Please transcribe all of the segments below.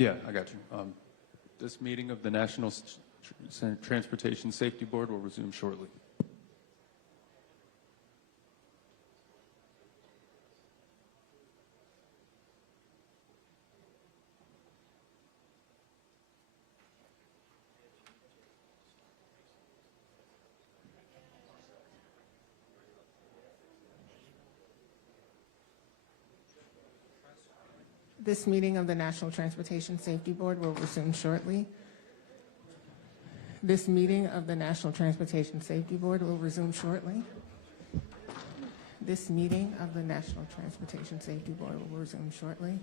Yeah, I got you. This meeting of the National Transportation Safety Board will resume shortly. This meeting of the National Transportation Safety Board will resume shortly. This meeting of the National Transportation Safety Board will resume shortly. This meeting of the National Transportation Safety Board will resume shortly.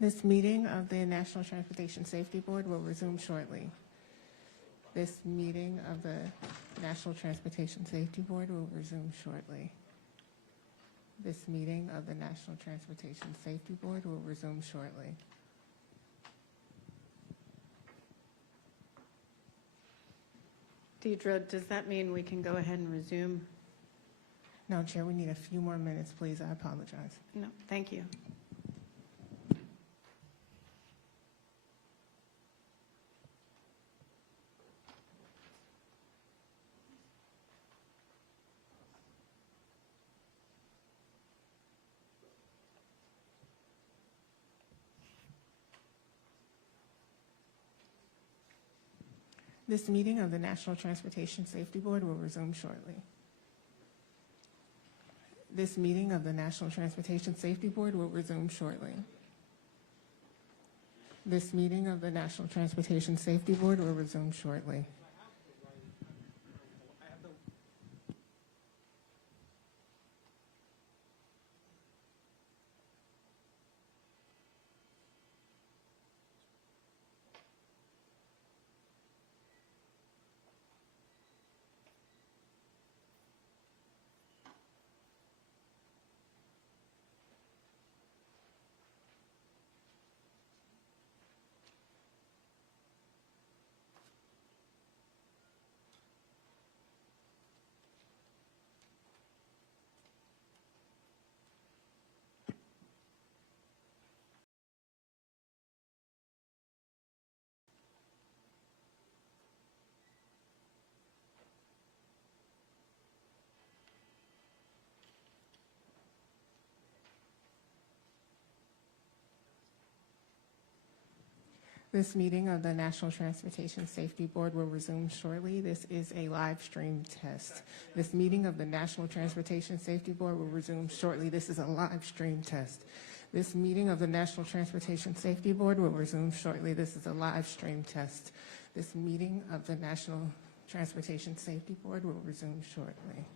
This meeting of the National Transportation Safety Board will resume shortly. This meeting of the National Transportation Safety Board will resume shortly. This meeting of the National Transportation Safety Board will resume shortly. Deidre, does that mean we can go ahead and resume? No, Chair, we need a few more minutes, please. I apologize. No, thank you. This meeting of the National Transportation Safety Board will resume shortly. This meeting of the National Transportation Safety Board will resume shortly. This meeting of the National Transportation Safety Board will resume shortly. This meeting of the National Transportation Safety Board will resume shortly. This is a live stream test. This meeting of the National Transportation Safety Board will resume shortly. This is a live stream test. This meeting of the National Transportation Safety Board will resume shortly. This is a live stream test. This meeting of the National Transportation Safety Board will resume shortly.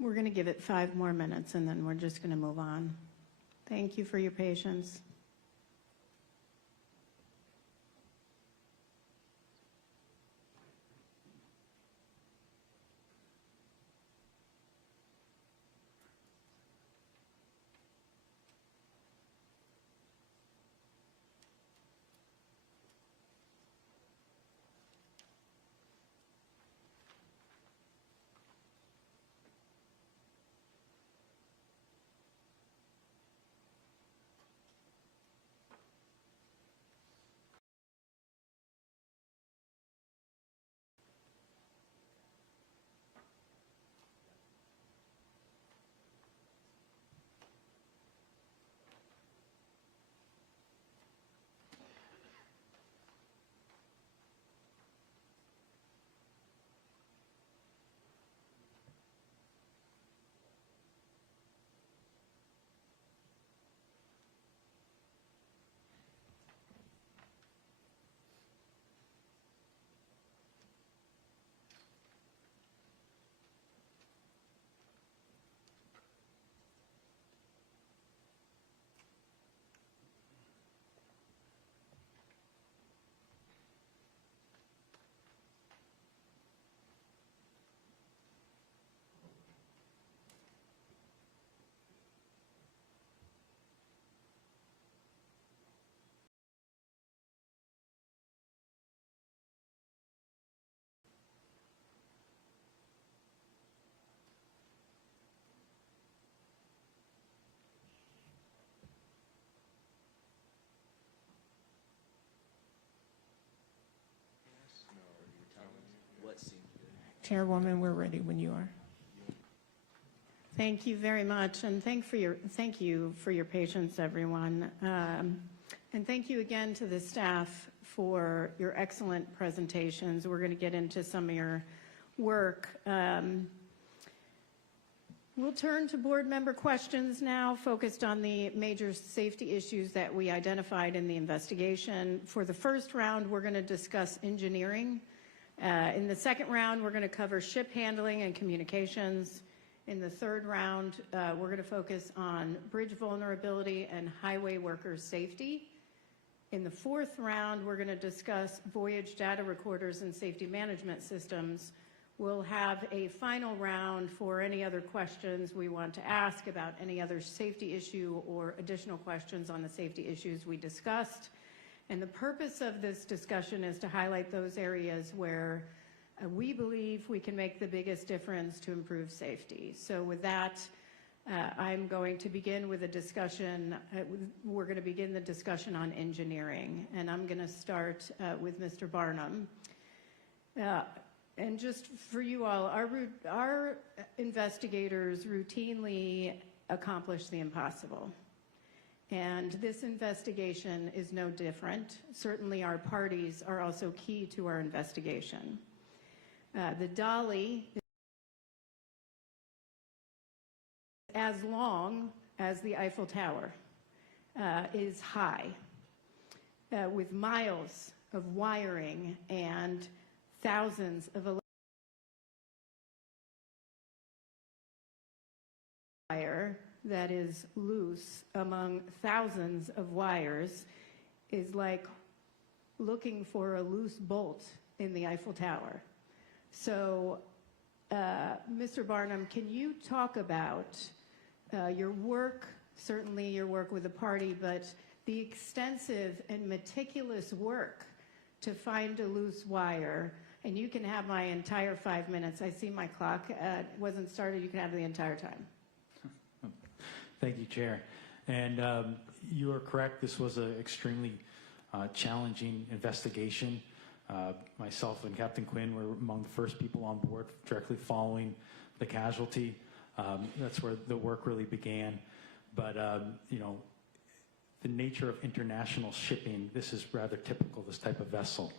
We're going to give it 5 more minutes, and then we're just going to move on. Thank you for your patience. Chairwoman, we're ready when you are. Thank you very much, and thank you for your patience, everyone. And thank you again to the staff for your excellent presentations. We're going to get into some of your work. We'll turn to board member questions now, focused on the major safety issues that we identified in the investigation. For the first round, we're going to discuss engineering. In the second round, we're going to cover ship handling and communications. In the third round, we're going to focus on bridge vulnerability and highway workers' safety. In the fourth round, we're going to discuss voyage data recorders and safety management systems. We'll have a final round for any other questions we want to ask about any other safety issue or additional questions on the safety issues we discussed. And the purpose of this discussion is to highlight those areas where we believe we can make the biggest difference to improve safety. So with that, I'm going to begin with a discussion. We're going to begin the discussion on engineering, and I'm going to start with Mr. Barnum. And just for you all, our investigators routinely accomplish the impossible. And this investigation is no different. Certainly our parties are also key to our investigation. The Dali is as long as the Eiffel Tower, is high, with miles of wiring and thousands of wire that is loose among thousands of wires is like looking for a loose bolt in the Eiffel Tower. So, Mr. Barnum, can you talk about your work, certainly your work with the party, but the extensive and meticulous work to find a loose wire? And you can have my entire 5 minutes. I see my clock wasn't started. You can have the entire time. Thank you, Chair. And you are correct. This was an extremely challenging investigation. Myself and Captain Quinn were among the first people on board directly following the casualty. That's where the work really began. But, you know, the nature of international shipping, this is rather typical, this type of vessel.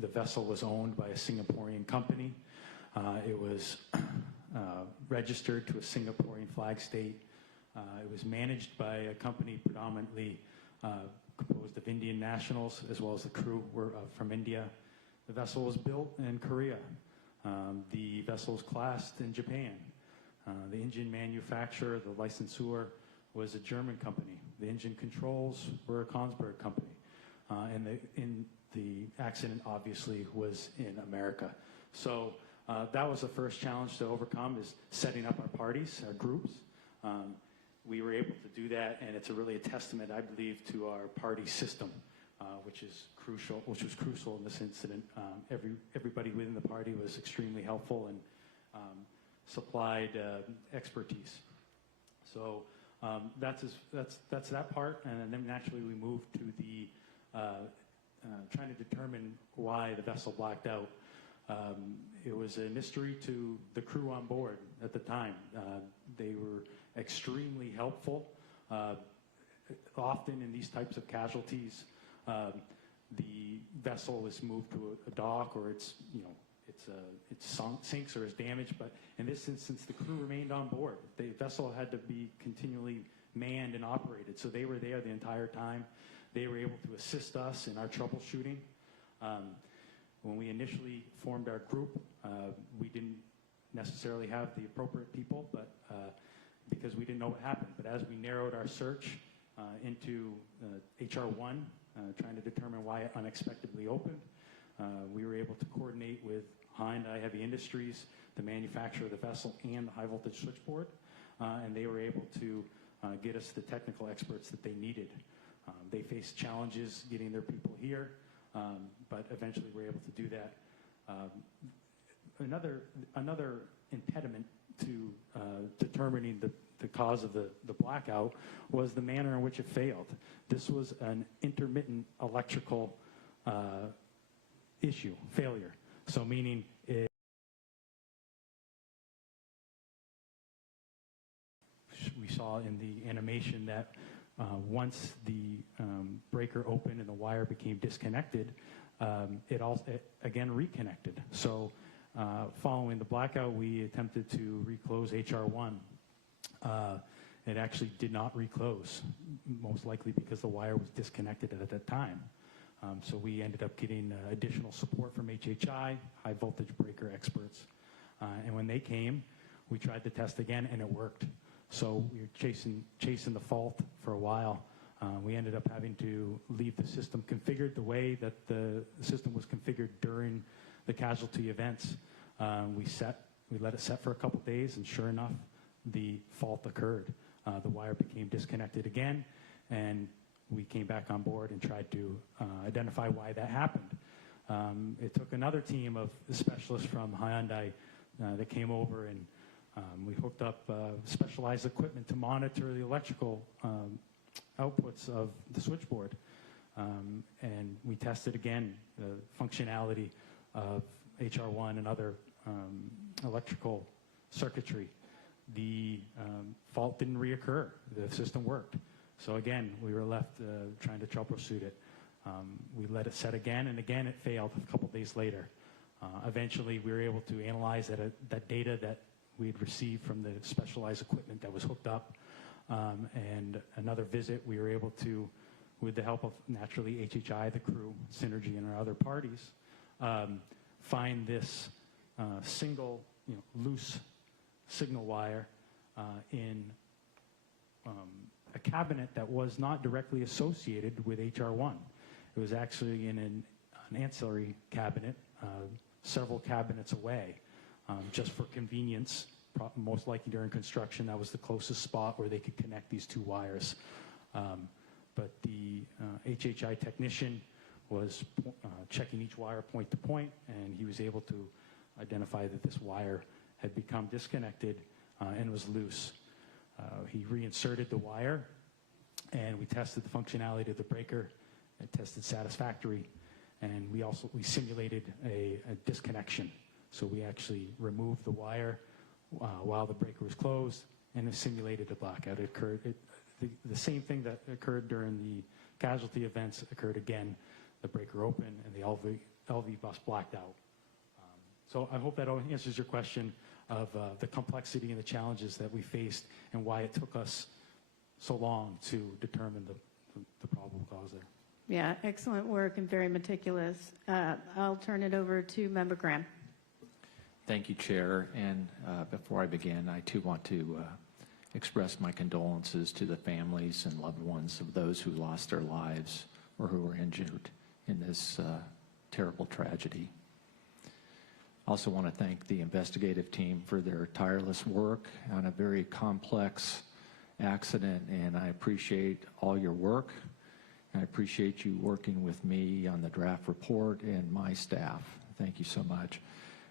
The vessel was owned by a Singaporean company. It was registered to a Singaporean flag state. It was managed by a company predominantly composed of Indian nationals, as well as the crew were from India. The vessel was built in Korea. The vessel was classed in Japan. The engine manufacturer, the licensor, was a German company. The engine controls were a Kongsberg company. And the accident obviously was in America. So that was the first challenge to overcome, is setting up our parties, our groups. We were able to do that, and it's really a testament, I believe, to our party system, which was crucial in this incident. Everybody within the party was extremely helpful and supplied expertise. So that's that part, and then naturally we moved to the trying to determine why the vessel blacked out. It was a mystery to the crew on board at the time. They were extremely helpful. Often in these types of casualties, the vessel is moved to a dock, or it sinks or is damaged. But in this instance, the crew remained on board. The vessel had to be continually manned and operated, so they were there the entire time. They were able to assist us in our troubleshooting. When we initially formed our group, we didn't necessarily have the appropriate people, but because we didn't know what happened. But as we narrowed our search into HR1, trying to determine why it unexpectedly opened, we were able to coordinate with Hyundai Heavy Industries, the manufacturer of the vessel, and the high voltage switchboard, and they were able to get us the technical experts that they needed. They faced challenges getting their people here, but eventually were able to do that. Another impediment to determining the cause of the blackout was the manner in which it failed. This was an intermittent electrical failure. So meaning we saw in the animation that once the breaker opened and the wire became disconnected, it again reconnected. So following the blackout, we attempted to reclose HR1. It actually did not reclose, most likely because the wire was disconnected at that time. So we ended up getting additional support from HHI, high voltage breaker experts. And when they came, we tried the test again, and it worked. So we were chasing the fault for a while. We ended up having to leave the system configured the way that the system was configured during the casualty events. We let it set for a couple days, and sure enough, the fault occurred. The wire became disconnected again, and we came back on board and tried to identify why that happened. It took another team of specialists from Hyundai that came over, and we hooked up specialized equipment to monitor the electrical outputs of the switchboard. And we tested again the functionality of HR1 and other electrical circuitry. The fault didn't reoccur. The system worked. So again, we were left trying to troubleshoot it. We let it set again, and again it failed a couple days later. Eventually, we were able to analyze that data that we had received from the specialized equipment that was hooked up. And another visit, we were able to, with the help of naturally HHI, the crew, Synergy, and our other parties, find this single, loose signal wire in a cabinet that was not directly associated with HR1. It was actually in an ancillary cabinet, several cabinets away, just for convenience. Most likely during construction, that was the closest spot where they could connect these two wires. But the HHI technician was checking each wire point to point, and he was able to identify that this wire had become disconnected and was loose. He reinserted the wire, and we tested the functionality of the breaker. It tested satisfactory, and we simulated a disconnection. So we actually removed the wire while the breaker was closed, and it simulated a blackout. It occurred. The same thing that occurred during the casualty events occurred again. The breaker opened, and the LV bus blacked out. So I hope that answers your question of the complexity and the challenges that we faced and why it took us so long to determine the probable cause there. Yeah, excellent work and very meticulous. I'll turn it over to Member Graham. Thank you, Chair. And before I begin, I too want to express my condolences to the families and loved ones of those who lost their lives or who were injured in this terrible tragedy. I also want to thank the investigative team for their tireless work on a very complex accident, and I appreciate all your work. I appreciate you working with me on the draft report and my staff. Thank you so much.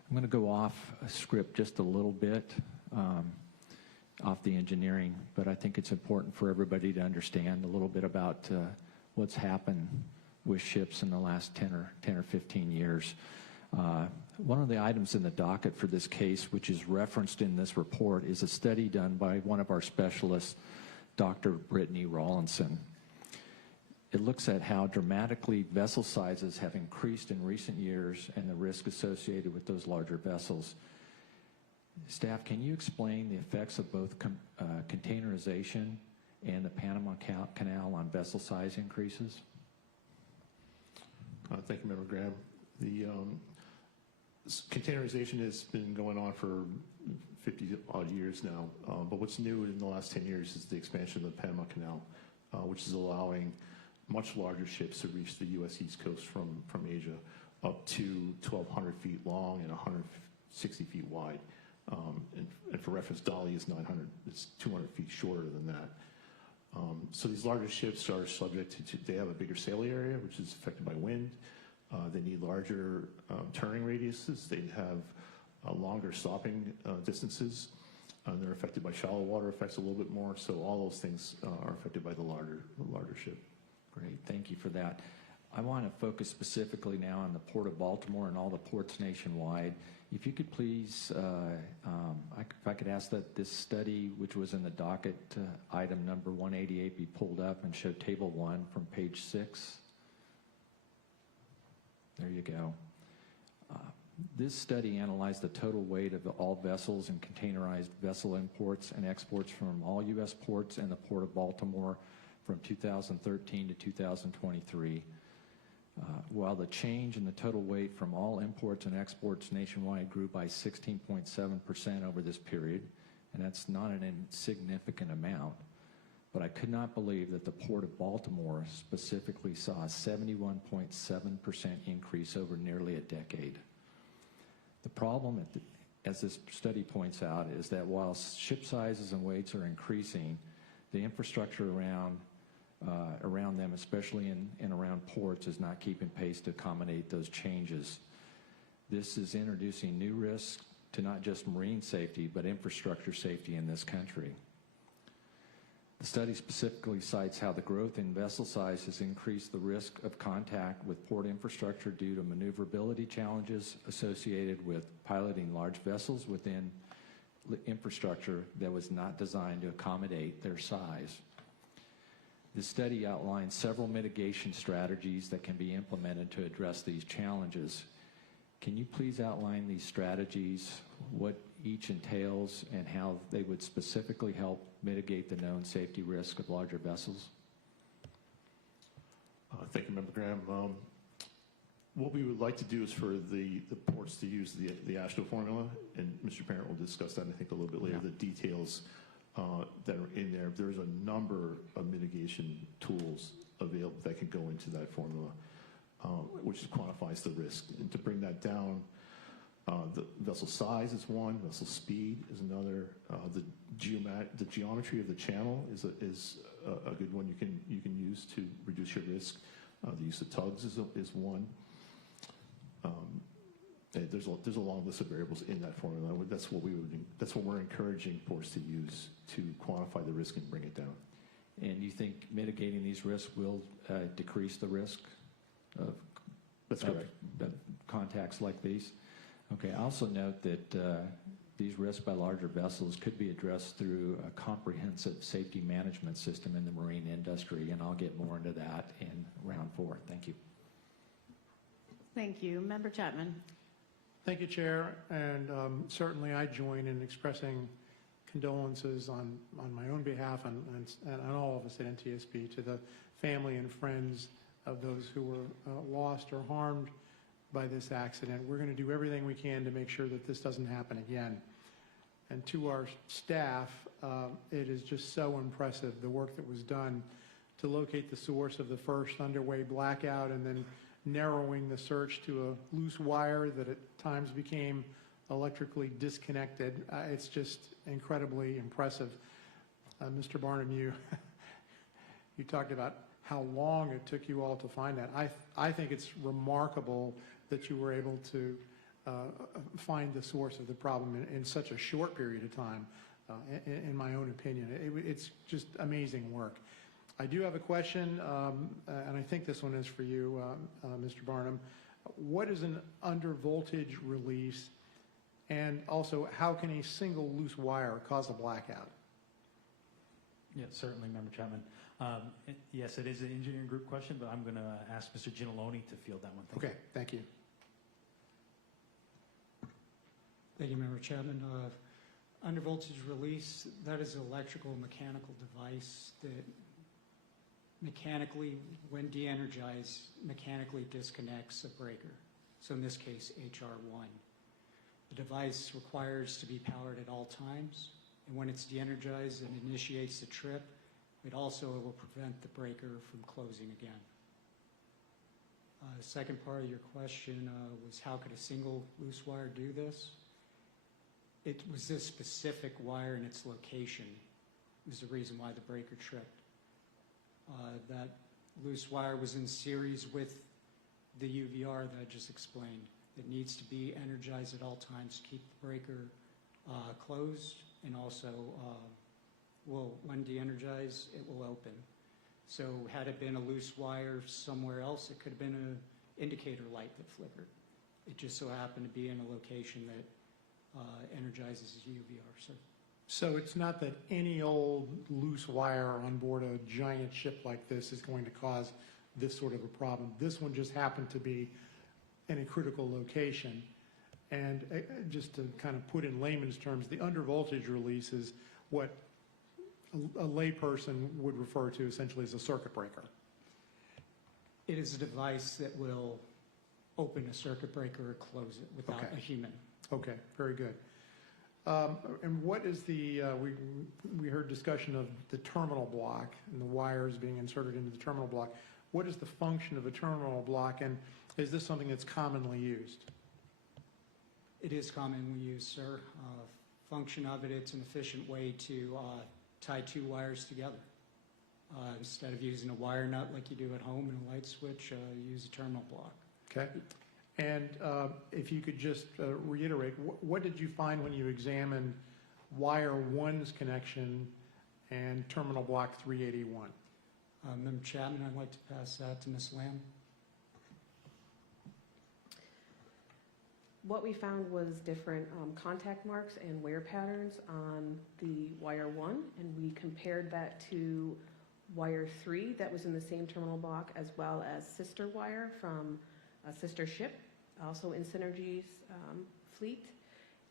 I'm going to go off script just a little bit, off the engineering, but I think it's important for everybody to understand a little bit about what's happened with ships in the last 10 or 15 years. One of the items in the docket for this case, which is referenced in this report, is a study done by one of our specialists, Dr. Brittany Rawlinson. It looks at how dramatically vessel sizes have increased in recent years and the risk associated with those larger vessels. Staff, can you explain the effects of both containerization and the Panama Canal on vessel size increases? Thank you, Member Graham. The containerization has been going on for 50-odd years now, but what's new in the last 10 years is the expansion of the Panama Canal, which is allowing much larger ships to reach the U.S. East Coast from Asia, up to 1,200 feet long and 160 feet wide. And for reference, Dali is 900. It's 200 feet shorter than that. So these larger ships are subject to, they have a bigger sail area, which is affected by wind. They need larger turning radiuses. They have longer stopping distances. They're affected by shallow water effects a little bit more. So all those things are affected by the larger ship. Great, thank you for that. I want to focus specifically now on the Port of Baltimore and all the ports nationwide. If you could please, if I could ask that this study, which was in the docket, item number 188, be pulled up and show table 1 from page 6. There you go. This study analyzed the total weight of all vessels and containerized vessel imports and exports from all U.S. ports and the Port of Baltimore from 2013 to 2023. While the change in the total weight from all imports and exports nationwide grew by 16.7% over this period, and that's not an insignificant amount, but I could not believe that the Port of Baltimore specifically saw a 71.7% increase over nearly a decade. The problem, as this study points out, is that while ship sizes and weights are increasing, the infrastructure around them, especially in and around ports, is not keeping pace to accommodate those changes. This is introducing new risks to not just marine safety, but infrastructure safety in this country. The study specifically cites how the growth in vessel size has increased the risk of contact with port infrastructure due to maneuverability challenges associated with piloting large vessels within infrastructure that was not designed to accommodate their size. The study outlines several mitigation strategies that can be implemented to address these challenges. Can you please outline these strategies, what each entails, and how they would specifically help mitigate the known safety risk of larger vessels? Thank you, Member Graham. What we would like to do is for the ports to use the AASHTO formula, and Mr. Parent will discuss that, I think, a little bit later, the details that are in there. There's a number of mitigation tools available that can go into that formula, which quantifies the risk. And to bring that down, the vessel size is one, vessel speed is another. The geometry of the channel is a good one you can use to reduce your risk. The use of tugs is one. There's a long list of variables in that formula. That's what we're encouraging ports to use to quantify the risk and bring it down. And you think mitigating these risks will decrease the risk of That's correct. Contacts like these? Okay, I also note that these risks by larger vessels could be addressed through a comprehensive safety management system in the marine industry, and I'll get more into that in round 4. Thank you. Thank you. Member Chapman. Thank you, Chair, and certainly I join in expressing condolences on my own behalf and all of us at NTSB to the family and friends of those who were lost or harmed by this accident. We're going to do everything we can to make sure that this doesn't happen again. And to our staff, it is just so impressive, the work that was done to locate the source of the first underway blackout and then narrowing the search to a loose wire that at times became electrically disconnected. It's just incredibly impressive. Mr. Barnum, you talked about how long it took you all to find that. I think it's remarkable that you were able to find the source of the problem in such a short period of time, in my own opinion. It's just amazing work. I do have a question, and I think this one is for you, Mr. Barnum. What is an undervoltage release, and also how can a single loose wire cause a blackout? Yeah, certainly, Member Chapman. Yes, it is an engineering group question, but I'm going to ask Mr. Ginalone to field that one. Okay, thank you. Thank you, Member Chapman. Undervoltage release, that is an electrical mechanical device that mechanically, when de-energized, mechanically disconnects a breaker. So in this case, HR1. The device requires to be powered at all times, and when it's de-energized and initiates the trip, it also will prevent the breaker from closing again. The second part of your question was how could a single loose wire do this? It was this specific wire and its location is the reason why the breaker tripped. That loose wire was in series with the UVR that I just explained. It needs to be energized at all times to keep the breaker closed, and also when de-energized, it will open. So had it been a loose wire somewhere else, it could have been an indicator light that flickered. It just so happened to be in a location that energizes the UVR. So it's not that any old loose wire on board a giant ship like this is going to cause this sort of a problem. This one just happened to be in a critical location. And just to kind of put in layman's terms, the undervoltage release is what a layperson would refer to essentially as a circuit breaker. It is a device that will open a circuit breaker or close it without a human. Okay, very good. And what is the, we heard discussion of the terminal block and the wires being inserted into the terminal block. What is the function of a terminal block, and is this something that's commonly used? It is commonly used, sir. Function of it, it's an efficient way to tie two wires together. Instead of using a wire nut like you do at home and a light switch, use a terminal block. Okay. And if you could just reiterate, what did you find when you examined wire 1's connection and terminal block 381? Member Chapman, I'd like to pass that to Ms. Lamb. What we found was different contact marks and wear patterns on the wire 1, and we compared that to wire 3 that was in the same terminal block, as well as sister wire from a sister ship, also in Synergy's fleet.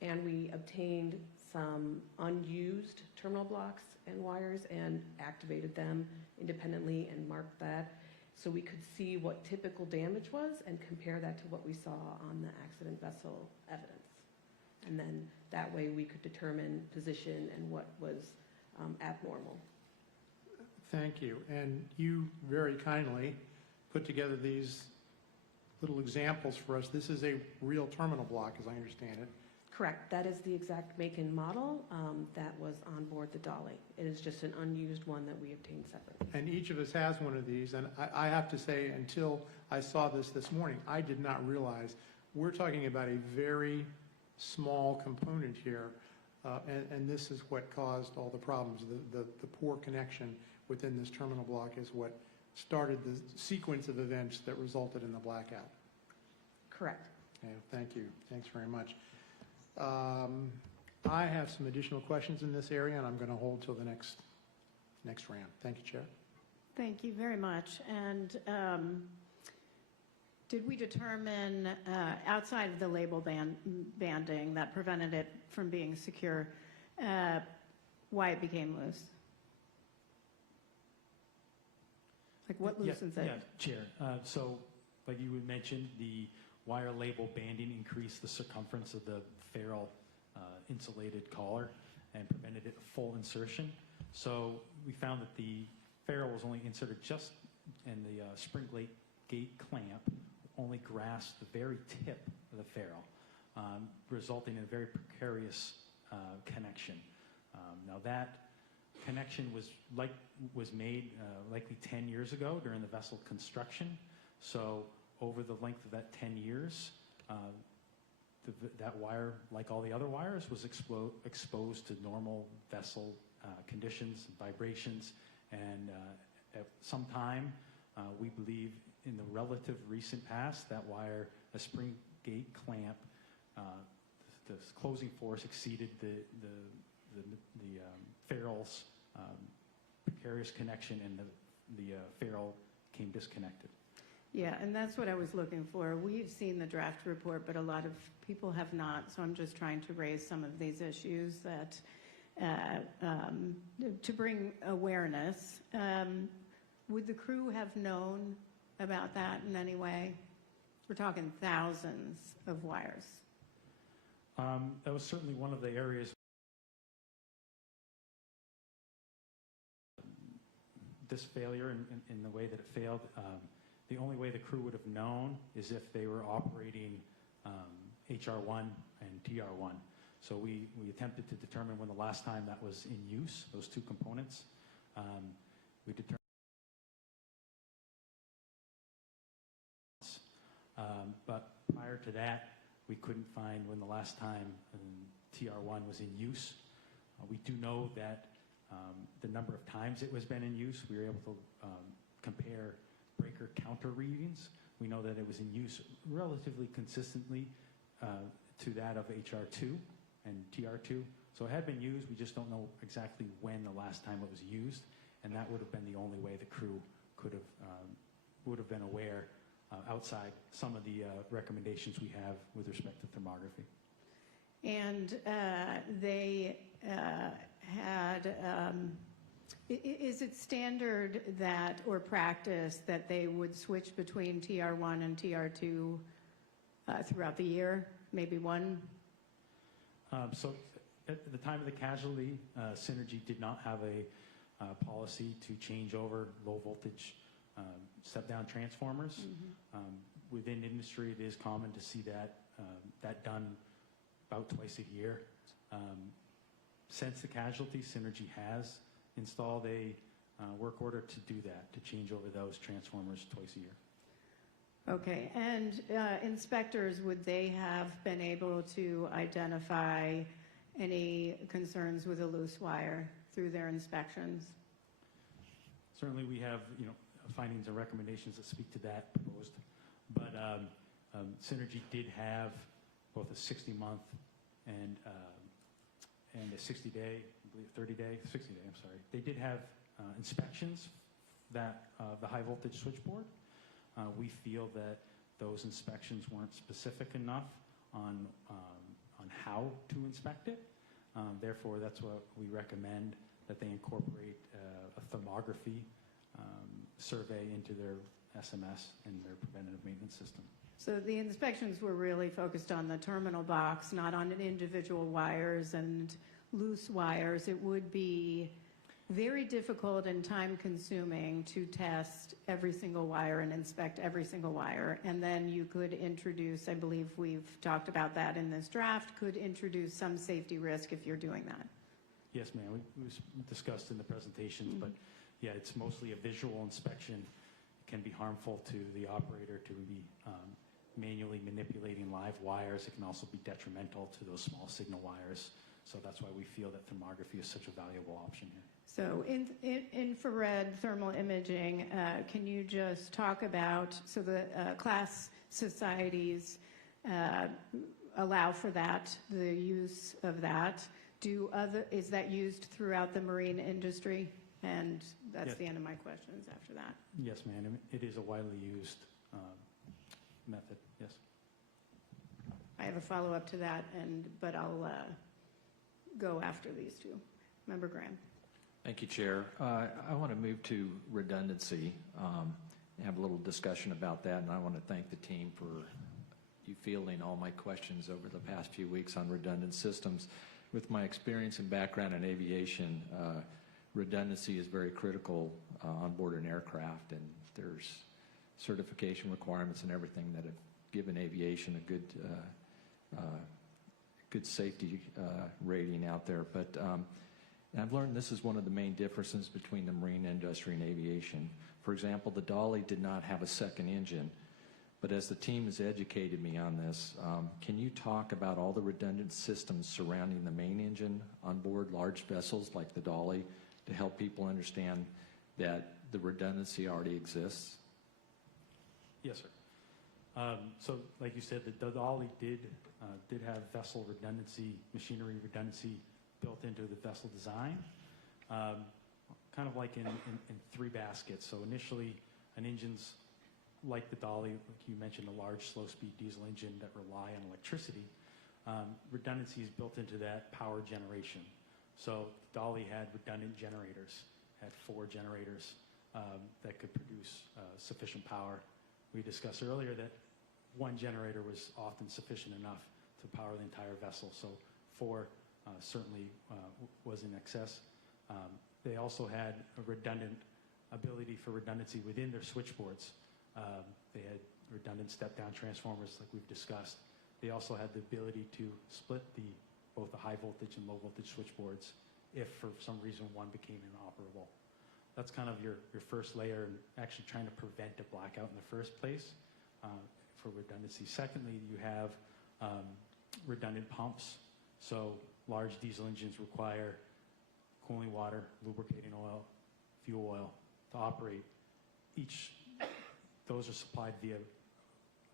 And we obtained some unused terminal blocks and wires and activated them independently and marked that, so we could see what typical damage was and compare that to what we saw on the accident vessel evidence. And then that way we could determine position and what was abnormal. Thank you. And you very kindly put together these little examples for us. This is a real terminal block, as I understand it. Correct. That is the exact make and model that was on board the Dali. It is just an unused one that we obtained separately. And each of us has one of these. And I have to say, until I saw this morning, I did not realize we're talking about a very small component here. And this is what caused all the problems. The poor connection within this terminal block is what started the sequence of events that resulted in the blackout. Correct. Yeah, thank you. Thanks very much. I have some additional questions in this area, and I'm going to hold till the next round. Thank you, Chair. Thank you very much. And did we determine, outside of the label banding that prevented it from being secure, why it became loose? Like what loosens it? Yeah, Chair. So, like you had mentioned, the wire label banding increased the circumference of the ferrule insulated collar and prevented it full insertion. So we found that the ferrule was only inserted just in the spring gate clamp, only grasped the very tip of the ferrule, resulting in a very precarious connection. Now that connection was made likely 10 years ago during the vessel construction. So over the length of that 10 years, that wire, like all the other wires, was exposed to normal vessel conditions, vibrations, and at some time, we believe in the relative recent past, that wire, a spring gate clamp, the closing force exceeded the ferrule's precarious connection, and the ferrule became disconnected. Yeah, and that's what I was looking for. We've seen the draft report, but a lot of people have not, so I'm just trying to raise some of these issues that to bring awareness. Would the crew have known about that in any way? We're talking thousands of wires. That was certainly one of the areas. This failure in the way that it failed, the only way the crew would have known is if they were operating HR1 and TR1. So we attempted to determine when the last time that was in use, those two components. We determined but prior to that, we couldn't find when the last time TR1 was in use. We do know that the number of times it was been in use, we were able to compare breaker counter readings. We know that it was in use relatively consistently to that of HR2 and TR2. So it had been used, we just don't know exactly when the last time it was used, and that would have been the only way the crew would have been aware outside some of the recommendations we have with respect to thermography. And they had, is it standard that, or practice, that they would switch between TR1 and TR2 throughout the year? Maybe one? So at the time of the casualty, Synergy did not have a policy to change over low voltage step-down transformers. Within industry, it is common to see that done about twice a year. Since the casualty, Synergy has installed a work order to do that, to change over those transformers twice a year. Okay, and inspectors, would they have been able to identify any concerns with a loose wire through their inspections? Certainly we have, findings and recommendations that speak to that proposed, but Synergy did have both a 60-month and a 60-day, I believe 30-day, 60-day, I'm sorry. They did have inspections that the high voltage switchboard. We feel that those inspections weren't specific enough on how to inspect it. Therefore, that's what we recommend, that they incorporate a thermography survey into their SMS and their preventative maintenance system. So the inspections were really focused on the terminal box, not on individual wires and loose wires. It would be very difficult and time-consuming to test every single wire and inspect every single wire. And then you could introduce, I believe we've talked about that in this draft, could introduce some safety risk if you're doing that. Yes, ma'am. We discussed in the presentations, but yeah, it's mostly a visual inspection. It can be harmful to the operator to be manually manipulating live wires. It can also be detrimental to those small signal wires. So that's why we feel that thermography is such a valuable option here. So infrared thermal imaging, can you just talk about, so the class societies allow for that, the use of that. Is that used throughout the marine industry? And that's the end of my questions after that. Yes, ma'am. It is a widely used method, yes. I have a follow-up to that, but I'll go after these two. Member Graham. Thank you, Chair. I want to move to redundancy and have a little discussion about that, and I want to thank the team for you fielding all my questions over the past few weeks on redundant systems. With my experience and background in aviation, redundancy is very critical on board an aircraft, and there's certification requirements and everything that have given aviation a good safety rating out there. But and I've learned this is one of the main differences between the marine industry and aviation. For example, the Dali did not have a second engine, but as the team has educated me on this, can you talk about all the redundant systems surrounding the main engine on board large vessels like the Dali to help people understand that the redundancy already exists? Yes, sir. So, like you said, the Dali did have vessel redundancy, machinery redundancy built into the vessel design, kind of like in three baskets. So initially, an engine's like the Dali, like you mentioned, a large slow-speed diesel engine that rely on electricity. Redundancy is built into that power generation. So Dali had redundant generators, had 4 generators that could produce sufficient power. We discussed earlier that 1 generator was often sufficient enough to power the entire vessel, so 4 certainly was in excess. They also had a redundant ability for redundancy within their switchboards. They had redundant step-down transformers like we've discussed. They also had the ability to split both the high voltage and low voltage switchboards if for some reason one became inoperable. That's kind of your first layer, and actually trying to prevent a blackout in the first place for redundancy. Secondly, you have redundant pumps. So large diesel engines require cooling water, lubricating oil, fuel oil to operate. Those are supplied via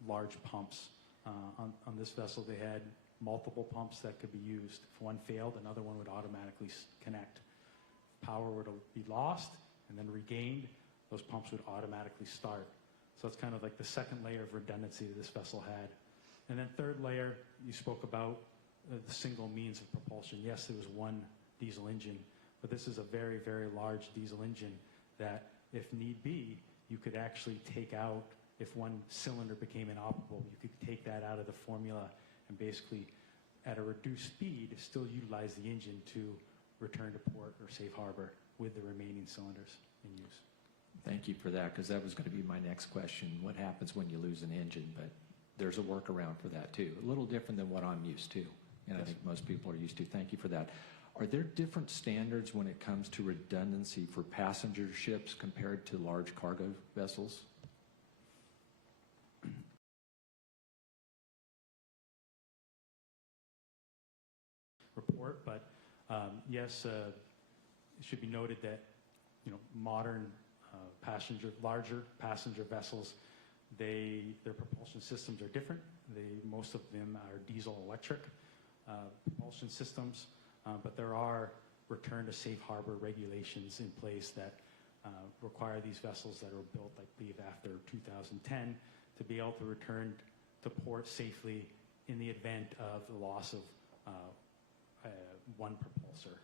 large pumps. On this vessel, they had multiple pumps that could be used. If one failed, another one would automatically connect. Power would be lost and then regained, those pumps would automatically start. So it's kind of like the second layer of redundancy that this vessel had. And then third layer, you spoke about the single means of propulsion. Yes, there was 1 diesel engine, but this is a very, very large diesel engine that, if need be, you could actually take out. If 1 cylinder became inoperable, you could take that out of the formula and basically, at a reduced speed, still utilize the engine to return to port or safe harbor with the remaining cylinders in use. Thank you for that, because that was going to be my next question. What happens when you lose an engine? But there's a workaround for that too. A little different than what I'm used to, and I think most people are used to. Thank you for that. Are there different standards when it comes to redundancy for passenger ships compared to large cargo vessels? Report, but yes, it should be noted that modern larger passenger vessels, their propulsion systems are different. Most of them are diesel electric propulsion systems, but there are return to safe harbor regulations in place that require these vessels that are built, I believe, after 2010 to be able to return to port safely in the event of the loss of one propulsor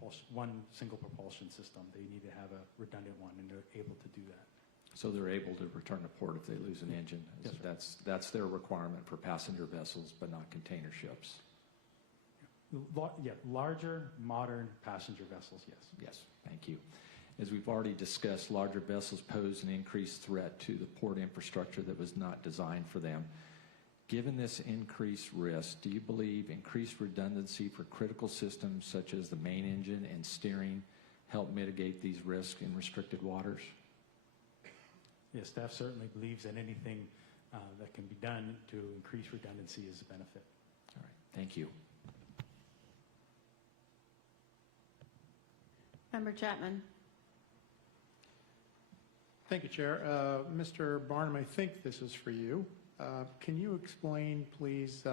or one single propulsion system. They need to have a redundant one, and they're able to do that. So they're able to return to port if they lose an engine. Yes, That's their requirement for passenger vessels, but not container ships. Yeah, larger, modern passenger vessels, yes. Yes, thank you. As we've already discussed, larger vessels pose an increased threat to the port infrastructure that was not designed for them. Given this increased risk, do you believe increased redundancy for critical systems such as the main engine and steering help mitigate these risks in restricted waters? Yes, staff certainly believes that anything that can be done to increase redundancy is a benefit. All right, thank you. Member Chapman. Thank you, Chair. Mr. Barnum, I think this is for you. Can you explain, please,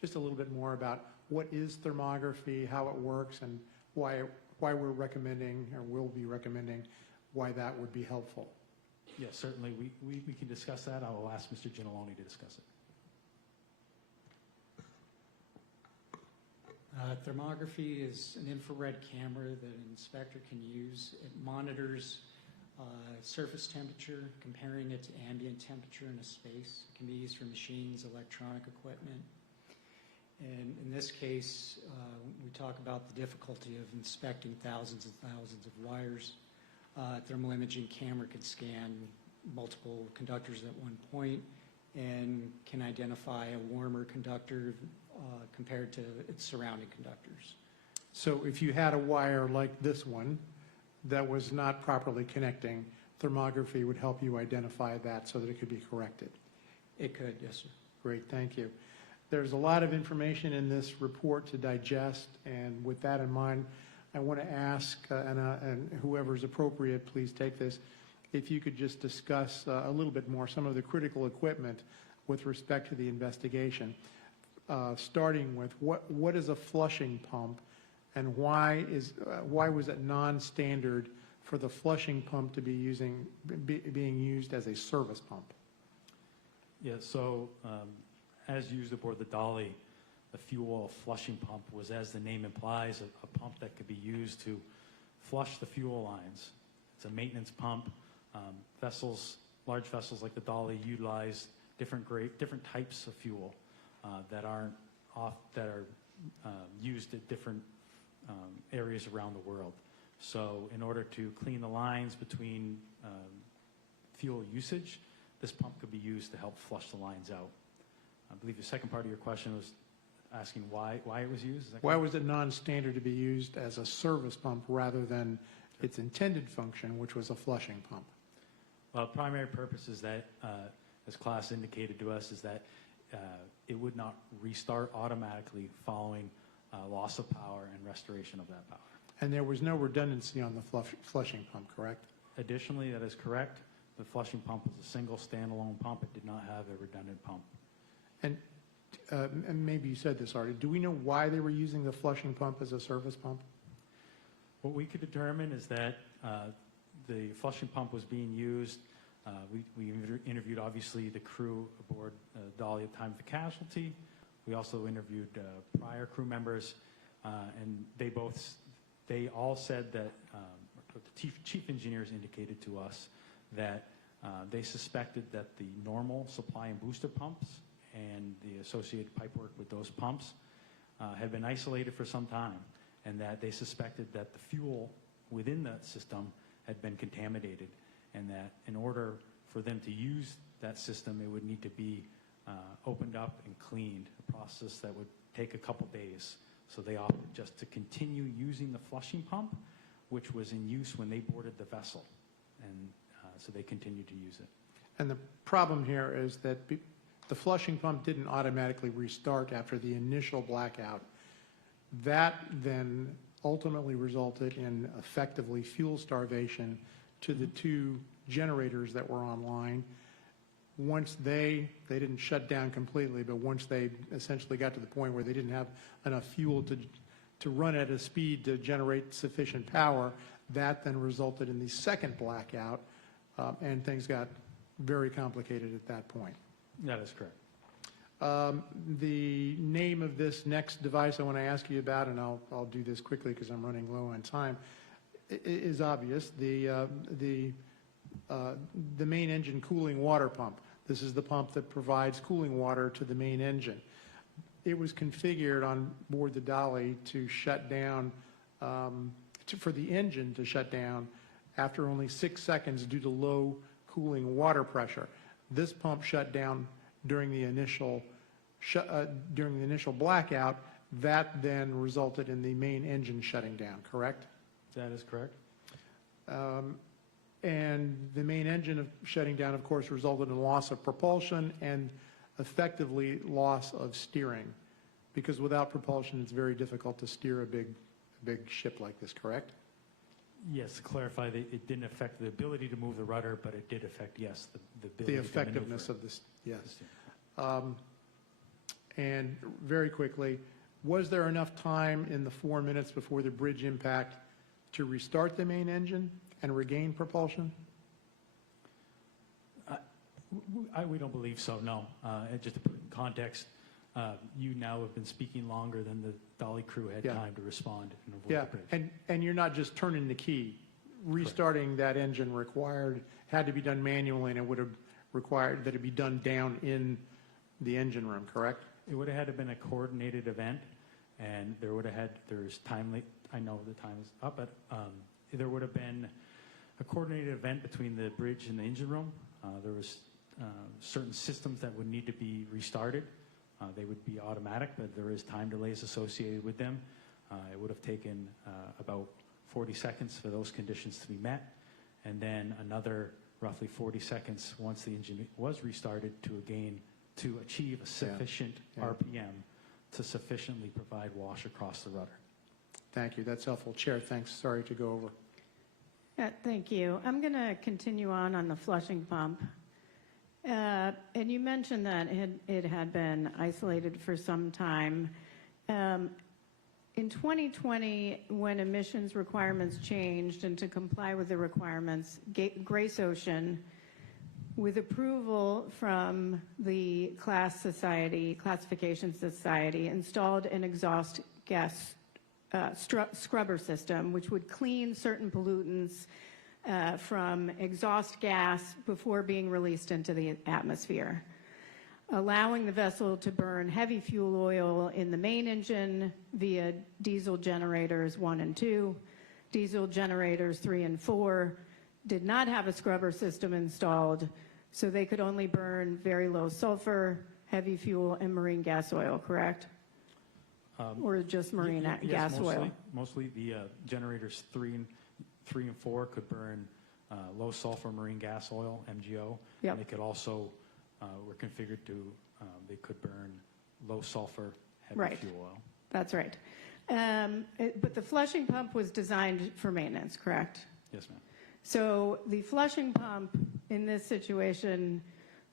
just a little bit more about what is thermography, how it works, and why we're recommending, or will be recommending, why that would be helpful? Yes, certainly. We can discuss that. I will ask Mr. Ginalone to discuss it. Thermography is an infrared camera that an inspector can use. It monitors surface temperature, comparing it to ambient temperature in a space. It can be used for machines, electronic equipment. And in this case, we talk about the difficulty of inspecting thousands and thousands of wires. A thermal imaging camera could scan multiple conductors at one point and can identify a warmer conductor compared to its surrounding conductors. So if you had a wire like this one that was not properly connecting, thermography would help you identify that so that it could be corrected. It could, yes, sir. Great, thank you. There's a lot of information in this report to digest, and with that in mind, I want to ask, and whoever's appropriate, please take this, if you could just discuss a little bit more some of the critical equipment with respect to the investigation, starting with what is a flushing pump, and why was it non-standard for the flushing pump to be being used as a service pump? Yeah, so as used aboard the Dali, the fuel oil flushing pump was, as the name implies, a pump that could be used to flush the fuel lines. It's a maintenance pump. Large vessels like the Dali utilize different types of fuel that are used at different areas around the world. So in order to clean the lines between fuel usage, this pump could be used to help flush the lines out. I believe the second part of your question was asking why it was used. Why was it non-standard to be used as a service pump rather than its intended function, which was a flushing pump? Well, primary purpose is that, as class indicated to us, is that it would not restart automatically following loss of power and restoration of that power. And there was no redundancy on the flushing pump, correct? Additionally, that is correct. The flushing pump was a single standalone pump. It did not have a redundant pump. And maybe you said this already. Do we know why they were using the flushing pump as a service pump? What we could determine is that the flushing pump was being used. We interviewed, obviously, the crew aboard Dali at the time of the casualty. We also interviewed prior crew members, and they all said that, the chief engineers indicated to us that they suspected that the normal supply and booster pumps and the associated pipework with those pumps had been isolated for some time, and that they suspected that the fuel within that system had been contaminated, and that in order for them to use that system, it would need to be opened up and cleaned, a process that would take a couple days. So they opted just to continue using the flushing pump, which was in use when they boarded the vessel, and so they continued to use it. And the problem here is that the flushing pump didn't automatically restart after the initial blackout. That then ultimately resulted in effectively fuel starvation to the two generators that were online. Once they didn't shut down completely, but once they essentially got to the point where they didn't have enough fuel to run at a speed to generate sufficient power, that then resulted in the second blackout, and things got very complicated at that point. That is correct. The name of this next device I want to ask you about, and I'll do this quickly because I'm running low on time, is obvious. The main engine cooling water pump. This is the pump that provides cooling water to the main engine. It was configured on board the Dali to shut down, for the engine to shut down after only 6 seconds due to low cooling water pressure. This pump shut down during the initial blackout. That then resulted in the main engine shutting down, correct? That is correct. And the main engine shutting down, of course, resulted in loss of propulsion and effectively loss of steering, because without propulsion, it's very difficult to steer a big ship like this, correct? Yes, to clarify, it didn't affect the ability to move the rudder, but it did affect, yes, the ability The to effectiveness maneuver. of this, yes. And very quickly, was there enough time in the 4 minutes before the bridge impact to restart the main engine and regain propulsion? We don't believe so, no. And just to put it in context, you now have been speaking longer than the Dali crew had time to respond and avoid the bridge. And you're not just turning the key, restarting that engine had to be done manually, and it would have required that it be done down in the engine room, correct? It would have had to been a coordinated event, and there's time, I know the time is up, but there would have been a coordinated event between the bridge and the engine room. There was certain systems that would need to be restarted. They would be automatic, but there is time delays associated with them. It would have taken about 40 seconds for those conditions to be met, and then another roughly 40 seconds once the engine was restarted to achieve a sufficient RPM to sufficiently provide wash across the rudder. Thank you. That's helpful. Chair, thanks. Sorry to go over. Yeah, thank you. I'm going to continue on the flushing pump. And you mentioned that it had been isolated for some time. In 2020, when emissions requirements changed and to comply with the requirements, Grace Ocean, with approval from the Classification Society, installed an exhaust gas scrubber system, which would clean certain pollutants from exhaust gas before being released into the atmosphere, allowing the vessel to burn heavy fuel oil in the main engine via diesel generators 1 and 2. Diesel generators 3 and 4 did not have a scrubber system installed, so they could only burn very low sulfur, heavy fuel, and marine gas oil, correct? Or just marine gas oil? Mostly the generators 3 and 4 could burn low sulfur marine gas oil, MGO. Yep. And they could also, were configured to, they could burn low sulfur heavy fuel oil. That's right. But the flushing pump was designed for maintenance, correct? Yes, ma'am. So the flushing pump in this situation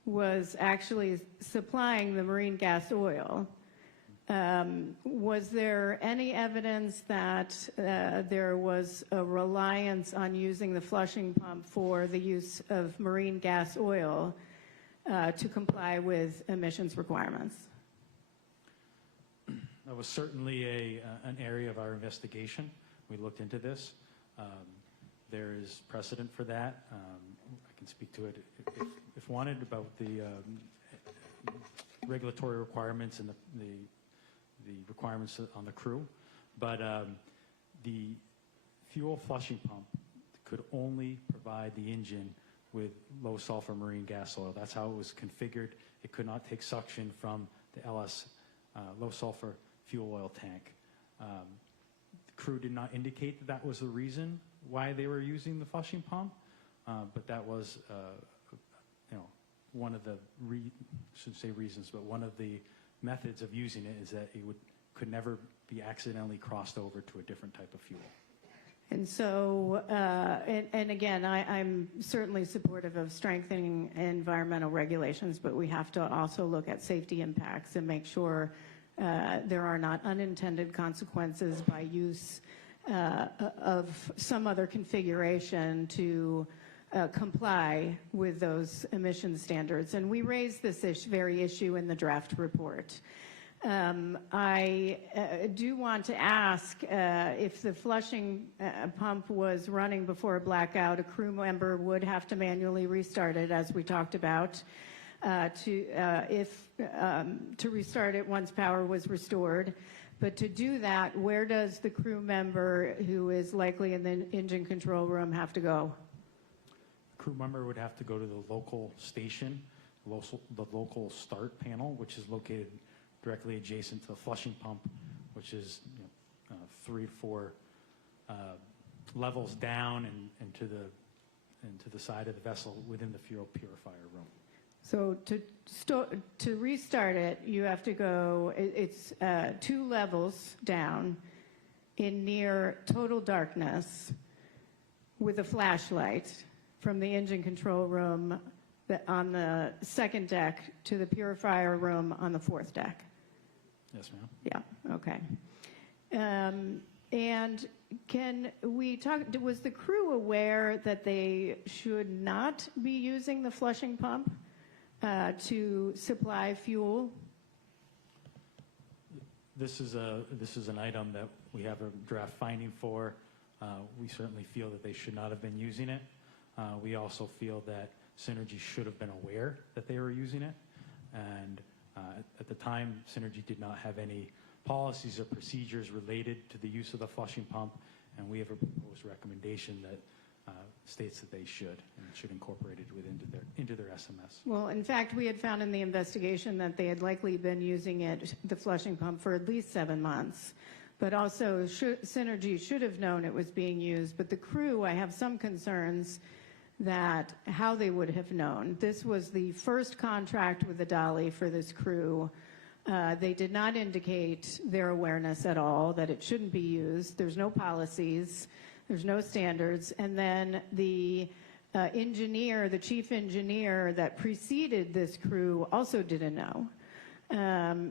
was actually supplying the marine gas oil. Was there any evidence that there was a reliance on using the flushing pump for the use of marine gas oil to comply with emissions requirements? That was certainly an area of our investigation. We looked into this. There is precedent for that. I can speak to it if wanted about the regulatory requirements and the requirements on the crew. But the fuel flushing pump could only provide the engine with low sulfur marine gas oil. That's how it was configured. It could not take suction from the LS low sulfur fuel oil tank. The crew did not indicate that was the reason why they were using the flushing pump, but that was, one of the shouldn't say reasons, but one of the methods of using it is that it could never be accidentally crossed over to a different type of fuel. And so, and again, I'm certainly supportive of strengthening environmental regulations, but we have to also look at safety impacts and make sure there are not unintended consequences by use of some other configuration to comply with those emission standards. And we raised this very issue in the draft report. I do want to ask if the flushing pump was running before a blackout, a crew member would have to manually restart it, as we talked about, to restart it once power was restored. But to do that, where does the crew member who is likely in the engine control room have to go? The crew member would have to go to the local station, the local start panel, which is located directly adjacent to the flushing pump, which is 3 or 4 levels down and to the side of the vessel within the fuel purifier room. So to restart it, you have to go, it's 2 levels down in near total darkness with a flashlight from the engine control room on the 2nd deck to the purifier room on the 4th deck. Yes, ma'am. Yeah, okay. And can we talk, was the crew aware that they should not be using the flushing pump to supply fuel? This is an item that we have a draft finding for. We certainly feel that they should not have been using it. We also feel that Synergy should have been aware that they were using it. And at the time, Synergy did not have any policies or procedures related to the use of the flushing pump, and we have a proposed recommendation that states that they should incorporate it into their SMS. Well, in fact, we had found in the investigation that they had likely been using it, the flushing pump, for at least 7 months. But also, Synergy should have known it was being used. But the crew, I have some concerns that how they would have known. This was the first contract with the Dali for this crew. They did not indicate their awareness at all that it shouldn't be used. There's no policies. There's no standards. And then the engineer, the chief engineer that preceded this crew also didn't know.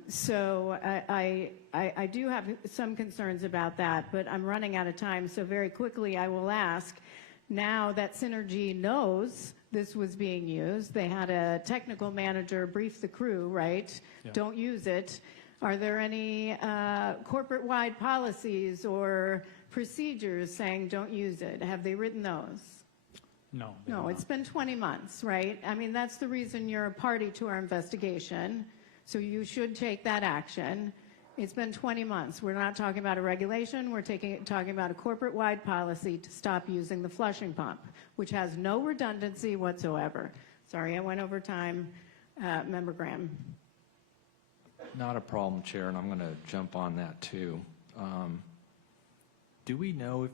So I do have some concerns about that, but I'm running out of time. So very quickly, I will ask, now that Synergy knows this was being used, they had a technical manager brief the crew, right? Yeah. Don't use it. Are there any corporate-wide policies or procedures saying don't use it? Have they written those? No. No, it's been 20 months, right? I mean, that's the reason you're a party to our investigation, so you should take that action. It's been 20 months. We're not talking about a regulation. We're talking about a corporate-wide policy to stop using the flushing pump, which has no redundancy whatsoever. Sorry, I went over time. Member Graham. Not a problem, Chair, and I'm going to jump on that too. Do we know if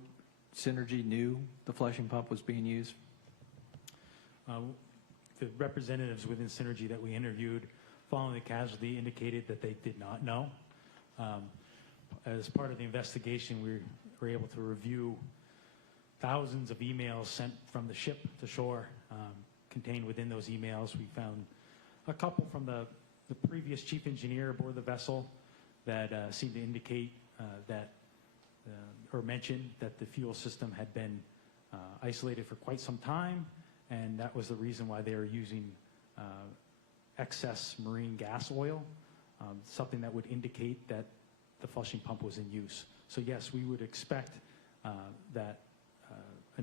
Synergy knew the flushing pump was being used? The representatives within Synergy that we interviewed following the casualty indicated that they did not know. As part of the investigation, we were able to review thousands of emails sent from the ship to shore. Contained within those emails, we found a couple from the previous chief engineer aboard the vessel that seemed to indicate or mention that the fuel system had been isolated for quite some time, and that was the reason why they were using excess marine gas oil, something that would indicate that the flushing pump was in use. So yes, we would expect that a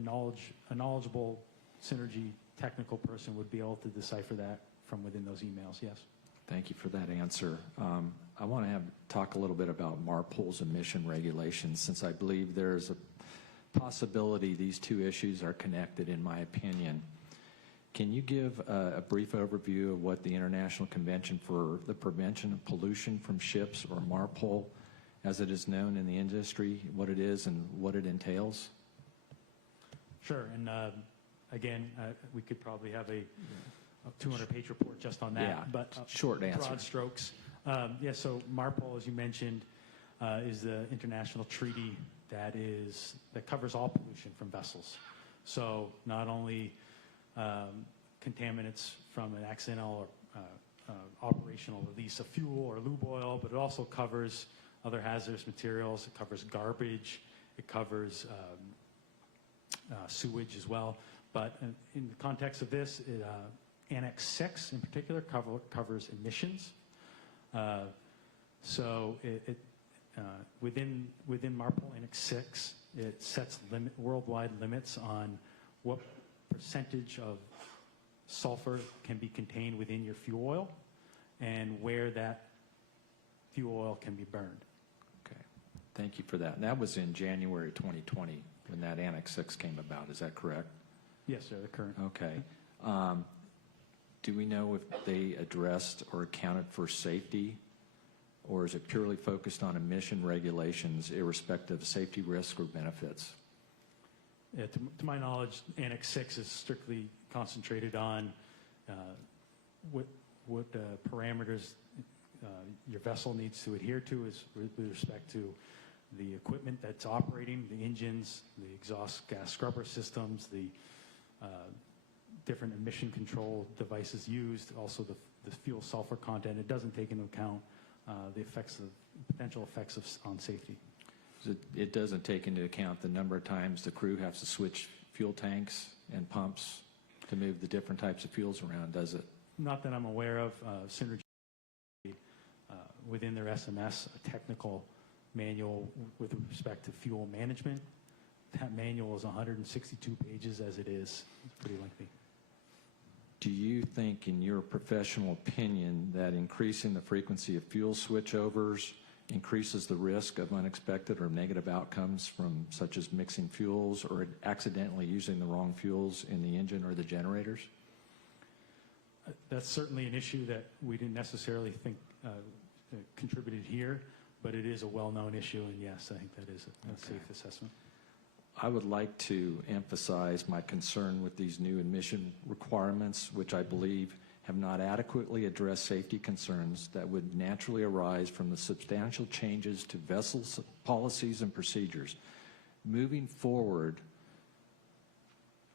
knowledgeable Synergy technical person would be able to decipher that from within those emails, yes. Thank you for that answer. I want to talk a little bit about MARPOL's emission regulations, since I believe there's a possibility these two issues are connected, in my opinion. Can you give a brief overview of what the International Convention for the Prevention of Pollution from Ships, or MARPOL, as it is known in the industry, what it is and what it entails? Sure, and again, we could probably have a 200-page report just on that. Yeah, but short answer. Broad strokes. So MARPOL, as you mentioned, is the international treaty that covers all pollution from vessels. So not only contaminants from an accidental or operational release of fuel or lube oil, but it also covers other hazardous materials. It covers garbage. It covers sewage as well. But in the context of this, Annex 6 in particular covers emissions. So within MARPOL Annex 6, it sets worldwide limits on what percentage of sulfur can be contained within your fuel oil and where that fuel oil can be burned. Okay, thank you for that. And that was in January 2020 when that Annex 6 came about, is that correct? Yes, sir, the current. Okay. Do we know if they addressed or accounted for safety, or is it purely focused on emission regulations irrespective of safety risk or benefits? Yeah, to my knowledge, Annex 6 is strictly concentrated on what parameters your vessel needs to adhere to is with respect to the equipment that's operating, the engines, the exhaust gas scrubber systems, the different emission control devices used, also the fuel sulfur content. It doesn't take into account the potential effects on safety. It doesn't take into account the number of times the crew has to switch fuel tanks and pumps to move the different types of fuels around, does it? Not that I'm aware of. Synergy within their SMS, a technical manual with respect to fuel management that manual is 162 pages as it is. It's pretty lengthy. Do you think, in your professional opinion, that increasing the frequency of fuel switchovers increases the risk of unexpected or negative outcomes from such as mixing fuels or accidentally using the wrong fuels in the engine or the generators? That's certainly an issue that we didn't necessarily think contributed here, but it is a well-known issue, and yes, I think that is a safe assessment. I would like to emphasize my concern with these new emission requirements, which I believe have not adequately addressed safety concerns that would naturally arise from the substantial changes to vessels, policies, and procedures. Moving forward,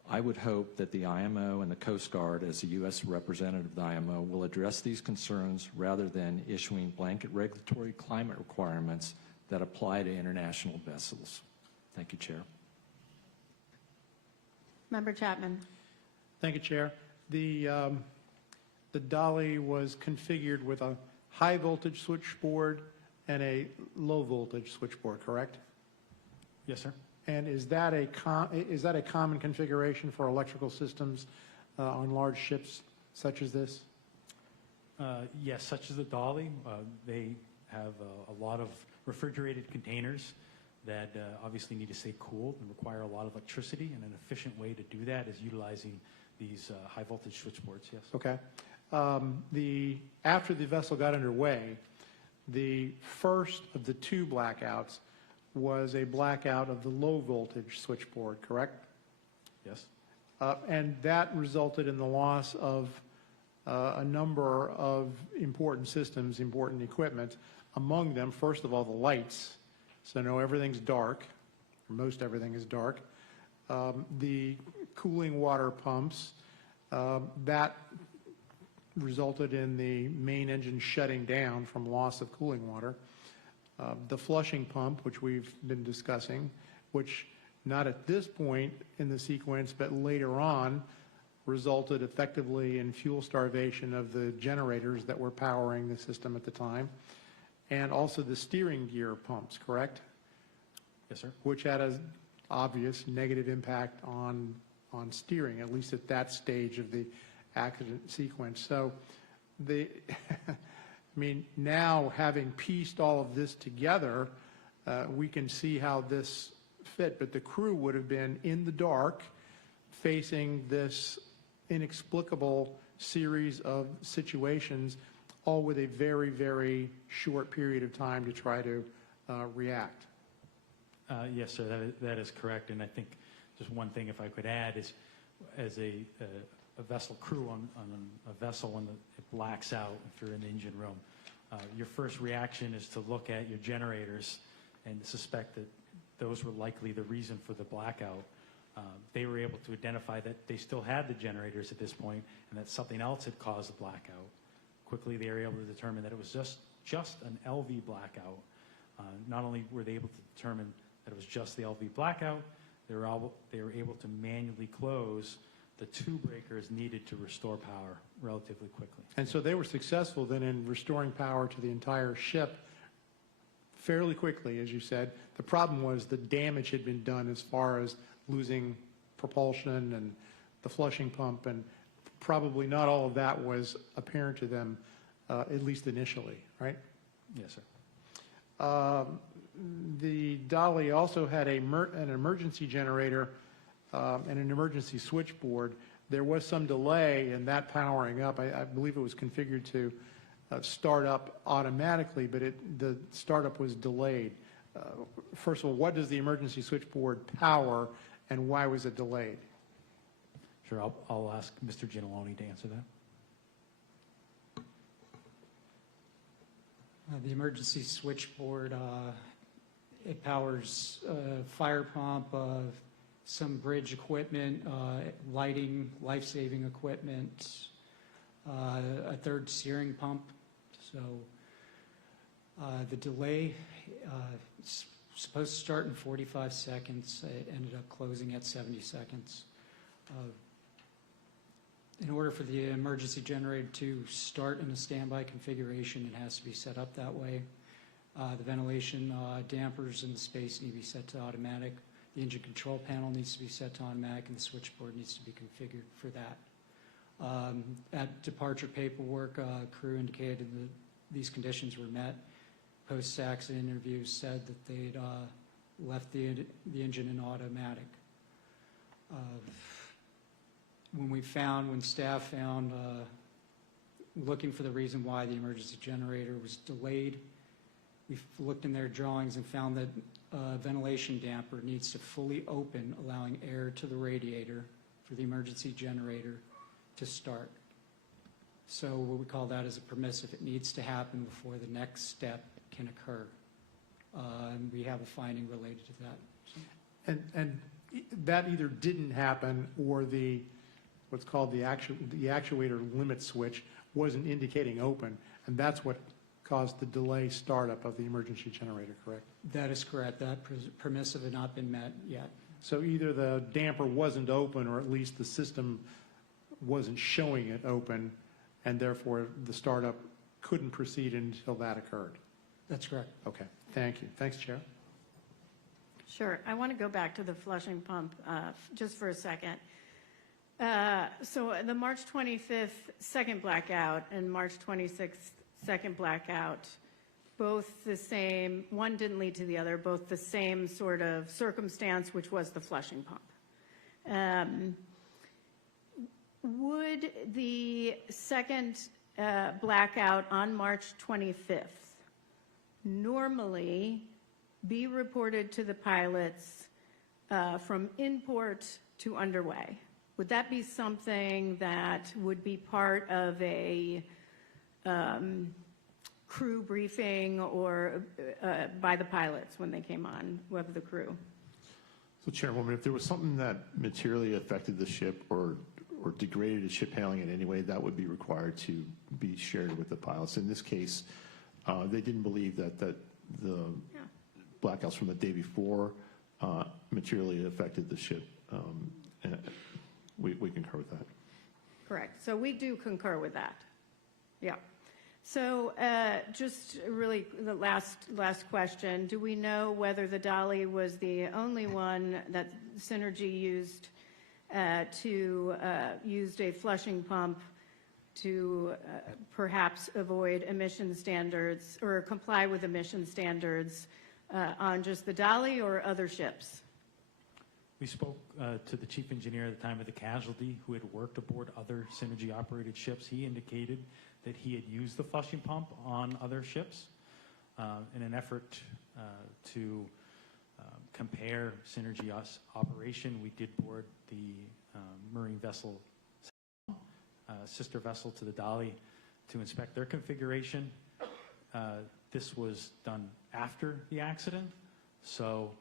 I would hope that the IMO and the Coast Guard, as the U.S. representative of the IMO, will address these concerns rather than issuing blanket regulatory climate requirements that apply to international vessels. Thank you, Chair. Member Chapman. Thank you, Chair. The Dali was configured with a high voltage switchboard and a low voltage switchboard, correct? Yes, sir. And is that a common configuration for electrical systems on large ships such as this? Yes, such as the Dali. They have a lot of refrigerated containers that obviously need to stay cooled and require a lot of electricity, and an efficient way to do that is utilizing these high voltage switchboards, yes. Okay. After the vessel got underway, the first of the two blackouts was a blackout of the low voltage switchboard, correct? Yes. And that resulted in the loss of a number of important systems, important equipment. Among them, first of all, the lights. So no, everything's dark. Most everything is dark. The cooling water pumps, that resulted in the main engine shutting down from loss of cooling water. The flushing pump, which we've been discussing, which not at this point in the sequence, but later on, resulted effectively in fuel starvation of the generators that were powering the system at the time. And also the steering gear pumps, correct? Yes, sir. Which had an obvious negative impact on steering, at least at that stage of the accident sequence. So I mean, now having pieced all of this together, we can see how this fit. But the crew would have been in the dark, facing this inexplicable series of situations, all with a very, very short period of time to try to react. Yes, sir, that is correct. And I think just one thing, if I could add, is as a vessel crew on a vessel when it blacks out, if you're in the engine room, your first reaction is to look at your generators and suspect that those were likely the reason for the blackout. They were able to identify that they still had the generators at this point and that something else had caused the blackout. Quickly, they were able to determine that it was just an LV blackout. Not only were they able to determine that it was just the LV blackout, they were able to manually close the two breakers needed to restore power relatively quickly. And so they were successful then in restoring power to the entire ship fairly quickly, as you said. The problem was the damage had been done as far as losing propulsion and the flushing pump, and probably not all of that was apparent to them, at least initially, right? Yes, sir. The Dali also had an emergency generator and an emergency switchboard. There was some delay in that powering up. I believe it was configured to start up automatically, but the startup was delayed. First of all, what does the emergency switchboard power, and why was it delayed? Sure, I'll ask Mr. Ginalone to answer that. The emergency switchboard, it powers fire pump, some bridge equipment, lighting, life-saving equipment, a third steering pump. So the delay is supposed to start in 45 seconds. It ended up closing at 70 seconds. In order for the emergency generator to start in a standby configuration, it has to be set up that way. The ventilation dampers in the space need to be set to automatic. The engine control panel needs to be set to automatic, and the switchboard needs to be configured for that. At departure paperwork, crew indicated that these conditions were met. Post-accident interviews said that they'd left the engine in automatic. When staff found, looking for the reason why the emergency generator was delayed, we looked in their drawings and found that ventilation damper needs to fully open, allowing air to the radiator for the emergency generator to start. So what we call that is a permissive. It needs to happen before the next step can occur. And we have a finding related to that. And that either didn't happen or what's called the actuator limit switch wasn't indicating open, and that's what caused the delay startup of the emergency generator, correct? That is correct. That permissive had not been met yet. So either the damper wasn't open, or at least the system wasn't showing it open, and therefore the startup couldn't proceed until that occurred. That's correct. Okay, thank you. Thanks, Chair. Sure. I want to go back to the flushing pump just for a second. So the March 25th second blackout and March 26th second blackout, both the same, one didn't lead to the other, both the same sort of circumstance, which was the flushing pump. Would the second blackout on March 25th normally be reported to the pilots from import to underway? Would that be something that would be part of a crew briefing or by the pilots when they came on, whoever the crew? So, Chairwoman, if there was something that materially affected the ship or degraded the ship handling in any way, that would be required to be shared with the pilots. In this case, they didn't believe that the blackouts from the day before materially affected the ship. And we concur with that. Correct. So we do concur with that. Yeah. So just really the last question. Do we know whether the Dali was the only one that Synergy used used a flushing pump to perhaps avoid emission standards or comply with emission standards on just the Dali or other ships? We spoke to the chief engineer at the time of the casualty who had worked aboard other Synergy-operated ships. He indicated that he had used the flushing pump on other ships in an effort to compare Synergy operation. We did board the marine vessel, sister vessel to the Dali, to inspect their configuration. This was done after the accident, so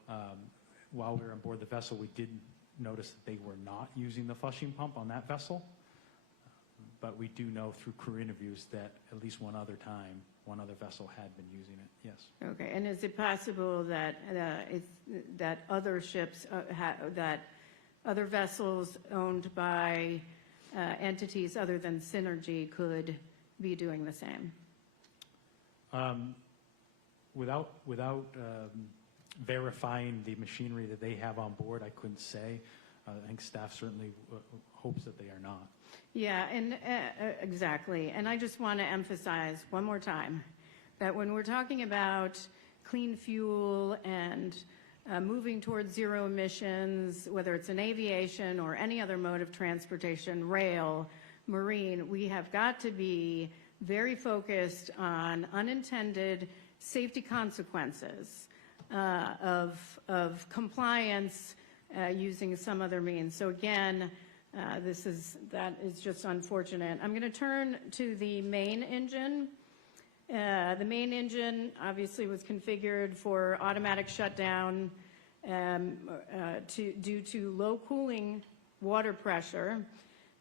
while we were on board the vessel, we did notice that they were not using the flushing pump on that vessel. But we do know through crew interviews that at least one other time, one other vessel had been using it, yes. Okay, and is it possible that that other ships, that other vessels owned by entities other than Synergy could be doing the same? Without verifying the machinery that they have on board, I couldn't say. I think staff certainly hopes that they are not. Yeah, and exactly. And I just want to emphasize one more time that when we're talking about clean fuel and moving towards zero emissions, whether it's in aviation or any other mode of transportation, rail, marine, we have got to be very focused on unintended safety consequences of compliance using some other means. So again, that is just unfortunate. I'm going to turn to the main engine. The main engine obviously was configured for automatic shutdown due to low cooling water pressure.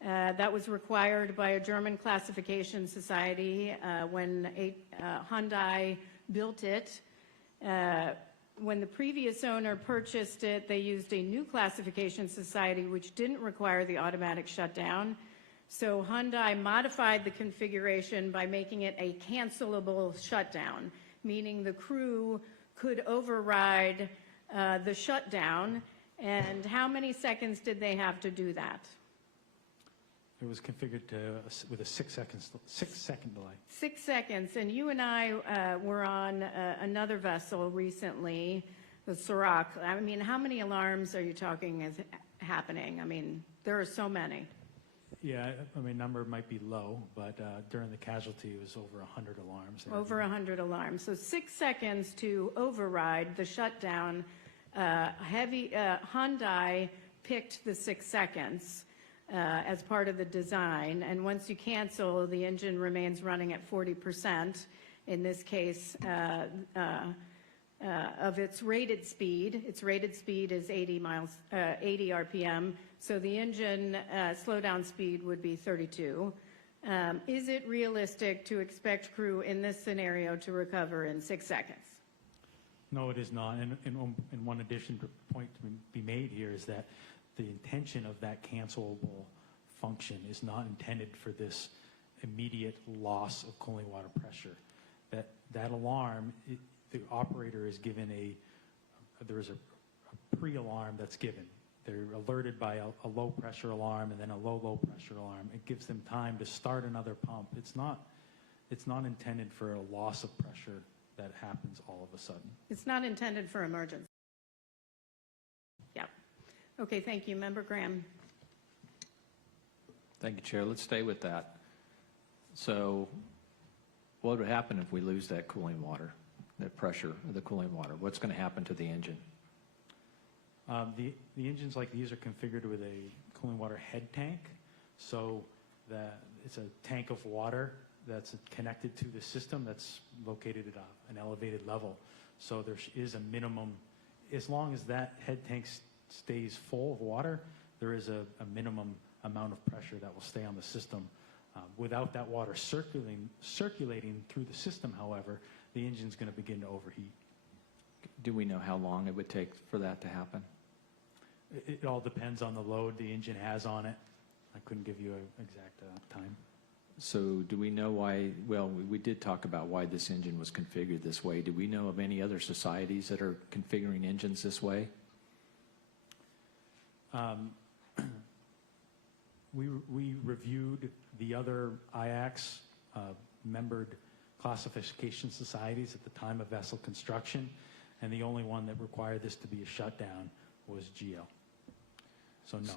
That was required by a German classification society when Hyundai built it. When the previous owner purchased it, they used a new classification society which didn't require the automatic shutdown. So Hyundai modified the configuration by making it a cancelable shutdown, meaning the crew could override the shutdown And how many seconds did they have to do that? It was configured with a 6 second delay. 6 seconds. And you and I were on another vessel recently, the Sirach. I mean, how many alarms are you talking is happening? I mean, there are so many. Yeah, I mean, number might be low, but during the casualty, it was over 100 alarms. Over 100 alarms. So 6 seconds to override the shutdown. Hyundai picked the 6 seconds as part of the design. And once you cancel, the engine remains running at 40%. In this case, of its rated speed. Its rated speed is 80 RPM. So the engine slowdown speed would be 32. Is it realistic to expect crew in this scenario to recover in 6 seconds? No, it is not. And one addition point to be made here is that the intention of that cancelable function is not intended for this immediate loss of cooling water pressure. That alarm, the operator is given there is a pre-alarm that's given. They're alerted by a low pressure alarm and then a low pressure alarm. It gives them time to start another pump. It's not intended for a loss of pressure that happens all of a sudden. It's not intended for emergency. Yeah. Okay, thank you. Member Graham. Thank you, Chair. Let's stay with that. So what would happen if we lose that cooling water, that pressure of the cooling water? What's going to happen to the engine? The engines like these are configured with a cooling water head tank, so that it's a tank of water that's connected to the system that's located at an elevated level. So there is a minimum, as long as that head tank stays full of water, there is a minimum amount of pressure that will stay on the system. Without that water circulating through the system, however, the engine's going to begin to overheat. Do we know how long it would take for that to happen? It all depends on the load the engine has on it. I couldn't give you an exact time. So do we know why, well, we did talk about why this engine was configured this way. Do we know of any other societies that are configuring engines this way? We reviewed the other IACS membered classification societies at the time of vessel construction, and the only one that required this to be a shutdown was GL. So no.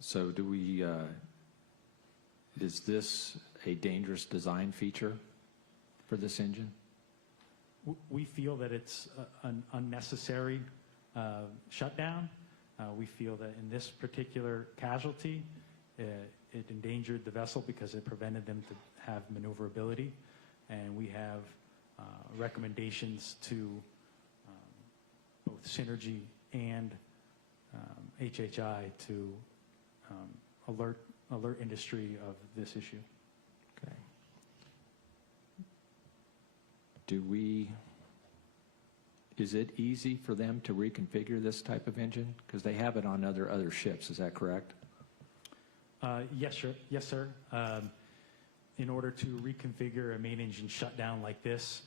So do we, is this a dangerous design feature for this engine? We feel that it's an unnecessary shutdown. We feel that in this particular casualty, it endangered the vessel because it prevented them to have maneuverability. And we have recommendations to both Synergy and HHI to alert industry of this issue. Okay. Is it easy for them to reconfigure this type of engine? Because they have it on other ships, is that correct? Yes, sir. Yes, sir. In order to reconfigure a main engine shutdown like this,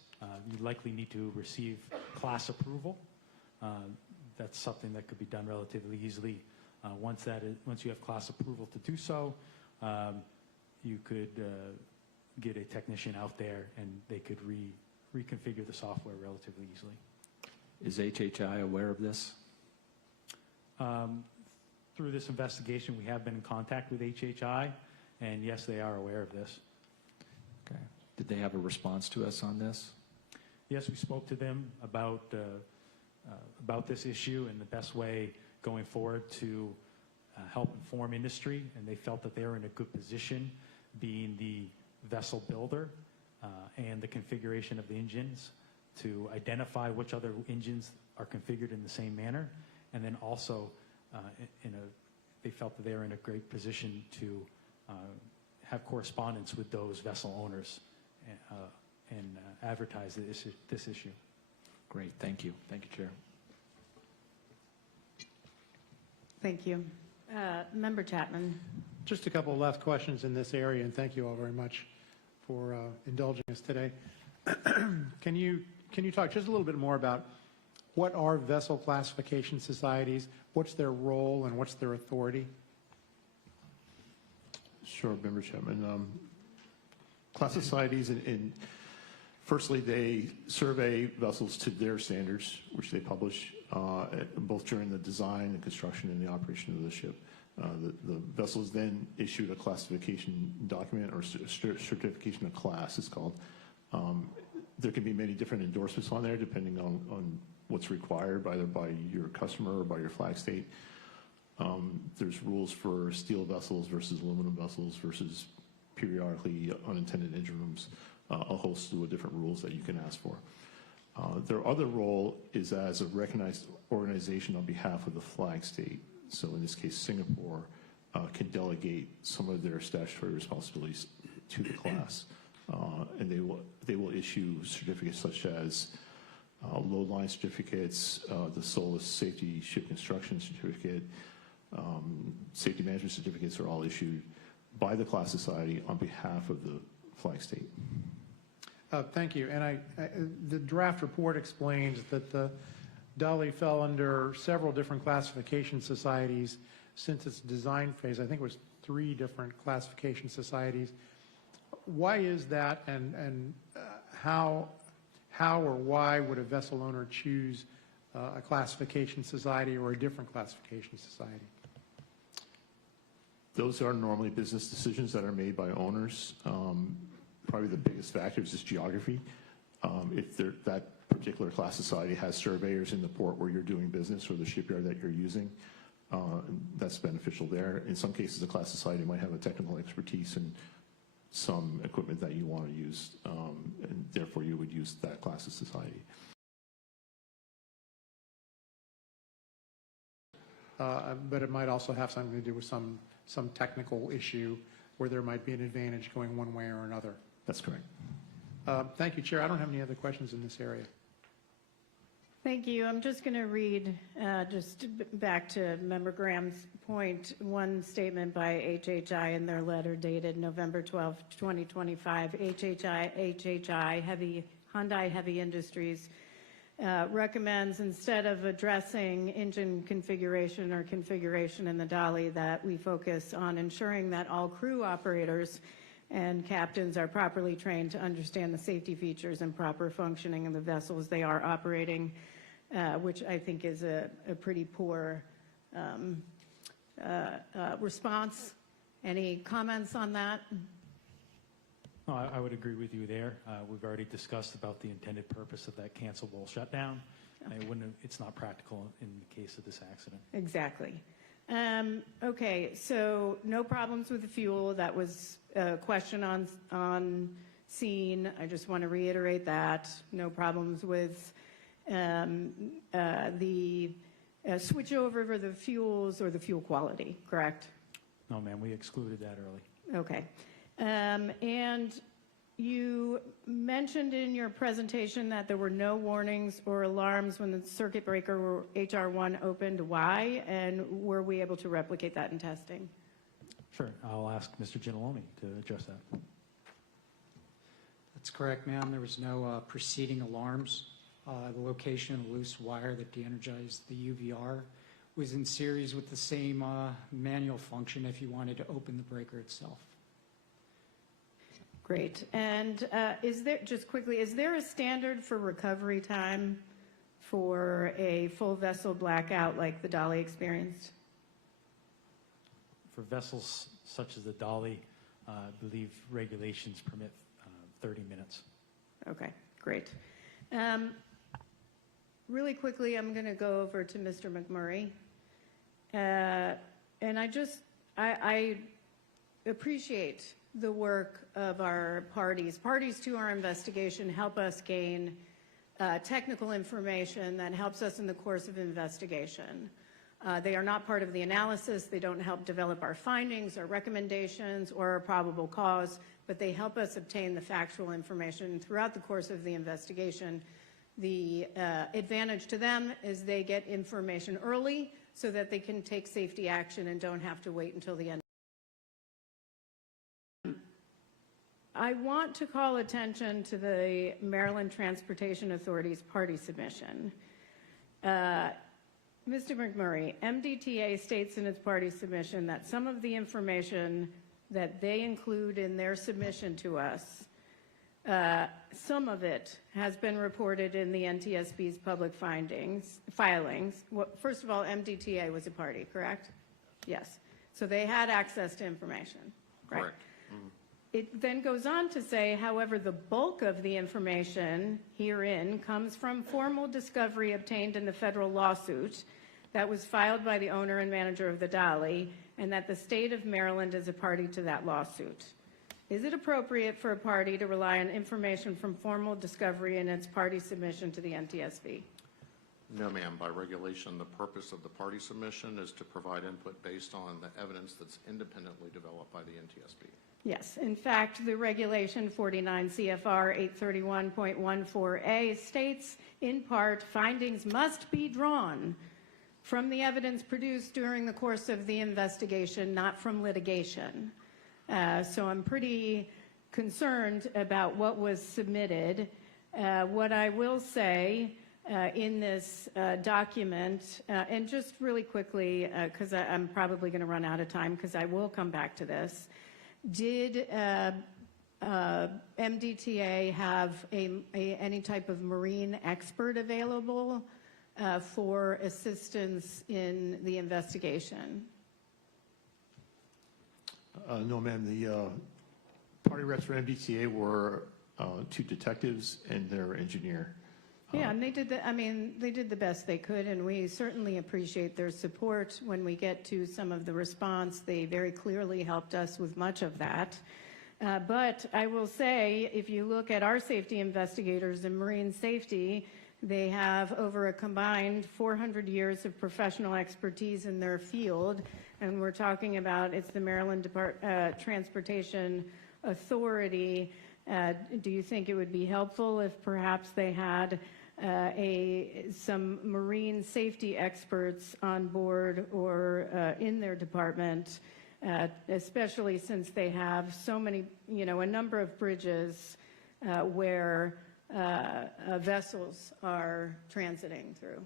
you likely need to receive class approval. That's something that could be done relatively easily. Once you have class approval to do so, you could get a technician out there and they could reconfigure the software relatively easily. Is HHI aware of this? Through this investigation, we have been in contact with HHI, and yes, they are aware of this. Okay. Did they have a response to us on this? Yes, we spoke to them about this issue and the best way going forward to help inform industry, and they felt that they were in a good position being the vessel builder and the configuration of the engines to identify which other engines are configured in the same manner, and then also they felt that they were in a great position to have correspondence with those vessel owners and advertise this issue. Great, thank you. Thank you, Chair. Thank you. Member Chapman. Just a couple of last questions in this area, and thank you all very much for indulging us today. Can you talk just a little bit more about what are vessel classification societies, what's their role, and what's their authority? Sure, Member Chapman. Class societies, firstly, they survey vessels to their standards, which they publish both during the design and construction and the operation of the ship. The vessel is then issued a classification document, or certification of class, it's called. There can be many different endorsements on there depending on what's required, either by your customer or by your flag state. There's rules for steel vessels versus aluminum vessels versus periodically unintended interims, a host of different rules that you can ask for. Their other role is as a recognized organization on behalf of the flag state. So in this case, Singapore can delegate some of their statutory responsibilities to the class. And they will issue certificates such as load line certificates, the SOLAS Safety Ship Construction Certificate, safety management certificates are all issued by the class society on behalf of the flag state. Thank you. And the draft report explains that the Dali fell under several different classification societies since its design phase. I think it was 3 different classification societies. Why is that, and how or why would a vessel owner choose a classification society or a different classification society? Those are normally business decisions that are made by owners. Probably the biggest factor is just geography. If that particular class society has surveyors in the port where you're doing business or the shipyard that you're using, that's beneficial there. In some cases, a class society might have a technical expertise in some equipment that you want to use, and therefore you would use that class of society. But it might also have something to do with some technical issue where there might be an advantage going one way or another. That's correct. Thank you, Chair. I don't have any other questions in this area. Thank you. I'm just going to read, just back to Member Graham's point, one statement by HHI in their letter dated November 12, 2025. HHI, Hyundai Heavy Industries, recommends, instead of addressing engine configuration or configuration in the Dali, that we focus on ensuring that all crew operators and captains are properly trained to understand the safety features and proper functioning of the vessels they are operating, which I think is a pretty poor response. Any comments on that? No, I would agree with you there. We've already discussed about the intended purpose of that cancelable shutdown. It's not practical in the case of this accident. Exactly. Okay, so no problems with the fuel. That was a question on scene. I just want to reiterate that. No problems with the switch over for the fuels or the fuel quality, correct? No, ma'am, we excluded that early. Okay. And you mentioned in your presentation that there were no warnings or alarms when the circuit breaker HR1 opened. Why? And were we able to replicate that in testing? Sure. I'll ask Mr. Ginalomi to address that. That's correct, ma'am. There was no preceding alarms. The location of the loose wire that de-energized the UVR was in series with the same manual function if you wanted to open the breaker itself. Great. And is there a standard for recovery time for a full vessel blackout like the Dali experienced? For vessels such as the Dali, I believe regulations permit 30 minutes. Okay, great. Really quickly, I'm going to go over to Mr. McMurray. And I appreciate the work of our parties. Parties to our investigation help us gain technical information that helps us in the course of investigation. They are not part of the analysis. They don't help develop our findings or recommendations or our probable cause, but they help us obtain the factual information throughout the course of the investigation. The advantage to them is they get information early so that they can take safety action and don't have to wait until the end. I want to call attention to the Maryland Transportation Authority's party submission. Mr. McMurray, MDTA states in its party submission that some of the information that they include in their submission to us, some of it has been reported in the NTSB's public filings. Well, first of all, MDTA was a party, correct? Yes. So they had access to information, right? Correct. It then goes on to say, however, the bulk of the information herein comes from formal discovery obtained in the federal lawsuit that was filed by the owner and manager of the Dali, and that the state of Maryland is a party to that lawsuit. Is it appropriate for a party to rely on information from formal discovery in its party submission to the NTSB? No, ma'am. By regulation, the purpose of the party submission is to provide input based on the evidence that's independently developed by the NTSB. Yes. In fact, the regulation 49 CFR 831.14a states, in part, findings must be drawn from the evidence produced during the course of the investigation, not from litigation. So I'm pretty concerned about what was submitted. What I will say in this document, and just really any because I'm probably going to run out of time because I will come back to this. Did MDTA have any type of marine expert available for assistance in the investigation? No, ma'am. The party reps for MDTA were two detectives and their engineer. Yeah, and they did the best they could, and we certainly appreciate their support when we get to some of the response. They very clearly helped us with much of that. But I will say, if you look at our safety investigators in marine safety, they have over a combined 400 years of professional expertise in their field, and we're talking about it's the Maryland Transportation Authority. Do you think it would be helpful if perhaps they had some marine safety experts on board or in their department, especially since they have so many, a number of bridges where vessels are transiting through?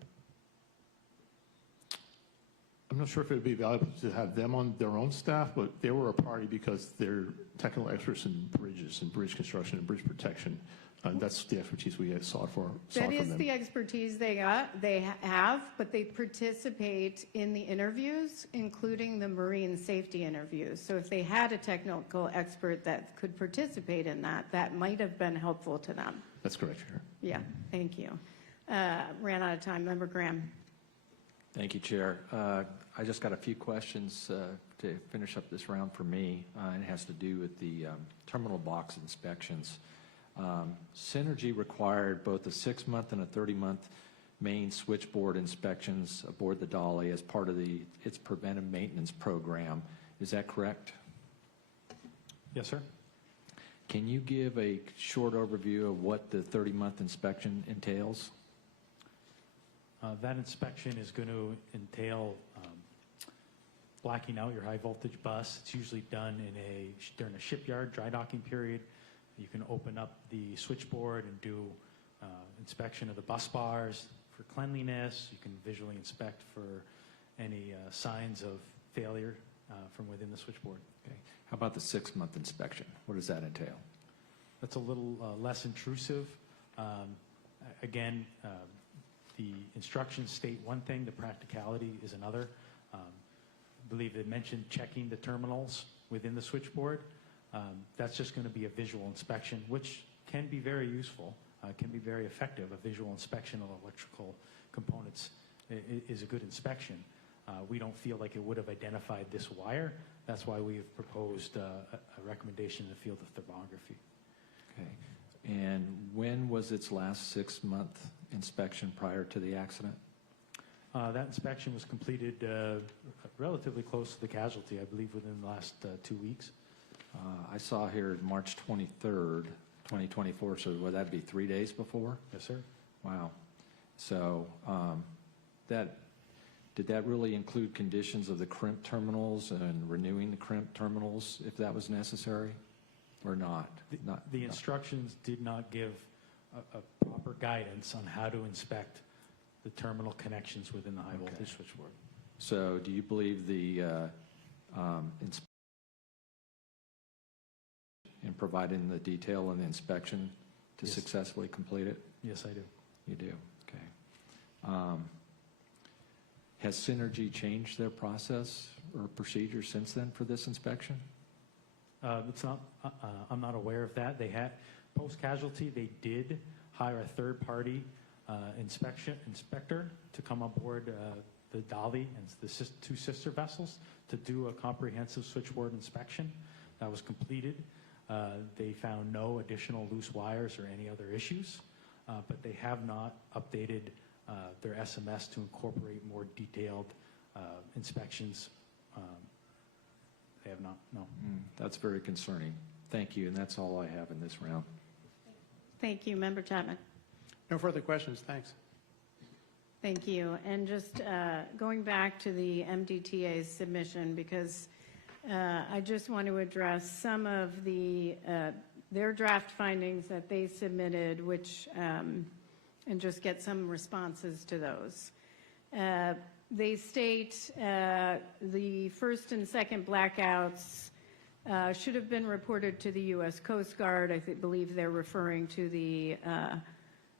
I'm not sure if it would be valuable to have them on their own staff, but they were a party because they're technical experts in bridges and bridge construction and bridge protection. And that's the expertise we sought from them. That is the expertise they have, but they participate in the interviews, including the marine safety interviews. So if they had a technical expert that could participate in that, that might have been helpful to them. That's correct, Chair. Yeah, thank you. Ran out of time. Member Graham. Thank you, Chair. I just got a few questions to finish up this round for me. It has to do with the terminal box inspections. Synergy required both a 6-month and a 30-month main switchboard inspections aboard the Dali as part of its preventive maintenance program. Is that correct? Yes, sir. Can you give a short overview of what the 30-month inspection entails? That inspection is going to entail blacking out your high voltage bus. It's usually done during a shipyard dry docking period. You can open up the switchboard and do inspection of the bus bars for cleanliness. You can visually inspect for any signs of failure from within the switchboard. Okay. How about the 6-month inspection? What does that entail? That's a little less intrusive. Again, the instructions state one thing, the practicality is another. I believe they mentioned checking the terminals within the switchboard. That's just going to be a visual inspection, which can be very useful, can be very effective. A visual inspection of electrical components is a good inspection. We don't feel like it would have identified this wire. That's why we have proposed a recommendation in the field of thermography. Okay. And when was its last 6-month inspection prior to the accident? That inspection was completed relatively close to the casualty, I believe within the last 2 weeks. I saw here March 23rd, 2024, so would that be 3 days before? Yes, sir. Wow. So did that really include conditions of the crimp terminals and renewing the crimp terminals if that was necessary or not? The instructions did not give a proper guidance on how to inspect the terminal connections within the high voltage Okay. switchboard. So do you believe the in providing the detail and the inspection to Yes. successfully complete it? Yes, I do. You do, okay. Has Synergy changed their process or procedure since then for this inspection? It's not. I'm not aware of that. They had post-casualty. They did hire a third-party inspector to come aboard the Dali and the two sister vessels to do a comprehensive switchboard inspection. That was completed. They found no additional loose wires or any other issues, but they have not updated their SMS to incorporate more detailed inspections. They have not, no. That's very concerning. Thank you, and that's all I have in this round. Thank you. Member Chapman. No further questions, thanks. Thank you. And just going back to the MDTA's submission, because I just want to address some of their draft findings that they submitted, which, and just get some responses to those. They state the first and second blackouts should have been reported to the U.S. Coast Guard. I believe they're referring to the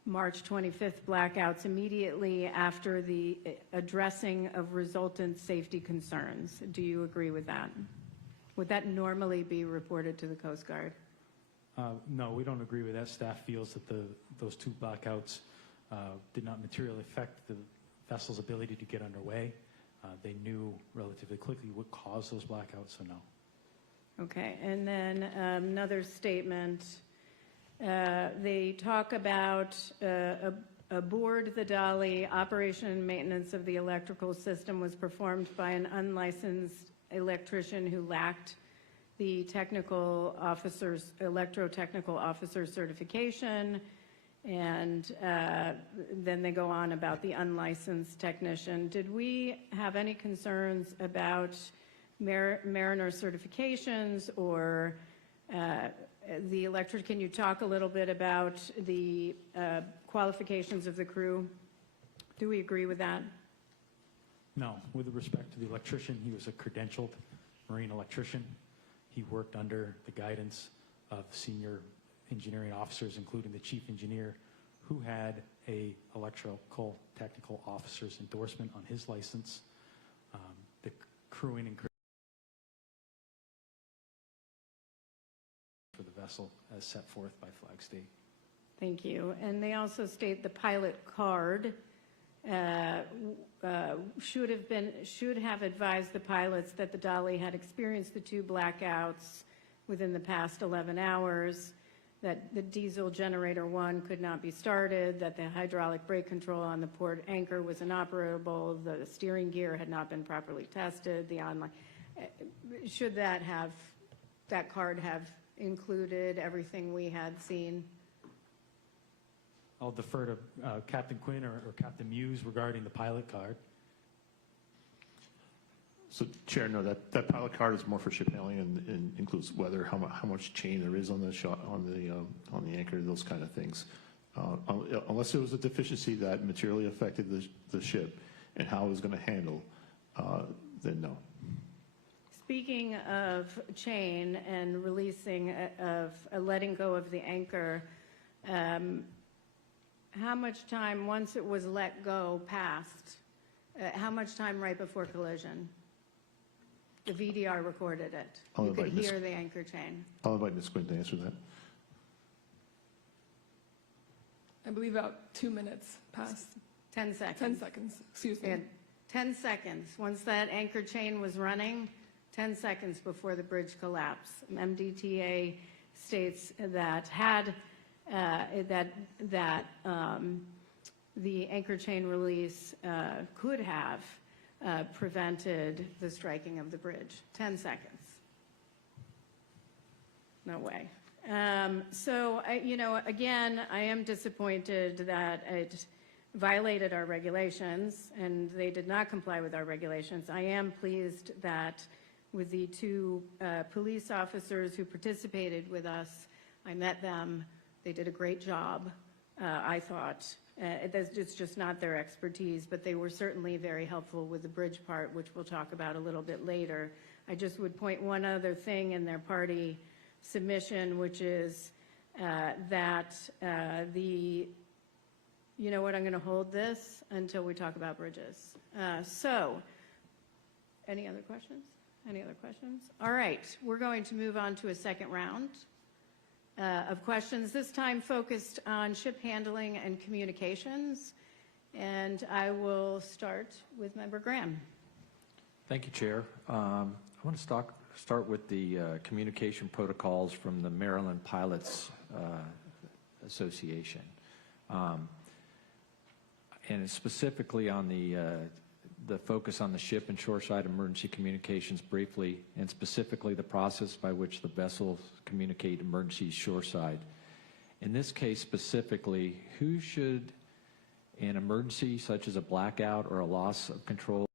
March 25th blackouts immediately after the addressing of resultant safety concerns. Do you agree with that? Would that normally be reported to the Coast Guard? No, we don't agree with that. Staff feels that those two blackouts did not materially affect the vessel's ability to get underway. They knew relatively quickly what caused those blackouts, so no. Okay, and then another statement. They talk about aboard the Dali, operation and maintenance of the electrical system was performed by an unlicensed electrician who lacked the electrotechnical officer certification. And then they go on about the unlicensed technician. Did we have any concerns about mariner certifications or the electric? Can you talk a little bit about the qualifications of the crew? Do we agree with that? No, with respect to the electrician, he was a credentialed marine electrician. He worked under the guidance of senior engineering officers, including the chief engineer, who had a electrical technical officer's endorsement on his license. The crewing and for the vessel as set forth by Flag State. Thank you. And they also state the pilot card should have advised the pilots that the Dali had experienced the two blackouts within the past 11 hours, that the diesel generator 1 could not be started, that the hydraulic brake control on the port anchor was inoperable, the steering gear had not been properly tested, should that card have included everything we had seen? I'll defer to Captain Quinn or Captain Muse regarding the pilot card. So, Chair, no, that pilot card is more for ship hailing and includes weather, how much chain there is on the anchor, those kind of things. Unless there was a deficiency that materially affected the ship and how it was going to handle, then no. Speaking of chain and releasing of letting go of the anchor, how much time once it was let go passed? How much time right before collision? The VDR recorded it. You could hear the anchor chain. I'll invite Ms. Quinn to answer that. I believe about 2 minutes passed. 10 seconds. 10 seconds, excuse me. 10 seconds. Once that anchor chain was running, 10 seconds before the bridge collapsed. MDTA states that the anchor chain release could have prevented the striking of the bridge. 10 seconds. No way. So, again, I am disappointed that it violated our regulations, and they did not comply with our regulations. I am pleased that with the two police officers who participated with us, I met them. They did a great job. I thought. It's just not their expertise, but they were certainly very helpful with the bridge part, which we'll talk about a little bit later. I just would point one other thing in their party submission, which is that you know what, I'm going to hold this until we talk about bridges. So, any other questions? Any other questions? All right, we're going to move on to a second round of questions, this time focused on ship handling and communications. And I will start with Member Graham. Thank you, Chair. I want to start with the communication protocols from the Maryland Pilots Association. And specifically on the focus on the ship and shoreside emergency communications briefly, and specifically the process by which the vessels communicate emergencies shoreside. In this case specifically, who should an emergency such as a blackout or a loss of control,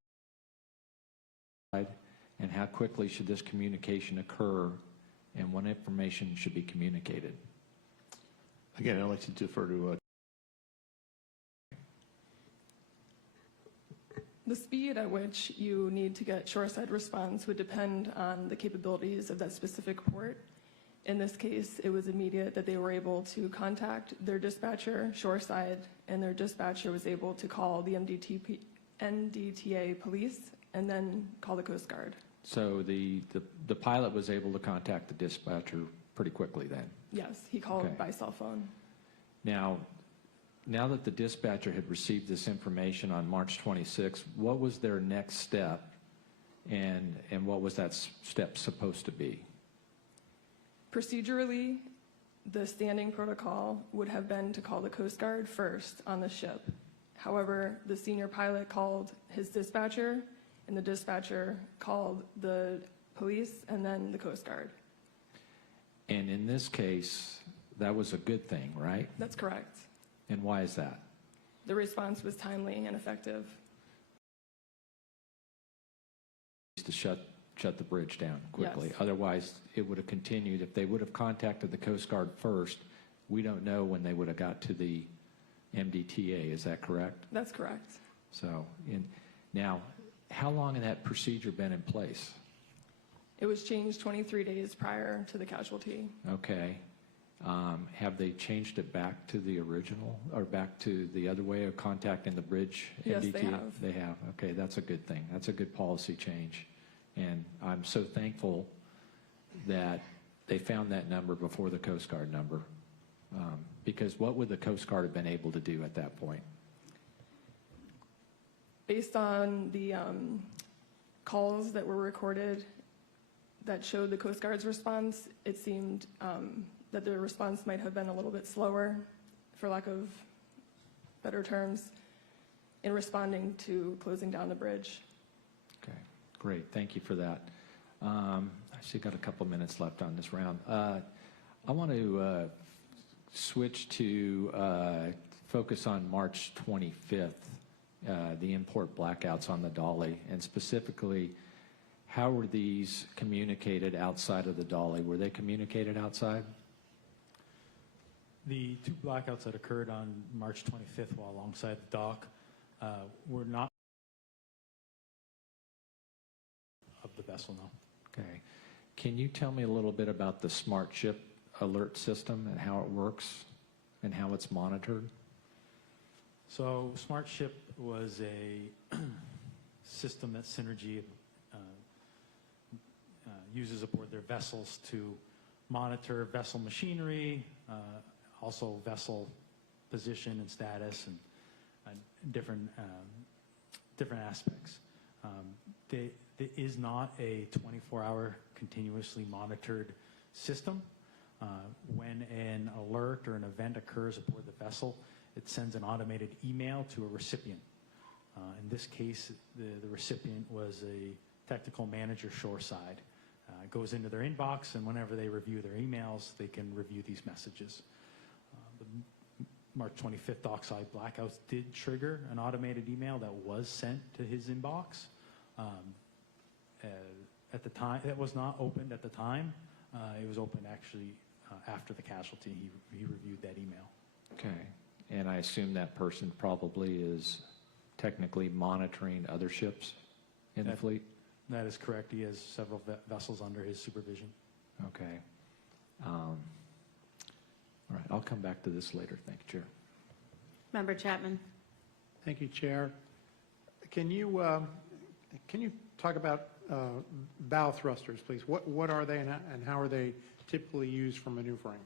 and how quickly should this communication occur, and what information should be communicated? Again, I'd like to defer to The speed at which you need to get shoreside response would depend on the capabilities of that specific port. In this case, it was immediate that they were able to contact their dispatcher shoreside, and their dispatcher was able to call the NDTA police and then call the Coast Guard. So the pilot was able to contact the dispatcher pretty quickly then? Yes, he called by cell phone. Now that the dispatcher had received this information on March 26th, what was their next step, and what was that step supposed to be? Procedurally, the standing protocol would have been to call the Coast Guard first on the ship. However, the senior pilot called his dispatcher, and the dispatcher called the police and then the Coast Guard. And in this case, that was a good thing, right? That's correct. And why is that? The response was timely and effective. To shut the bridge down quickly. Yes. Otherwise, it would have continued. If they would have contacted the Coast Guard first, we don't know when they would have got to the MDTA. Is that correct? That's correct. So, now, how long had that procedure been in place? It was changed 23 days prior to the casualty. Okay. Have they changed it back to the original, or back to the other way of contacting the bridge? Yes, MDTA? they have. They have. Okay, that's a good thing. That's a good policy change. And I'm so thankful that they found that number before the Coast Guard number. Because what would the Coast Guard have been able to do at that point? Based on the calls that were recorded that showed the Coast Guard's response, it seemed that the response might have been a little bit slower, for lack of better terms, in responding to closing down the bridge. Okay, great. Thank you for that. I see got a couple minutes left on this round. I want to switch to focus on March 25th, the import blackouts on the Dali, and specifically, how were these communicated outside of the Dali? Were they communicated outside? The two blackouts that occurred on March 25th while alongside the dock were not of the vessel, no. Okay. Can you tell me a little bit about the smart ship alert system and how it works and how it's monitored? So Smart Ship was a system that Synergy uses aboard their vessels to monitor vessel machinery, also vessel position and status, and different aspects. There is not a 24-hour continuously monitored system. When an alert or an event occurs aboard the vessel, it sends an automated email to a recipient. In this case, the recipient was a technical manager shoreside. It goes into their inbox, and whenever they review their emails, they can review these messages. The March 25th dockside blackouts did trigger an automated email that was sent to his inbox. At the time, it was not opened at the time. It was opened actually after the casualty. He reviewed that email. Okay. And I assume that person probably is technically monitoring other ships in the fleet? That is correct. He has several vessels under his supervision. Okay. All right, I'll come back to this later. Thank you, Chair. Member Chapman. Thank you, Chair. Can you talk about bow thrusters, please? What are they and how are they typically used for maneuvering?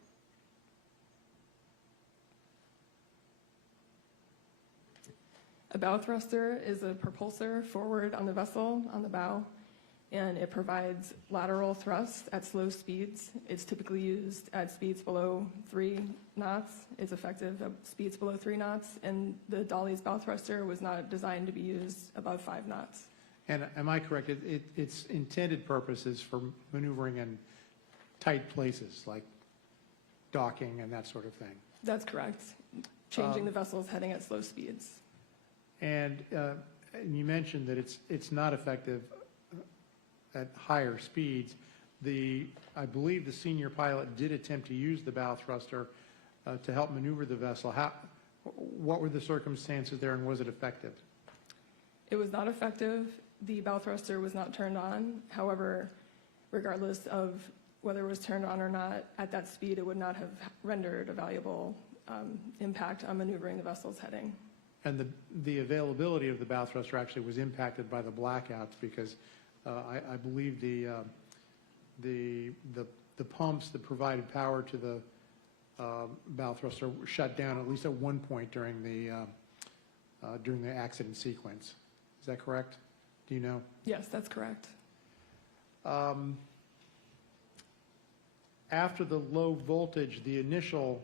A bow thruster is a propulsor forward on the vessel on the bow, and it provides lateral thrust at slow speeds. It's typically used at speeds below 3 knots. It's effective at speeds below 3 knots, and the Dali's bow thruster was not designed to be used above 5 knots. And am I correct? Its intended purpose is for maneuvering in tight places like docking and that sort of thing. That's correct. Changing the vessel's heading at slow speeds. And you mentioned that it's not effective at higher speeds. I believe the senior pilot did attempt to use the bow thruster to help maneuver the vessel. What were the circumstances there, and was it effective? It was not effective. The bow thruster was not turned on. However, regardless of whether it was turned on or not, at that speed it would not have rendered a valuable impact on maneuvering the vessel's heading. And the availability of the bow thruster actually was impacted by the blackouts because I believe the pumps that provided power to the bow thruster were shut down at least at one point during the accident sequence. Is that correct? Do you know? Yes, that's correct. After the low voltage, the initial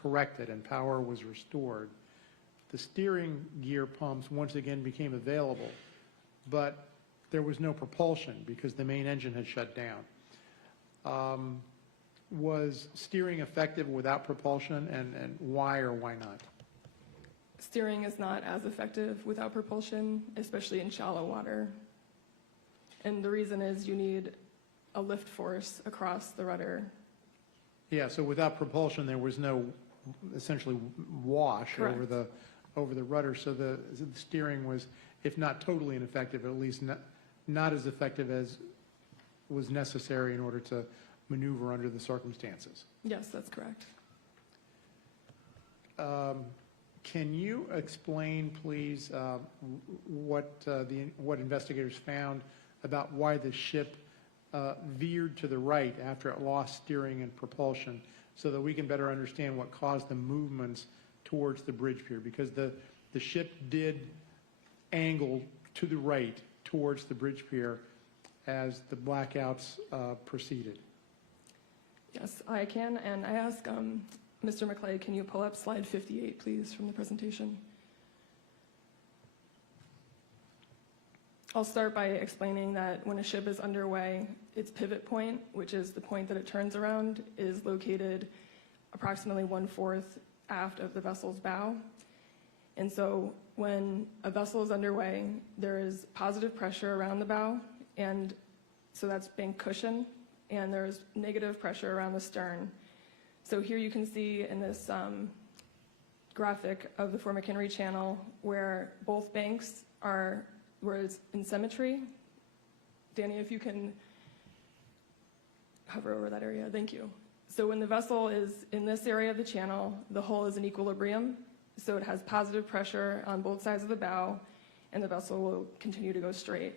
corrected and power was restored, the steering gear pumps once again became available, but there was no propulsion because the main engine had shut down. Was steering effective without propulsion, and why or why not? Steering is not as effective without propulsion, especially in shallow water. And the reason is you need a lift force across the rudder. Yeah, so without propulsion, there was no essentially wash Correct. over the rudder. So the steering was, if not totally ineffective, at least not as effective as was necessary in order to maneuver under the circumstances. Yes, that's correct. Can you explain, please, what investigators found about why the ship veered to the right after it lost steering and propulsion, so that we can better understand what caused the movements towards the bridge pier? Because the ship did angle to the right towards the bridge pier as the blackouts proceeded. Yes, I can. And I ask Mr. McClay, can you pull up slide 58, please, from the presentation? I'll start by explaining that when a ship is underway, its pivot point, which is the point that it turns around, is located approximately 1/4 aft of the vessel's bow. And so when a vessel is underway, there is positive pressure around the bow, and so that's bank cushion, and there's negative pressure around the stern. So here you can see in this graphic of the Fort McHenry Channel where both banks are where it's in symmetry. Danny, if you can hover over that area, thank you. So when the vessel is in this area of the channel, the hull is in equilibrium, so it has positive pressure on both sides of the bow, and the vessel will continue to go straight.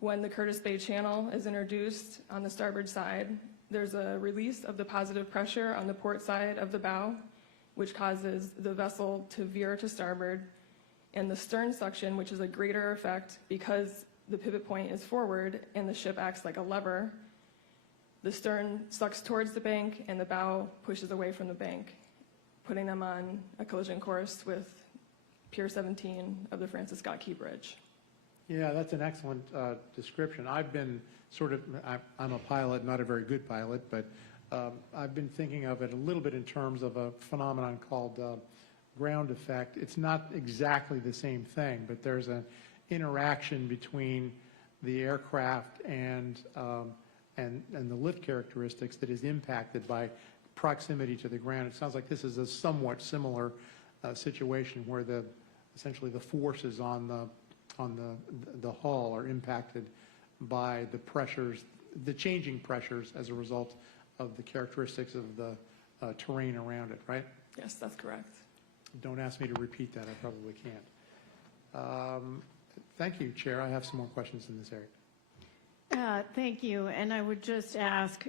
When the Curtis Bay Channel is introduced on the starboard side, there's a release of the positive pressure on the port side of the bow, which causes the vessel to veer to starboard, and the stern suction, which is a greater effect because the pivot point is forward and the ship acts like a lever. The stern sucks towards the bank and the bow pushes away from the bank, putting them on a collision course with Pier 17 of the Francis Scott Key Bridge. Yeah, that's an excellent description. I've been I'm a pilot, not a very good pilot, but I've been thinking of it a little bit in terms of a phenomenon called ground effect. It's not exactly the same thing, but there's an interaction between the aircraft and the lift characteristics that is impacted by proximity to the ground. It sounds like this is a somewhat similar situation where essentially the forces on the hull are impacted by the pressures, the changing pressures as a result of the characteristics of the terrain around it, right? Yes, that's correct. Don't ask me to repeat that, I probably can't. Thank you, Chair. I have some more questions in this area. Thank you. And I would just ask,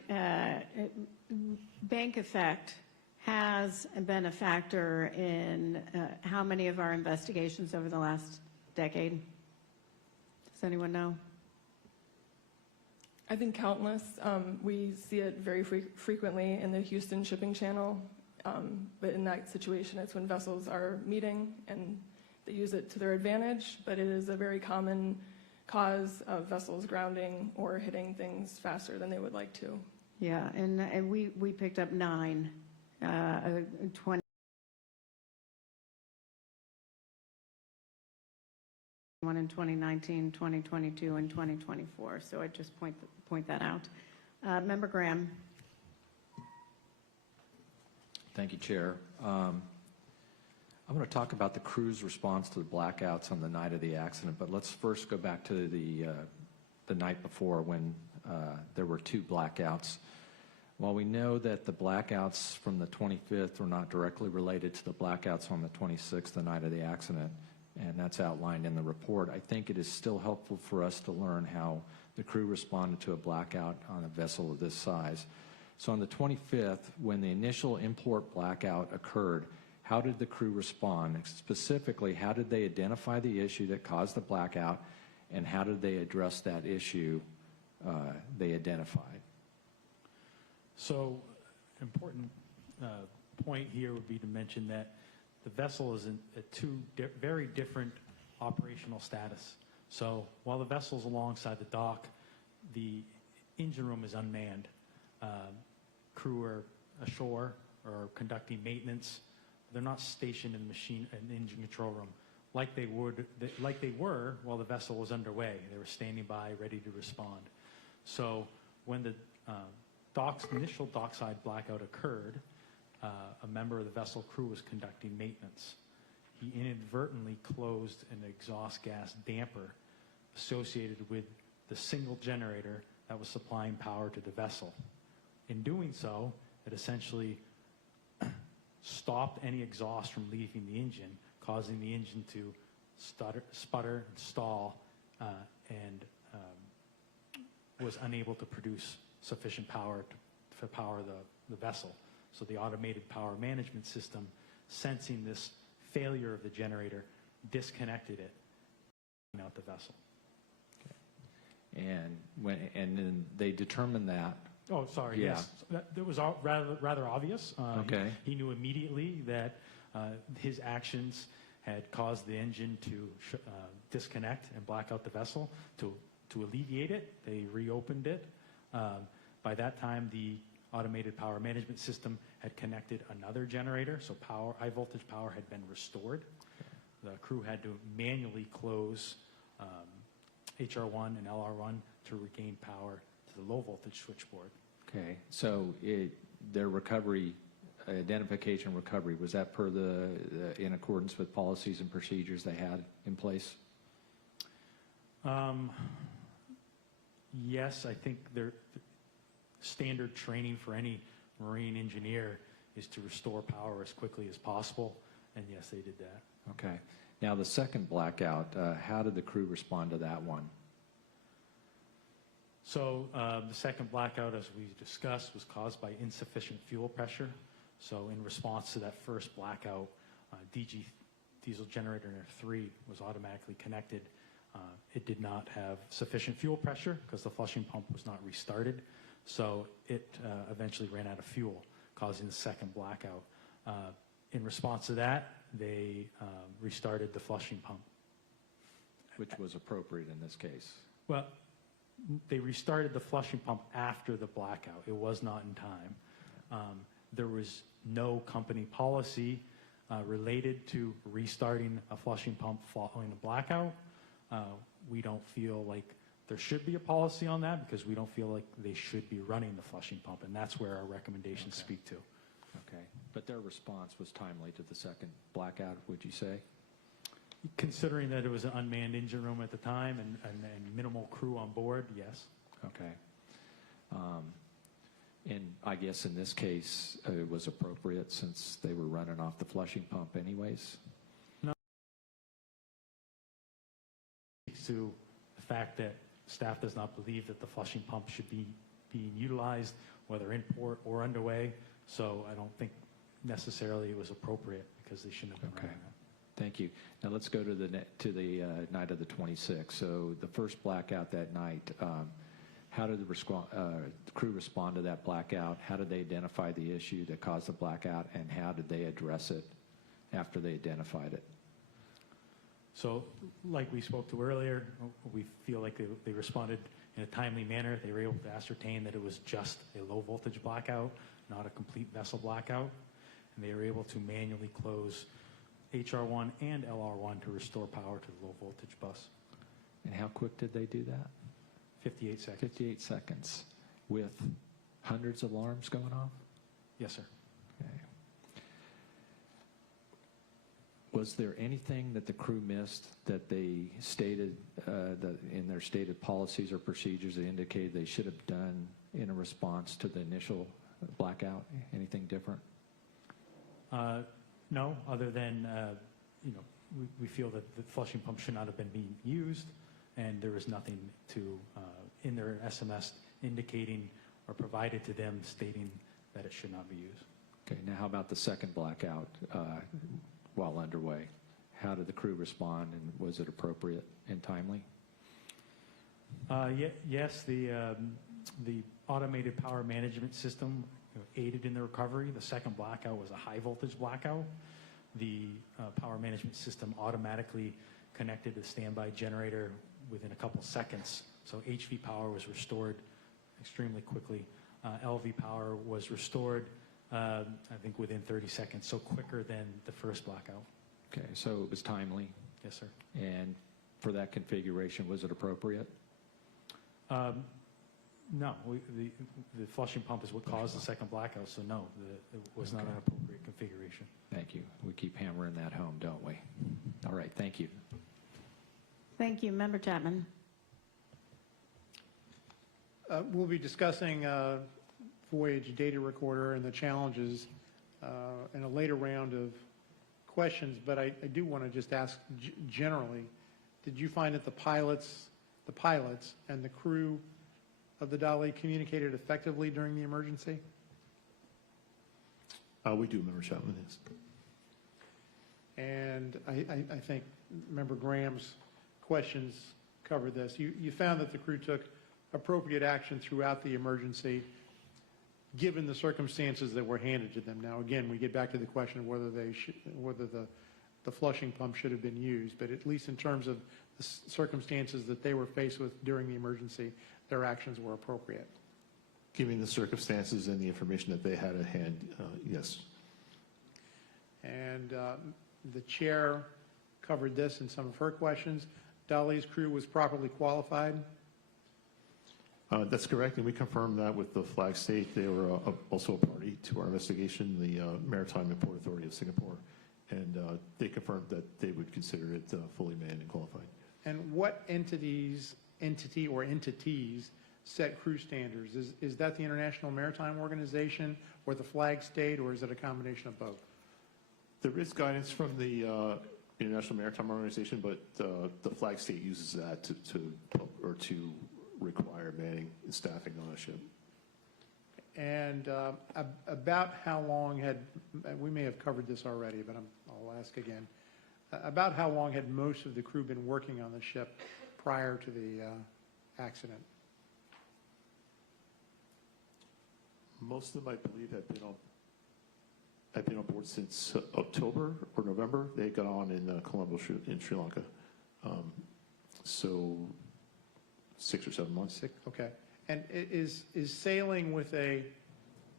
bank effect has been a factor in how many of our investigations over the last decade? Does anyone know? I think countless. We see it very frequently in the Houston shipping channel, but in that situation, it's when vessels are meeting and they use it to their advantage, but it is a very common cause of vessels grounding or hitting things faster than they would like to. Yeah, and we picked up 9, 20. One in 2019, 2022, and 2024. So I just point that out. Member Graham. Thank you, Chair. I'm going to talk about the crew's response to the blackouts on the night of the accident, but let's first go back to the night before when there were 2 blackouts. While we know that the blackouts from the 25th were not directly related to the blackouts on the 26th, the night of the accident, and that's outlined in the report, I think it is still helpful for us to learn how the crew responded to a blackout on a vessel of this size. So on the 25th, when the initial import blackout occurred, how did the crew respond? Specifically, how did they identify the issue that caused the blackout, and how did they address that issue they identified? So, an important point here would be to mention that the vessel is in two very different operational status. So, while the vessel's alongside the dock, the engine room is unmanned. Crew are ashore or conducting maintenance. They're not stationed in the engine control room like they were while the vessel was underway. They were standing by, ready to respond. So when the initial dockside blackout occurred, a member of the vessel crew was conducting maintenance. He inadvertently closed an exhaust gas damper associated with the single generator that was supplying power to the vessel. In doing so, it essentially stopped any exhaust from leaving the engine, causing the engine to sputter and stall, and was unable to produce sufficient power to power the vessel. So the automated power management system, sensing this failure of the generator, disconnected it, out the vessel. Okay. And then they determined that. Oh, sorry. Yeah. Yes, that was rather obvious. Okay. He knew immediately that his actions had caused the engine to disconnect and black out the vessel. To alleviate it, they reopened it. By that time, the automated power management system had connected another generator, so high voltage power had been restored. The crew had to manually close HR1 and LR1 to regain power to the low voltage switchboard. Okay, so their identification recovery, was that per in accordance with policies and procedures they had in place? Yes, I think their standard training for any marine engineer is to restore power as quickly as possible, and yes, they did that. Okay. Now, the second blackout, how did the crew respond to that one? So the second blackout, as we discussed, was caused by insufficient fuel pressure. So in response to that first blackout, diesel generator 3 was automatically connected. It did not have sufficient fuel pressure because the flushing pump was not restarted. So it eventually ran out of fuel, causing the second blackout. In response to that, they restarted the flushing pump. Which was appropriate in this case? Well, they restarted the flushing pump after the blackout. It was not in time. There was no company policy related to restarting a flushing pump following a blackout. We don't feel like there should be a policy on that because we don't feel like they should be running the flushing pump, and that's where our recommendations speak to. Okay. But their response was timely to the second blackout, would you say? Considering that it was an unmanned engine room at the time and minimal crew on board, yes. Okay. And I guess in this case, it was appropriate since they were running off the flushing pump anyways? To the fact that staff does not believe that the flushing pump should be being utilized, whether in port or underway. So I don't think necessarily it was appropriate because they shouldn't have been running that. Thank you. Now let's go to the night of the 26th. So the first blackout that night, how did the crew respond to that blackout? How did they identify the issue that caused the blackout, and how did they address it after they identified it? So like we spoke to earlier, we feel like they responded in a timely manner. They were able to ascertain that it was just a low voltage blackout, not a complete vessel blackout. And they were able to manually close HR1 and LR1 to restore power to the low voltage bus. And how quick did they do that? 58 seconds. 58 seconds with hundreds of alarms going off? Yes, sir. Okay. Was there anything that the crew missed that they stated in their stated policies or procedures that indicated they should have done in a response to the initial blackout? Anything different? No, other than, we feel that the flushing pump should not have been being used, and there was nothing in their SMS indicating or provided to them stating that it should not be used. Okay, now how about the second blackout while underway? How did the crew respond, and was it appropriate and timely? Yes, the automated power management system aided in the recovery. The second blackout was a high voltage blackout. The power management system automatically connected the standby generator within a couple seconds. So HV power was restored extremely quickly. LV power was restored, I think, within 30 seconds, so quicker than the first blackout. Okay, so it was timely. Yes, sir. And for that configuration, was it appropriate? No, the flushing pump is what caused the second blackout, so no, it was not an appropriate configuration. Thank you. We keep hammering that home, don't we? All right, thank you. Thank you. Member Chapman. We'll be discussing Voyage data recorder and the challenges in a later round of questions, but I do want to just ask generally, did you find that the pilots and the crew of the Dali communicated effectively during the emergency? We do, Member Chapman, yes. And I think Member Graham's questions covered this. You found that the crew took appropriate action throughout the emergency, given the circumstances that were handed to them. Now, again, we get back to the question of whether the flushing pump should have been used, but at least in terms of the circumstances that they were faced with during the emergency, their actions were appropriate. Given the circumstances and the information that they had at hand, yes. And the chair covered this in some of her questions. Dali's crew was properly qualified. That's correct, and we confirmed that with the flag state. They were also a party to our investigation, the Maritime and Port Authority of Singapore, and they confirmed that they would consider it fully manned and qualified. And what entities set crew standards? Is that the International Maritime Organization or the flag state, or is it a combination of both? There is guidance from the International Maritime Organization, but the flag state uses that to require manning and staffing on a ship. And about how long we may have covered this already, but I'll ask again. About how long had most of the crew been working on the ship prior to the accident? Most of them, I believe, had been on board since October or November. They got on in Colombo in Sri Lanka. So 6 or 7 months. Okay. And is sailing with a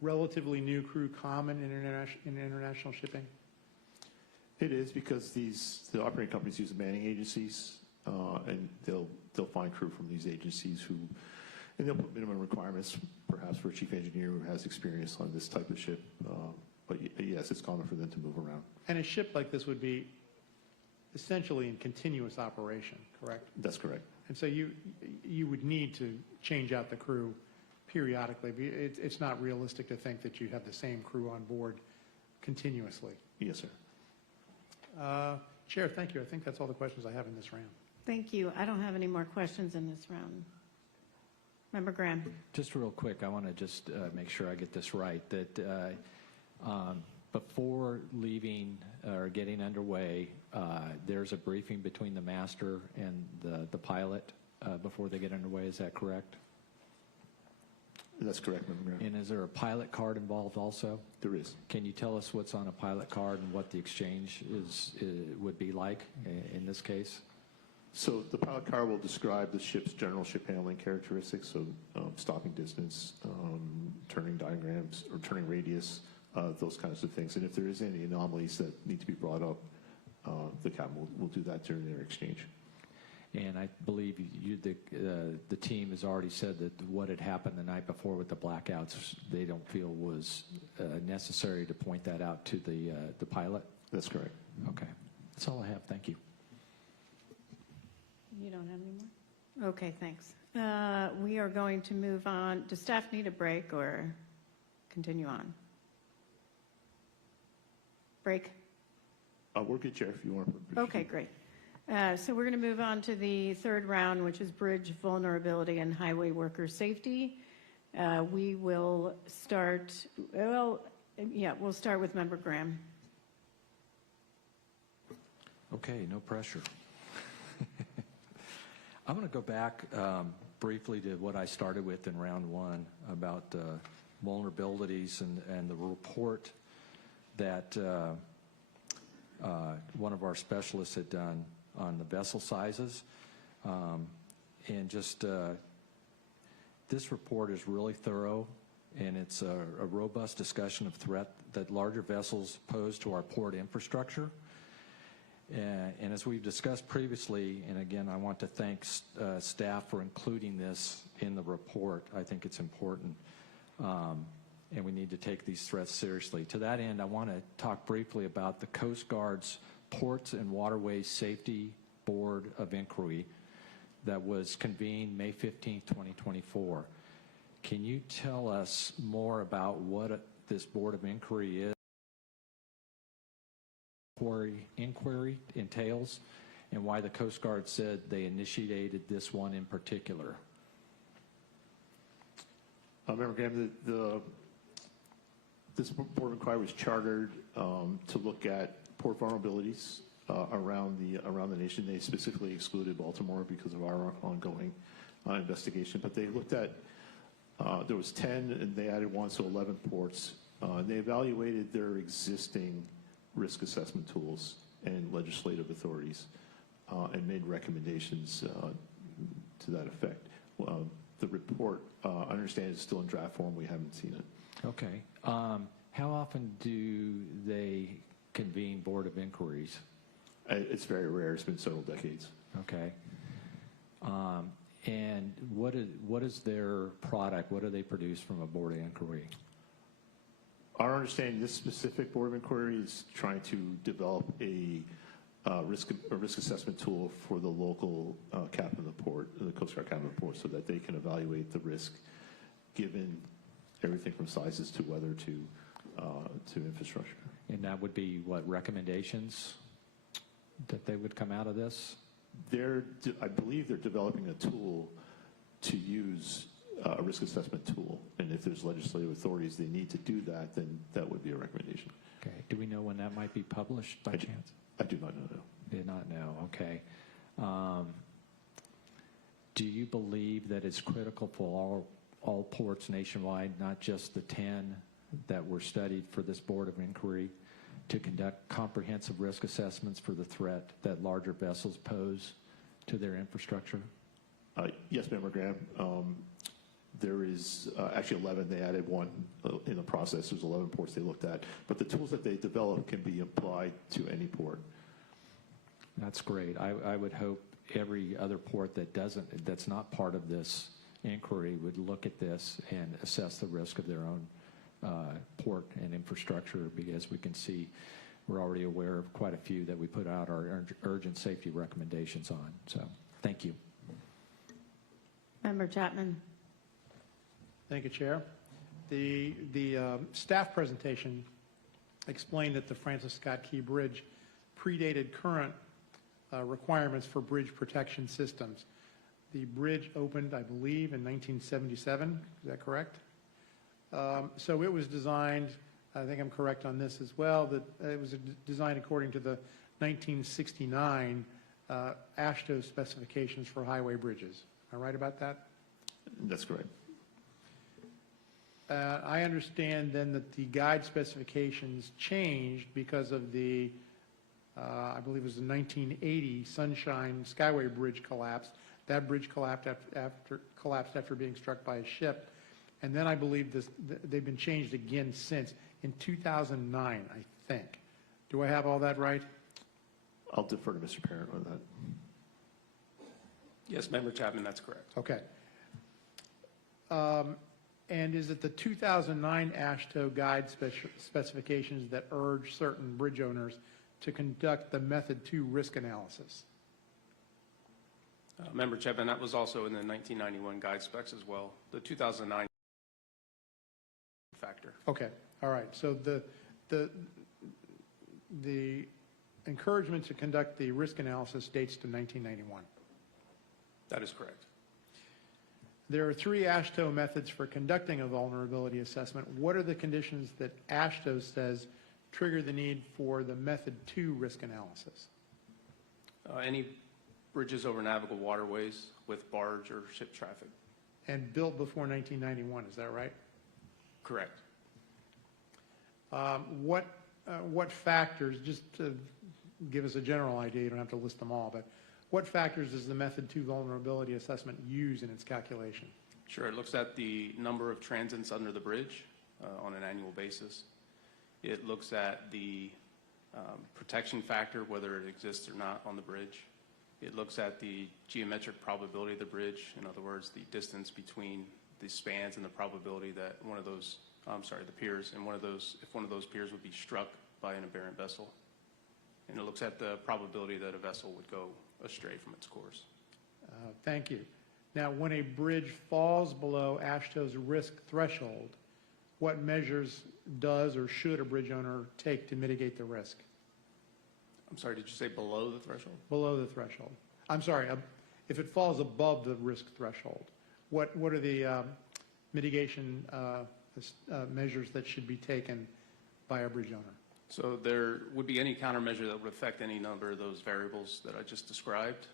relatively new crew common in international shipping? It is, because the operating companies use manning agencies, and they'll find crew from these agencies and they'll put minimum requirements, perhaps for a chief engineer who has experience on this type of ship, But yes, it's common for them to move around. And a ship like this would be essentially in continuous operation, correct? That's correct. And so you would need to change out the crew periodically. It's not realistic to think that you have the same crew on board continuously. Yes, sir. Chair, thank you. I think that's all the questions I have in this round. Thank you. I don't have any more questions in this round. Member Graham. Just real quick, I want to just make sure I get this right, that before leaving or getting underway, there's a briefing between the master and the pilot before they get underway. Is that correct? That's correct, Member Graham. And is there a pilot card involved also? There is. Can you tell us what's on a pilot card and what the exchange would be like in this case? So the pilot card will describe the ship's general ship handling characteristics, so stopping distance, turning diagrams, or turning radius, those kinds of things. And if there is any anomalies that need to be brought up, the captain will do that during their exchange. And I believe the team has already said that what had happened the night before with the blackouts, they don't feel was necessary to point that out to the pilot? That's correct. Okay. That's all I have. Thank you. You don't have any more? Okay, thanks. We are going to move on. Does staff need a break or continue on? Break? We're good, Chair, if you want to. Okay, great. So we're going to move on to the third round, which is bridge vulnerability and highway worker safety. We will start, we'll start with Member Graham. Okay, no pressure. I'm going to go back briefly to what I started with in round one about vulnerabilities and the report that one of our specialists had done on the vessel sizes. And just this report is really thorough, and it's a robust discussion of threat that larger vessels pose to our port infrastructure. And as we've discussed previously, and again, I want to thank staff for including this in the report. I think it's important, and we need to take these threats seriously. To that end, I want to talk briefly about the Coast Guard's Ports and Waterways Safety Board of Inquiry that was convened May 15, 2024. Can you tell us more about what this Board of Inquiry is? Inquiry entails, and why the Coast Guard said they initiated this one in particular. Member Graham, this Board of Inquiry was chartered to look at port vulnerabilities around the nation. They specifically excluded Baltimore because of our ongoing investigation, but they looked at there was 10, and they added one, so 11 ports. They evaluated their existing risk assessment tools and legislative authorities and made recommendations to that effect. The report, I understand, is still in draft form. We haven't seen it. Okay. How often do they convene Board of Inquiries? It's very rare. It's been several decades. Okay. And what is their product? What do they produce from a Board of Inquiry? Our understanding, this specific Board of Inquiry is trying to develop a risk assessment tool for the local captain of the port, the Coast Guard captain of the port, so that they can evaluate the risk given everything from sizes to weather to infrastructure. And that would be what recommendations that they would come out of this? I believe they're developing a tool to use a risk assessment tool, and if there's legislative authorities they need to do that, then that would be a recommendation. Okay. Do we know when that might be published by chance? I do not know. No. Did not know. Okay. Do you believe that it's critical for all ports nationwide, not just the 10 that were studied for this Board of Inquiry, to conduct comprehensive risk assessments for the threat that larger vessels pose to their infrastructure? Yes, Member Graham. There is actually 11. They added one in the process. There's 11 ports they looked at. But the tools that they develop can be applied to any port. That's great. I would hope every other port that's not part of this inquiry would look at this and assess the risk of their own port and infrastructure, because we can see we're already aware of quite a few that we put out our urgent safety recommendations on. So thank you. Member Chapman. Thank you, Chair. The staff presentation explained that the Francis Scott Key Bridge predated current requirements for bridge protection systems. The bridge opened, I believe, in 1977. Is that correct? So it was designed, I think I'm correct on this as well, that it was designed according to the 1969 AASHTO specifications for highway bridges. Am I right about that? That's correct. I understand then that the guide specifications changed because of the, I believe it was the 1980 Sunshine Skyway Bridge collapse. That bridge collapsed after being struck by a ship. And then I believe they've been changed again since, in 2009, I think. Do I have all that right? I'll defer to Mr. Parent on that. Yes, Member Chapman, that's correct. Okay. And is it the 2009 AASHTO guide specifications that urge certain bridge owners to conduct the Method 2 risk analysis? Member Chapman, that was also in the 1991 guide specs as well. The 2009 factor. Okay, all right. So the encouragement to conduct the risk analysis dates to 1991. That is correct. There are 3 AASHTO methods for conducting a vulnerability assessment. What are the conditions that AASHTO says trigger the need for the Method 2 risk analysis? Any bridges over navigable waterways with barge or ship traffic. And built before 1991, is that right? Correct. What factors, just to give us a general idea, you don't have to list them all, but what factors does the Method 2 vulnerability assessment use in its calculation? Sure, it looks at the number of transits under the bridge on an annual basis. It looks at the protection factor, whether it exists or not on the bridge. It looks at the geometric probability of the bridge, in other words, the distance between the spans and the probability that one of those, the piers, and if one of those piers would be struck by an aberrant vessel. And it looks at the probability that a vessel would go astray from its course. Thank you. Now, when a bridge falls below AASHTO's risk threshold, what measures does or should a bridge owner take to mitigate the risk? I'm sorry, did you say below the threshold? Below the threshold. I'm sorry, if it falls above the risk threshold, what are the mitigation measures that should be taken by a bridge owner? So there would be any countermeasure that would affect any number of those variables that I just described.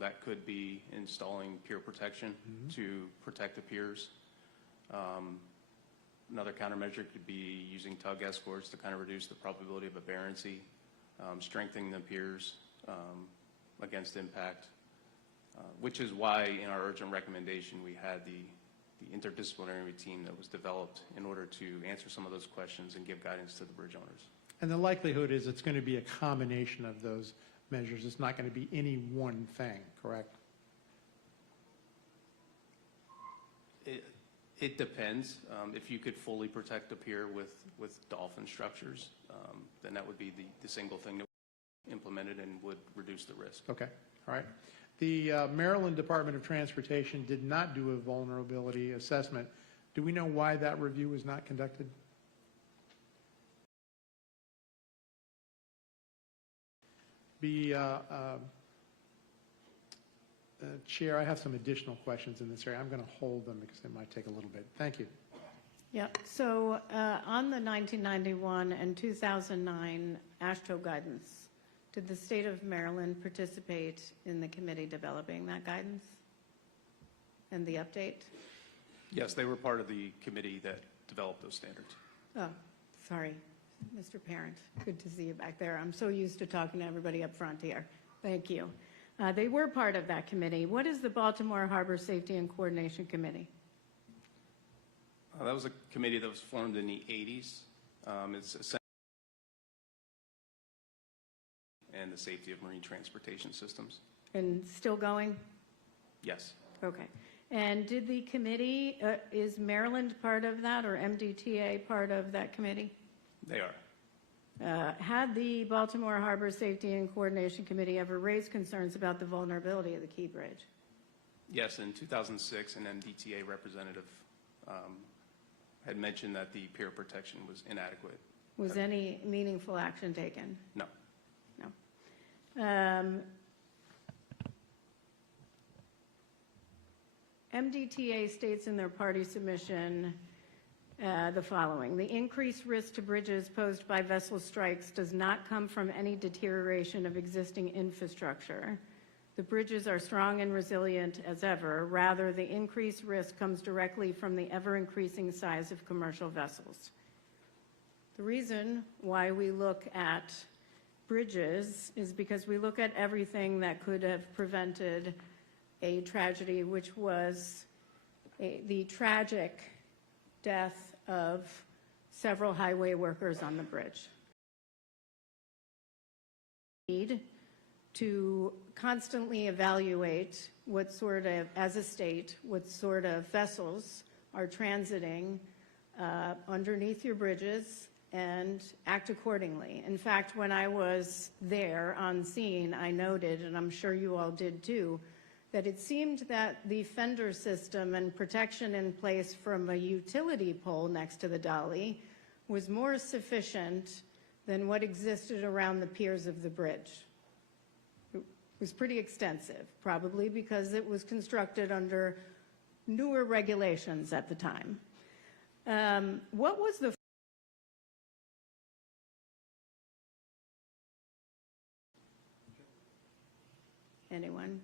That could be installing pier protection to protect the piers. Another countermeasure could be using tug escorts to kind of reduce the probability of aberrancy, strengthening the piers against impact, which is why in our urgent recommendation we had the interdisciplinary team that was developed in order to answer some of those questions and give guidance to the bridge owners. And the likelihood is it's going to be a combination of those measures. It's not going to be any one thing, correct? It depends. If you could fully protect a pier with dolphin structures, then that would be the single thing that we implemented and would reduce the risk. Okay, all right. The Maryland Department of Transportation did not do a vulnerability assessment. Do we know why that review was not conducted? Chair, I have some additional questions in this area. I'm going to hold them because it might take a little bit. Thank you. Yeah, so on the 1991 and 2009 AASHTO guidance, did the state of Maryland participate in the committee developing that guidance and the update? Yes, they were part of the committee that developed those standards. Oh, sorry, Mr. Parent. Good to see you back there. I'm so used to talking to everybody up front here. Thank you. They were part of that committee. What is the Baltimore Harbor Safety and Coordination Committee? That was a committee that was formed in the 80s. It's essentially and the safety of marine transportation systems. And still going? Yes. Okay. And did the committee, is Maryland part of that, or MDTA part of that committee? They are. Had the Baltimore Harbor Safety and Coordination Committee ever raised concerns about the vulnerability of the Key Bridge? Yes, in 2006, an MDTA representative had mentioned that the pier protection was inadequate. Was any meaningful action taken? No. No. MDTA states in their party submission the following: the increased risk to bridges posed by vessel strikes does not come from any deterioration of existing infrastructure. The bridges are strong and resilient as ever. Rather, the increased risk comes directly from the ever-increasing size of commercial vessels. The reason why we look at bridges is because we look at everything that could have prevented a tragedy, which was the tragic death of several highway workers on the bridge. Need to constantly evaluate what sort of, as a state, what sort of vessels are transiting underneath your bridges and act accordingly. In fact, when I was there on scene, I noted, and I'm sure you all did too, that it seemed that the fender system and protection in place from a utility pole next to the Dali was more sufficient than what existed around the piers of the bridge. It was pretty extensive, probably because it was constructed under newer regulations at the time. What was the anyone?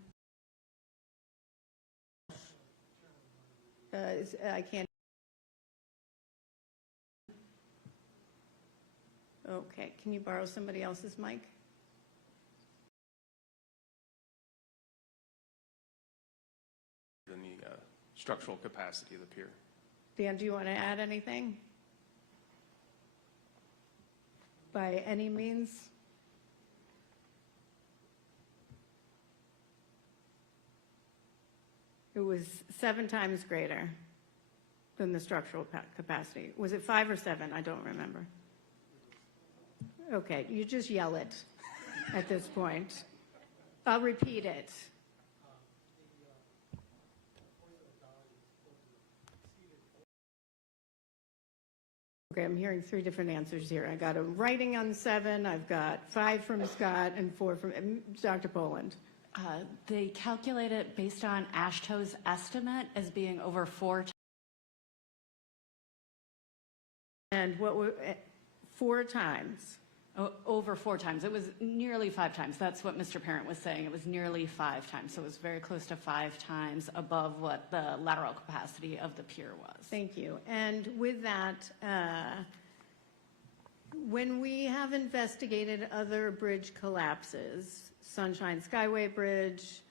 I can't. Okay, can you borrow somebody else's mic? Than the structural capacity of the pier. Dan, do you want to add anything? By any means? It was 7 times greater than the structural capacity. Was it 5 or 7? I don't remember. Okay, you just yell it at this point. I'll repeat it. Okay, I'm hearing 3 different answers here. I got a writing on 7, I've got 5 from Scott and 4 from Dr. Poland. They calculate it based on AASHTO's estimate as being over 4 times. And what were 4 times? Over 4 times. It was nearly 5 times. That's what Mr. Parent was saying. It was nearly 5 times. So it was very close to 5 times above what the lateral capacity of the pier was. Thank you. And with that, when we have investigated other bridge collapses, Sunshine Skyway Bridge,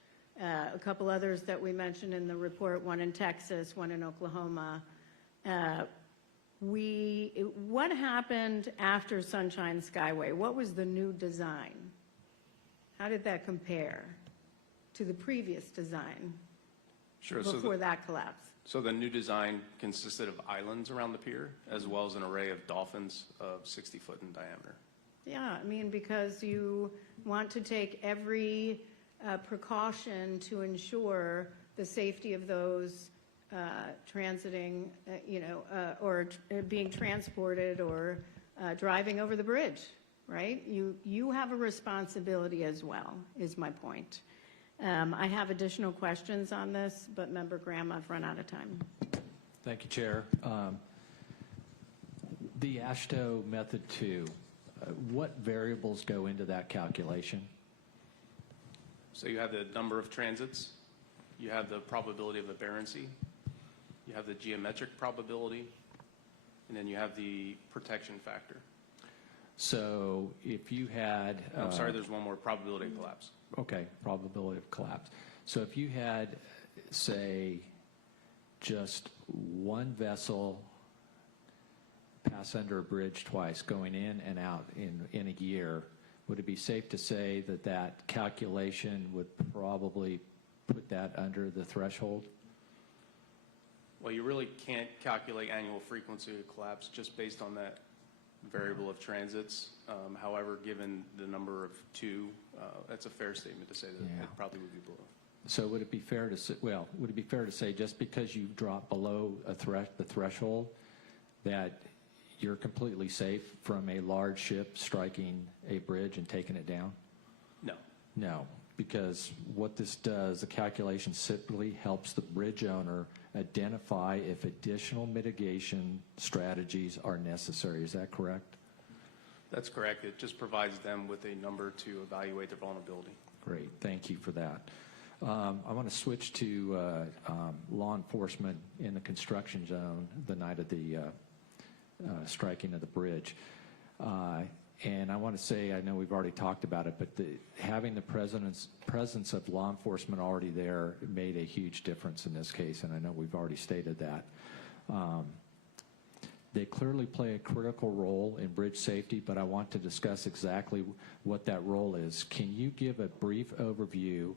a couple others that we mentioned in the report, one in Texas, one in Oklahoma, what happened after Sunshine Skyway? What was the new design? How did that compare to the previous design before that collapse? So the new design consisted of islands around the pier, as well as an array of dolphins of 60 foot in diameter. Yeah, I mean, because you want to take every precaution to ensure the safety of those transiting, or being transported or driving over the bridge, right? You have a responsibility as well, is my point. I have additional questions on this, but Member Graham, I've run out of time. Thank you, Chair. The AASHTO method 2, what variables go into that calculation? So you have the number of transits, you have the probability of aberrancy, you have the geometric probability, and then you have the protection factor. So if you had... I'm sorry, there's one more, probability of collapse. Okay, probability of collapse. So if you had, say, just one vessel pass under a bridge twice, going in and out in a year, would it be safe to say that that calculation would probably put that under the threshold? Well, you really can't calculate annual frequency of collapse just based on that variable of transits. However, given the number of two, that's a fair statement to say that it probably would be below. So would it be fair to say, would it be fair to say just because you drop below the threshold that you're completely safe from a large ship striking a bridge and taking it down? No. No, because what this does, the calculation simply helps the bridge owner identify if additional mitigation strategies are necessary. Is that correct? That's correct. It just provides them with a number to evaluate their vulnerability. Great, thank you for that. I want to switch to law enforcement in the construction zone the night of the striking of the bridge. And I want to say, I know we've already talked about it, but having the presence of law enforcement already there made a huge difference in this case, and I know we've already stated that. They clearly play a critical role in bridge safety, but I want to discuss exactly what that role is. Can you give a brief overview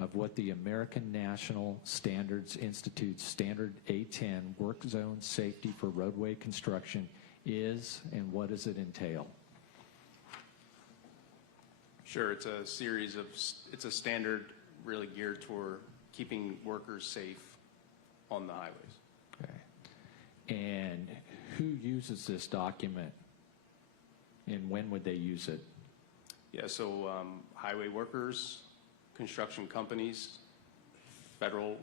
of what the American National Standards Institute Standard A10 Work Zone Safety for Roadway Construction is, and what does it entail? Sure, it's a series of, it's a standard really geared toward keeping workers safe on the highways. Okay. And who uses this document, and when would they use it? Yeah, so highway workers, construction companies, federal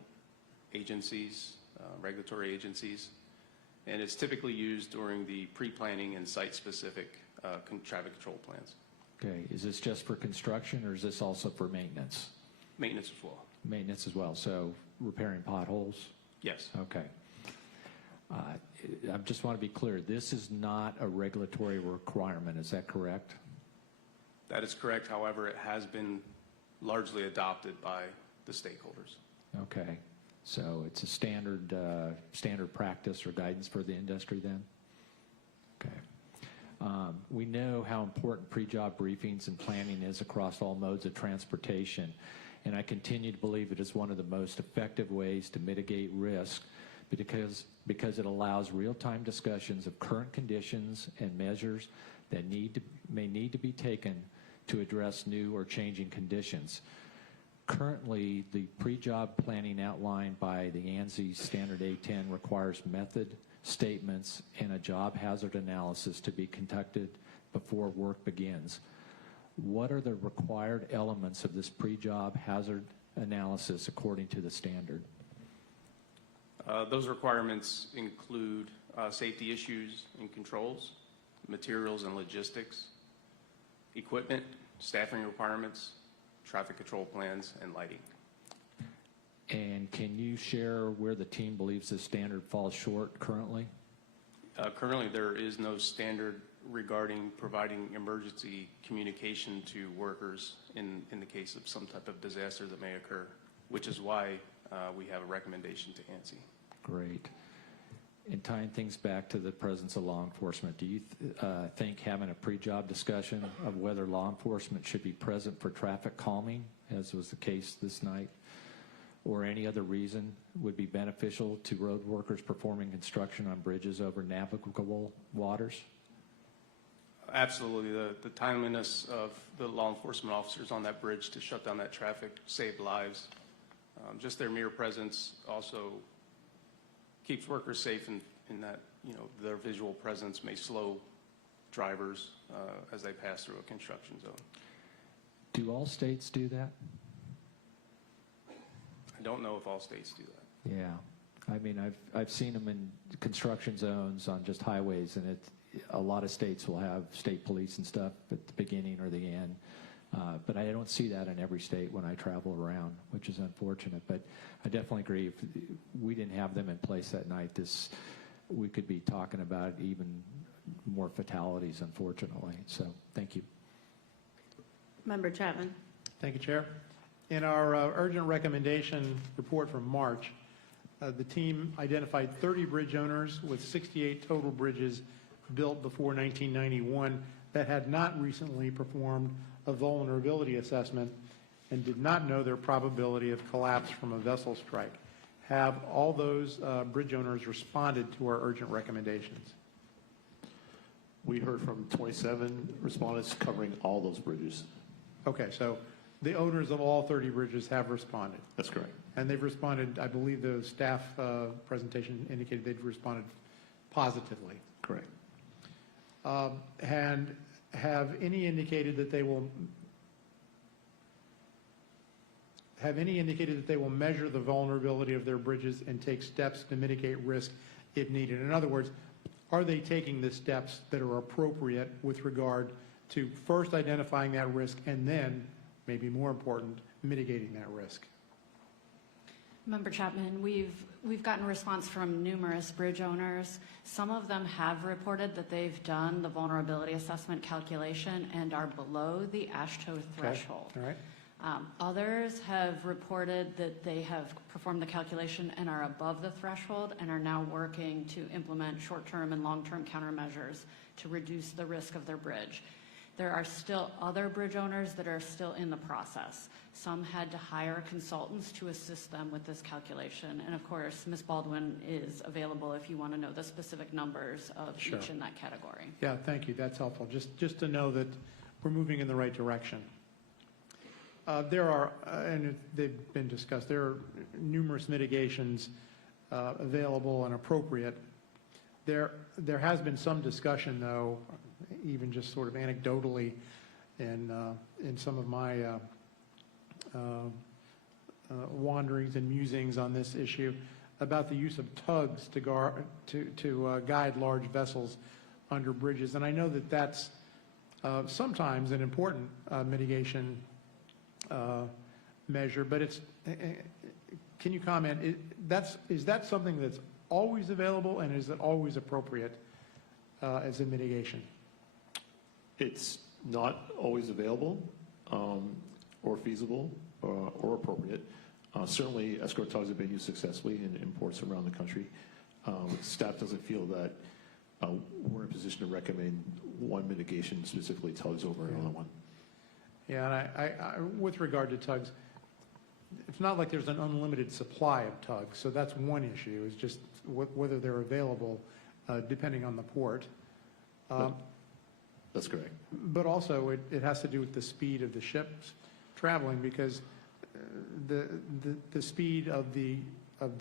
agencies, regulatory agencies, and it's typically used during the pre-planning and site-specific traffic control plans. Okay, is this just for construction, or is this also for maintenance? Maintenance as well. Maintenance as well, so repairing potholes? Yes. Okay. I just want to be clear, this is not a regulatory requirement, is that correct? That is correct. However, it has been largely adopted by the stakeholders. Okay, so it's a standard practice or guidance for the industry then? Okay. We know how important pre-job briefings and planning is across all modes of transportation, and I continue to believe it is one of the most effective ways to mitigate risk because it allows real-time discussions of current conditions and measures that may need to be taken to address new or changing conditions. Currently, the pre-job planning outlined by the ANSI Standard A10 requires method statements and a job hazard analysis to be conducted before work begins. What are the required elements of this pre-job hazard analysis according to the standard? Those requirements include safety issues and controls, materials and logistics, equipment, staffing requirements, traffic control plans, and lighting. And can you share where the team believes this standard falls short currently? Currently, there is no standard regarding providing emergency communication to workers in the case of some type of disaster that may occur, which is why we have a recommendation to ANSI. Great. And tying things back to the presence of law enforcement, do you think having a pre-job discussion of whether law enforcement should be present for traffic calming, as was the case this night, or any other reason would be beneficial to road workers performing construction on bridges over navigable waters? Absolutely. The timeliness of the law enforcement officers on that bridge to shut down that traffic saved lives. Just their mere presence also keeps workers safe in that, their visual presence may slow drivers as they pass through a construction zone. Do all states do that? I don't know if all states do that. Yeah. I mean, I've seen them in construction zones on just highways, and a lot of states will have state police and stuff at the beginning or the end. But I don't see that in every state when I travel around, which is unfortunate. But I definitely agree. If we didn't have them in place that night, we could be talking about even more fatalities, unfortunately. So thank you. Member Chapman. Thank you, Chair. In our urgent recommendation report from March, the team identified 30 bridge owners with 68 total bridges built before 1991 that had not recently performed a vulnerability assessment and did not know their probability of collapse from a vessel strike. have all those bridge owners responded to our urgent recommendations? We heard from 27 respondents covering all those bridges. Okay, so the owners of all 30 bridges have responded. That's correct. And they've responded, I believe the staff presentation indicated they've responded positively. Correct. And have any indicated that they will measure the vulnerability of their bridges and take steps to mitigate risk if needed? In other words, are they taking the steps that are appropriate with regard to first identifying that risk and then, maybe more important, mitigating that risk? Member Chapman, we've gotten response from numerous bridge owners. Some of them have reported that they've done the vulnerability assessment calculation and are below the AASHTO threshold. Okay. All right. Others have reported that they have performed the calculation and are above the threshold and are now working to implement short-term and long-term countermeasures to reduce the risk of their bridge. There are still other bridge owners that are still in the process. Some had to hire consultants to assist them with this calculation. And of course, Ms. Baldwin is available if you want to know the specific numbers of Sure. each in that category. Yeah, thank you. That's helpful. Just to know that we're moving in the right direction. There are, and they've been discussed, there are numerous mitigations available and appropriate. There has been some discussion, though, even just sort of anecdotally in some of my wanderings and musings on this issue, about the use of tugs to guide large vessels under bridges. And I know that that's sometimes an important mitigation measure, but can you comment, is that something that's always available, and is it always appropriate as a mitigation? It's not always available or feasible or appropriate. Certainly, escort tugs have been used successfully in ports around the country. Staff doesn't feel that we're in a position to recommend one mitigation, specifically tugs, over another one. Yeah, and I with regard to tugs, it's not like there's an unlimited supply of tugs, so that's one issue, is just whether they're available depending on the port. That's correct. But also, it has to do with the speed of the ships traveling, because the speed of the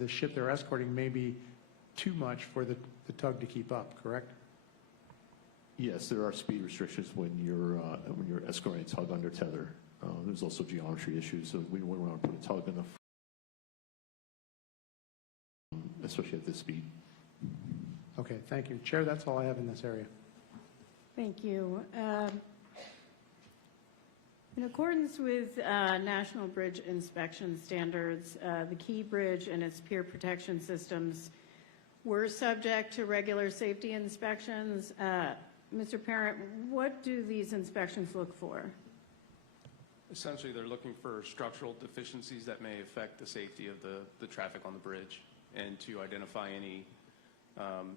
ship they're escorting may be too much for the tug to keep up, correct? Yes, there are speed restrictions when you're escorting a tug under tether. There's also geometry issues, so we wouldn't want to put a tug in the especially at this speed. Okay, thank you. Chair, that's all I have in this area. Thank you. In accordance with National Bridge Inspection Standards, the Key Bridge and its pier protection systems were subject to regular safety inspections. Mr. Parent, what do these inspections look for? Essentially, they're looking for structural deficiencies that may affect the safety of the traffic on the bridge, and to identify any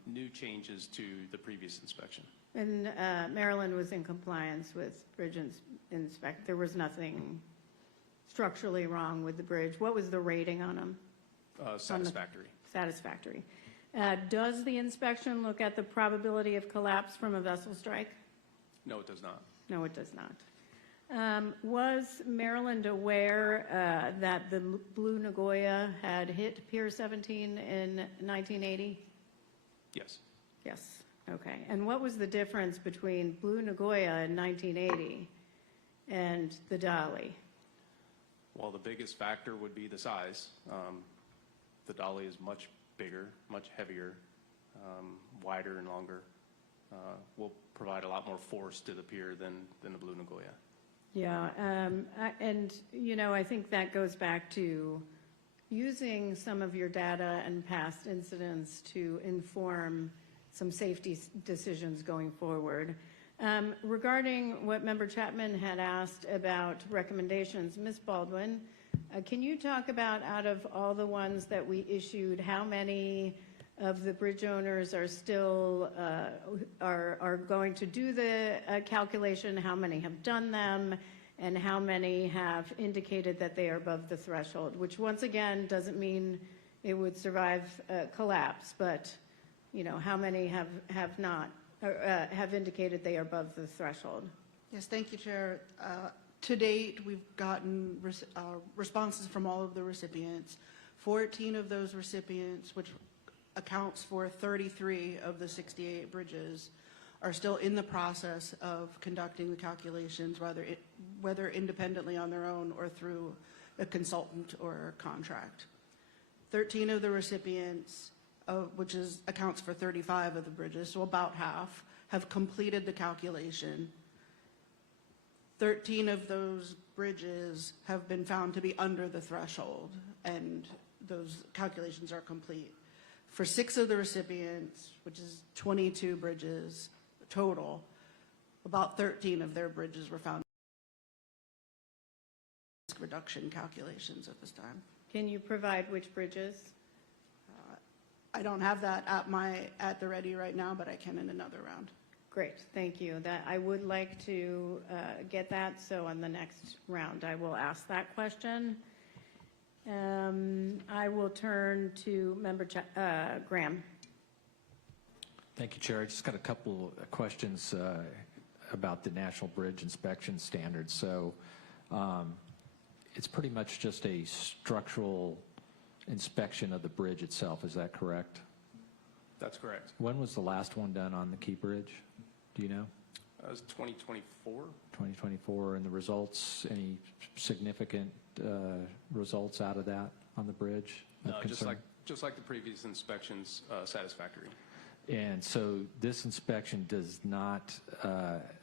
new changes to the previous inspection. And Maryland was in compliance with bridge inspect. There was nothing structurally wrong with the bridge. What was the rating on them? Satisfactory. Satisfactory. Does the inspection look at the probability of collapse from a vessel strike? No, it does not. No, it does not. Was Maryland aware that the Blue Nagoya had hit Pier 17 in 1980? Yes. Yes. Okay. And what was the difference between Blue Nagoya in 1980 and the Dali? Well, the biggest factor would be the size. The Dali is much bigger, much heavier, wider and longer. Will provide a lot more force to the pier than the Blue Nagoya. Yeah, and you know, I think that goes back to using some of your data and past incidents to inform some safety decisions going forward. Regarding what Member Chapman had asked about recommendations, Ms. Baldwin, can you talk about, out of all the ones that we issued, how many of the bridge owners are still are going to do the calculation, how many have done them, and how many have indicated that they are above the threshold, which once again doesn't mean it would survive collapse, but, you know, how many have not, have indicated they are above the threshold? Yes, thank you, Chair. To date, we've gotten responses from all of the recipients. 14 of those recipients, which accounts for 33 of the 68 bridges, are still in the process of conducting the calculations, whether independently on their own or through a consultant or a contract. 13 of the recipients, which accounts for 35 of the bridges, so about half, have completed the calculation. 13 of those bridges have been found to be under the threshold, and those calculations are complete. For 6 of the recipients, which is 22 bridges total, about 13 of their bridges were found reduction calculations at this time. Can you provide which bridges? I don't have that at the ready right now, but I can in another round. Great, thank you. That I would like to get that, so on the next round I will ask that question. I will turn to Member Graham. Thank you, Chair. I just got a couple of questions about the National Bridge Inspection Standards. So it's pretty much just a structural inspection of the bridge itself. Is that correct? That's correct. When was the last one done on the Key Bridge? Do you know? That was 2024. 2024, and the results, any significant results out of that on the bridge? No, just like the previous inspections, satisfactory. And so this inspection does not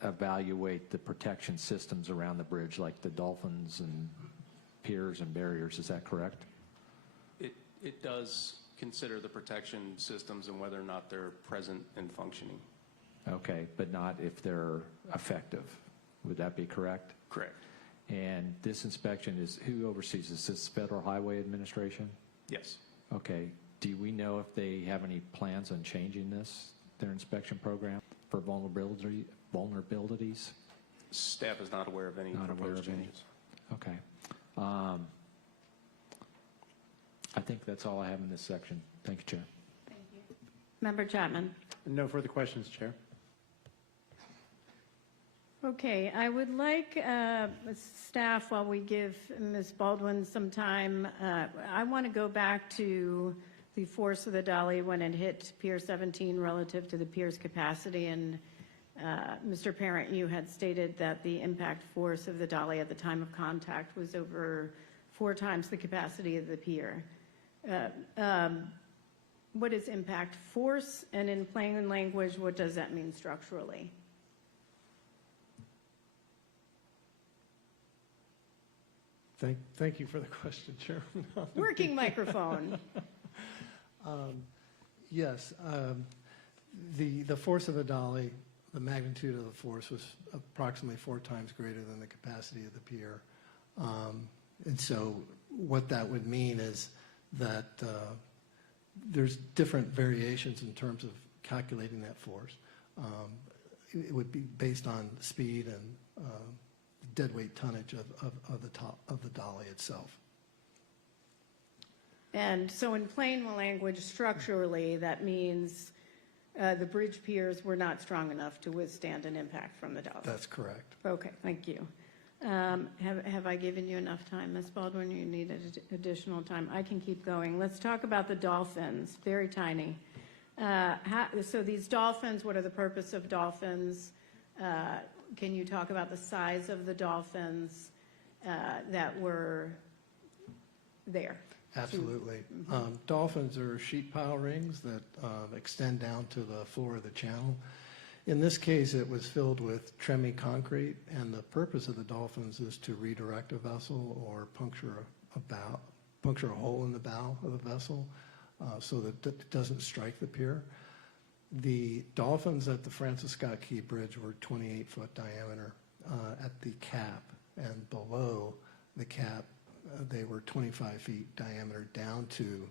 evaluate the protection systems around the bridge, like the dolphins and piers and barriers. Is that correct? It does consider the protection systems and whether or not they're present and functioning. Okay, but not if they're effective. Would that be correct? Correct. And this inspection is, who oversees this? Is this Federal Highway Administration? Yes. Okay. Do we know if they have any plans on changing their inspection program for vulnerabilities? Staff is not aware of any proposed changes. Okay. I think that's all I have in this section. Thank you, Chair. Thank you. Member Chapman. No further questions, Chair. Okay, I would like staff, while we give Ms. Baldwin some time, I want to go back to the force of the Dali when it hit Pier 17 relative to the pier's capacity. And Mr. Parent, you had stated that the impact force of the Dali at the time of contact was over 4 times the capacity of the pier. What is impact force? And in plain language, what does that mean structurally? Thank you for the question, Chair. Working microphone. Yes, the force of the Dali, the magnitude of the force was approximately 4 times greater than the capacity of the pier. And so what that would mean is that there's different variations in terms of calculating that force. It would be based on speed and deadweight tonnage of the Dali itself. And so in plain language, structurally, that means the bridge piers were not strong enough to withstand an impact from the Dali. That's correct. Okay, thank you. Have I given you enough time, Ms. Baldwin? You need additional time. I can keep going. Let's talk about the dolphins, very tiny. So these dolphins, what are the purpose of dolphins? Can you talk about the size of the dolphins that were there? Absolutely. Dolphins are sheet pile rings that extend down to the floor of the channel. In this case, it was filled with tremmy concrete, and the purpose of the dolphins is to redirect a vessel or puncture a hole in the bow of the vessel so that it doesn't strike the pier. The dolphins at the Francis Scott Key Bridge were 28-foot diameter at the cap, and below the cap, they were 25 feet diameter down to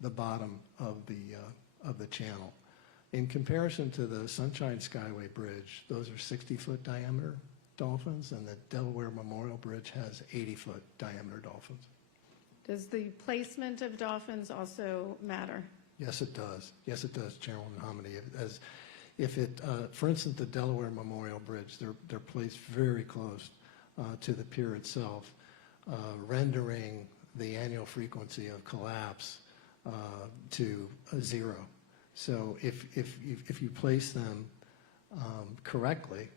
the bottom of the channel. In comparison to the Sunshine Skyway Bridge, those are 60-foot diameter dolphins, and the Delaware Memorial Bridge has 80-foot diameter dolphins. Does the placement of dolphins also matter? Yes, it does. Yes, it does, Chairwoman Hamady. For instance, the Delaware Memorial Bridge, they're placed very close to the pier itself, rendering the annual frequency of collapse to 0. So if you place them correctly,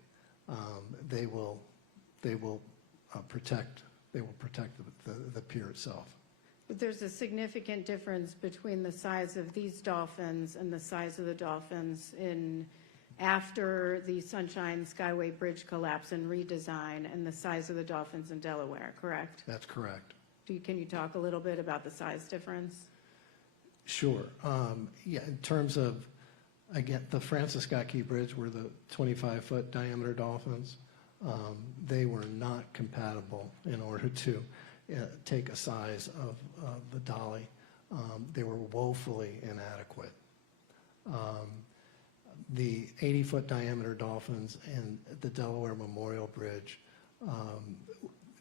they will protect the pier itself. But there's a significant difference between the size of these dolphins and the size of the dolphins after the Sunshine Skyway Bridge collapse and redesign, and the size of the dolphins in Delaware, correct? That's correct. Can you talk a little bit about the size difference? Sure. Yeah, in terms of, again, the Francis Scott Key Bridge were the 25-foot diameter dolphins. They were not compatible in order to take a size of the Dali. They were woefully inadequate. The 80-foot diameter dolphins in the Delaware Memorial Bridge,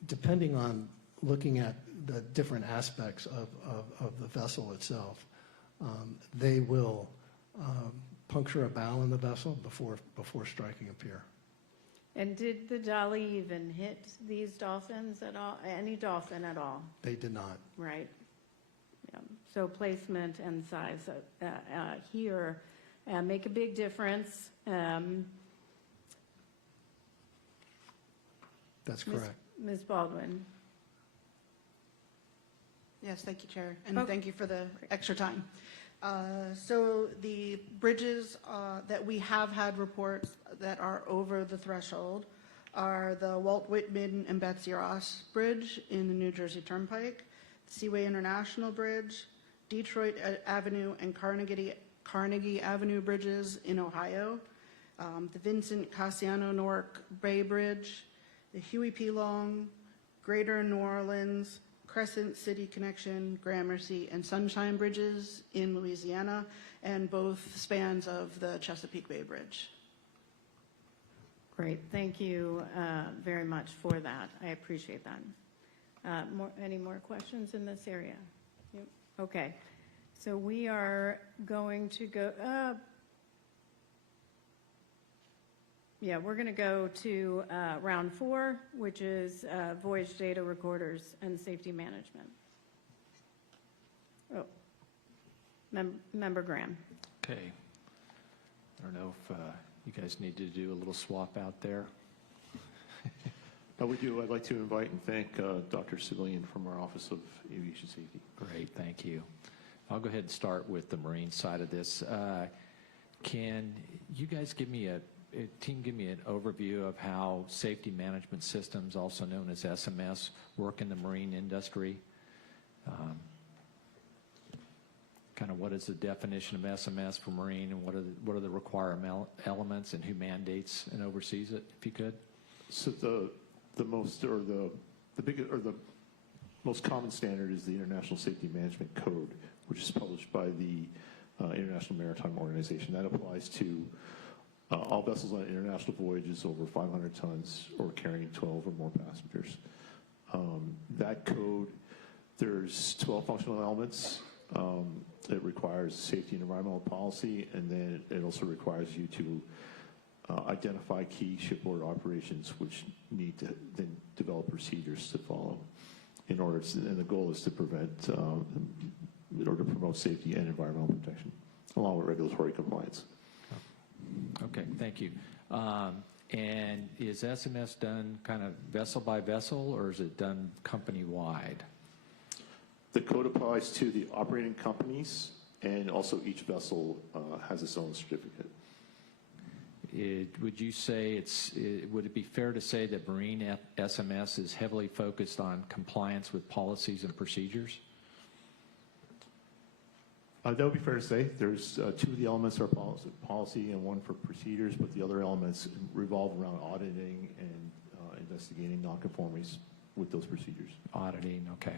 depending on looking at the different aspects of the vessel itself, they will puncture a bow in the vessel before striking a pier. And did the Dali even hit these dolphins at all? Any dolphin at all? They did not. Right. Yeah. So placement and size here make a big difference. That's correct. Ms. Baldwin. Yes, thank you, Chair, and Okay. thank you for the extra time. So the bridges that we have had reports that are over the threshold are the Walt Whitman and Betsy Ross Bridge in the New Jersey Turnpike, Seaway International Bridge, Detroit Avenue and Carnegie Avenue bridges in Ohio, the Vincent Cassiano Newark Bay Bridge, the Huey P. Long, Greater New Orleans, Crescent City Connection, Gramercy, and Sunshine Bridges in Louisiana, and both spans of the Chesapeake Bay Bridge. Great. Thank you very much for that. I appreciate that. Any more questions in this area? Yep. Okay. So we are going to go, we're going to go to round 4, which is voyage data recorders and safety management. Oh, Member Graham. Okay. I don't know if you guys need to do a little swap out there. We do. I'd like to invite and thank Dr. Civilian from our Office of Aviation Safety. Great, thank you. I'll go ahead and start with the marine side of this. Can you guys give me an overview of how safety management systems, also known as SMS, work in the marine industry? Kind of what is the definition of SMS for marine, and what are the required elements, and who mandates and oversees it, if you could? So the most common standard is the International Safety Management Code, which is published by the International Maritime Organization. That applies to all vessels on international voyages over 500 tons or carrying 12 or more passengers. That code, there's 12 functional elements. It requires safety and environmental policy, and then it also requires you to identify key shipboard operations which need to then develop procedures to follow and the goal is to prevent in order to promote safety and environmental protection along with regulatory compliance. Okay, thank you. And is SMS done kind of vessel by vessel, or is it done company-wide? The code applies to the operating companies, and also each vessel has its own certificate. Would you say would it be fair to say that marine SMS is heavily focused on compliance with policies and procedures? That would be fair to say. There's 2 of the elements are policy and 1 for procedures, but the other elements revolve around auditing and investigating nonconformities with those procedures. Auditing, okay.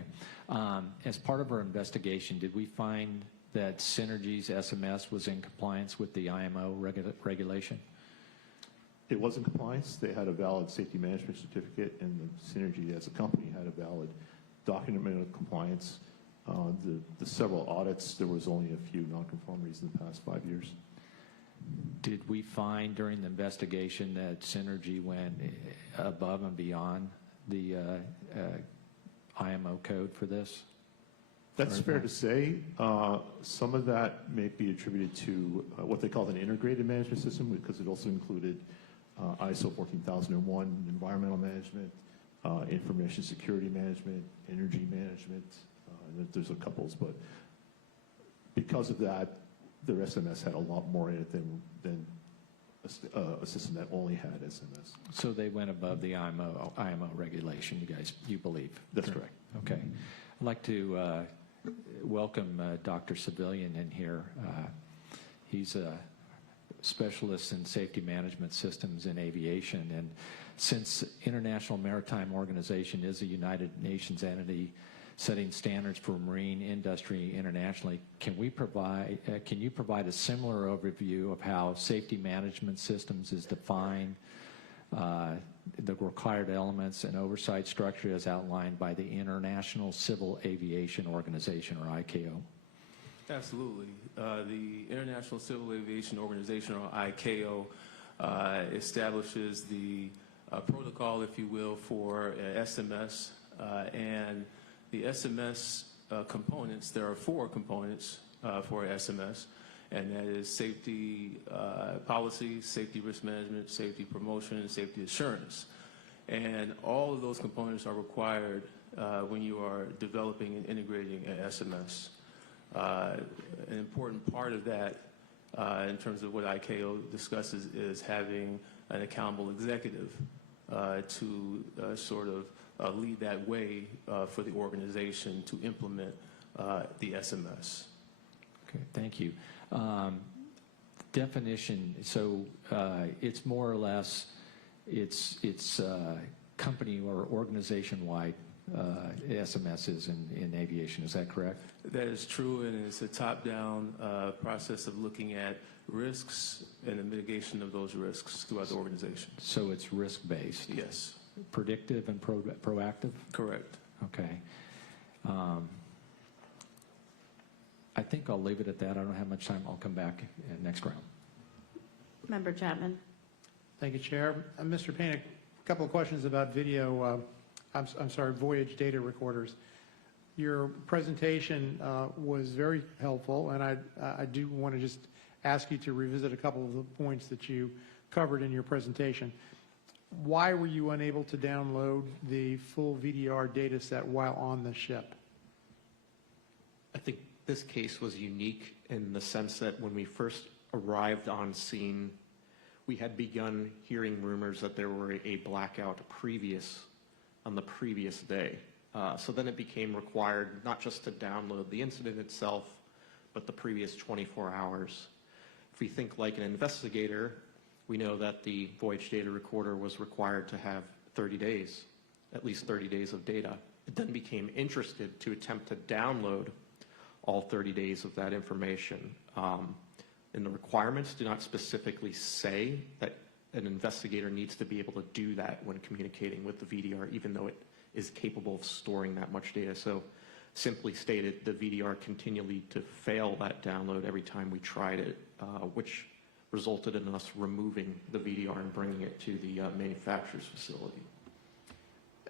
As part of our investigation, did we find that Synergy's SMS was in compliance with the IMO regulation? It was in compliance. They had a valid safety management certificate, and the Synergy as a company had a valid documented compliance. The several audits, there was only a few nonconformities in the past 5 years. Did we find during the investigation that Synergy went above and beyond the IMO code for this? That's fair to say. Some of that may be attributed to what they call an integrated management system, because it also included ISO 14001 environmental management, information security management, energy management. And there's a couples, but because of that, their SMS had a lot more in it than a system that only had SMS. So they went above the IMO regulation, you believe? That's correct. Okay. I'd like to welcome Dr. Civilian in here. He's a specialist in safety management systems in aviation, and since International Maritime Organization is a United Nations entity setting standards for marine industry internationally, can you provide a similar overview of how safety management systems is defined, the required elements and oversight structure as outlined by the International Civil Aviation Organization, or ICAO? Absolutely. The International Civil Aviation Organization, or ICAO, establishes the protocol, if you will, for SMS, and the SMS components. There are 4 components for SMS, and that is safety policy, safety risk management, safety promotion, and safety assurance. And all of those components are required when you are developing and integrating an SMS. An important part of that, in terms of what ICAO discusses, is having an accountable executive to sort of lead that way for the organization to implement the SMS. Okay, thank you. Definition, so it's more or less, it's company or organization-wide SMSs in aviation, is that correct? That is true, and it's a top-down process of looking at risks and the mitigation of those risks throughout the organization. So it's risk-based? Yes. Predictive and proactive? Correct. Okay. I think I'll leave it at that. I don't have much time. I'll come back next round. Member Chapman. Thank you, Chair. Mr. Payne, a couple of questions about video, I'm sorry, voyage data recorders. Your presentation was very helpful, and I do want to just ask you to revisit a couple of the points that you covered in your presentation. Why were you unable to download the full VDR data set while on the ship? I think this case was unique in the sense that when we first arrived on scene, we had begun hearing rumors that there were a blackout on the previous day. So then it became required not just to download the incident itself, but the previous 24 hours. If we think like an investigator, we know that the voyage data recorder was required to have 30 days, at least 30 days of data. It then became interested to attempt to download all 30 days of that information. And the requirements do not specifically say that an investigator needs to be able to do that when communicating with the VDR, even though it is capable of storing that much data. So simply stated, the VDR continually to fail that download every time we tried it, which resulted in us removing the VDR and bringing it to the manufacturer's facility.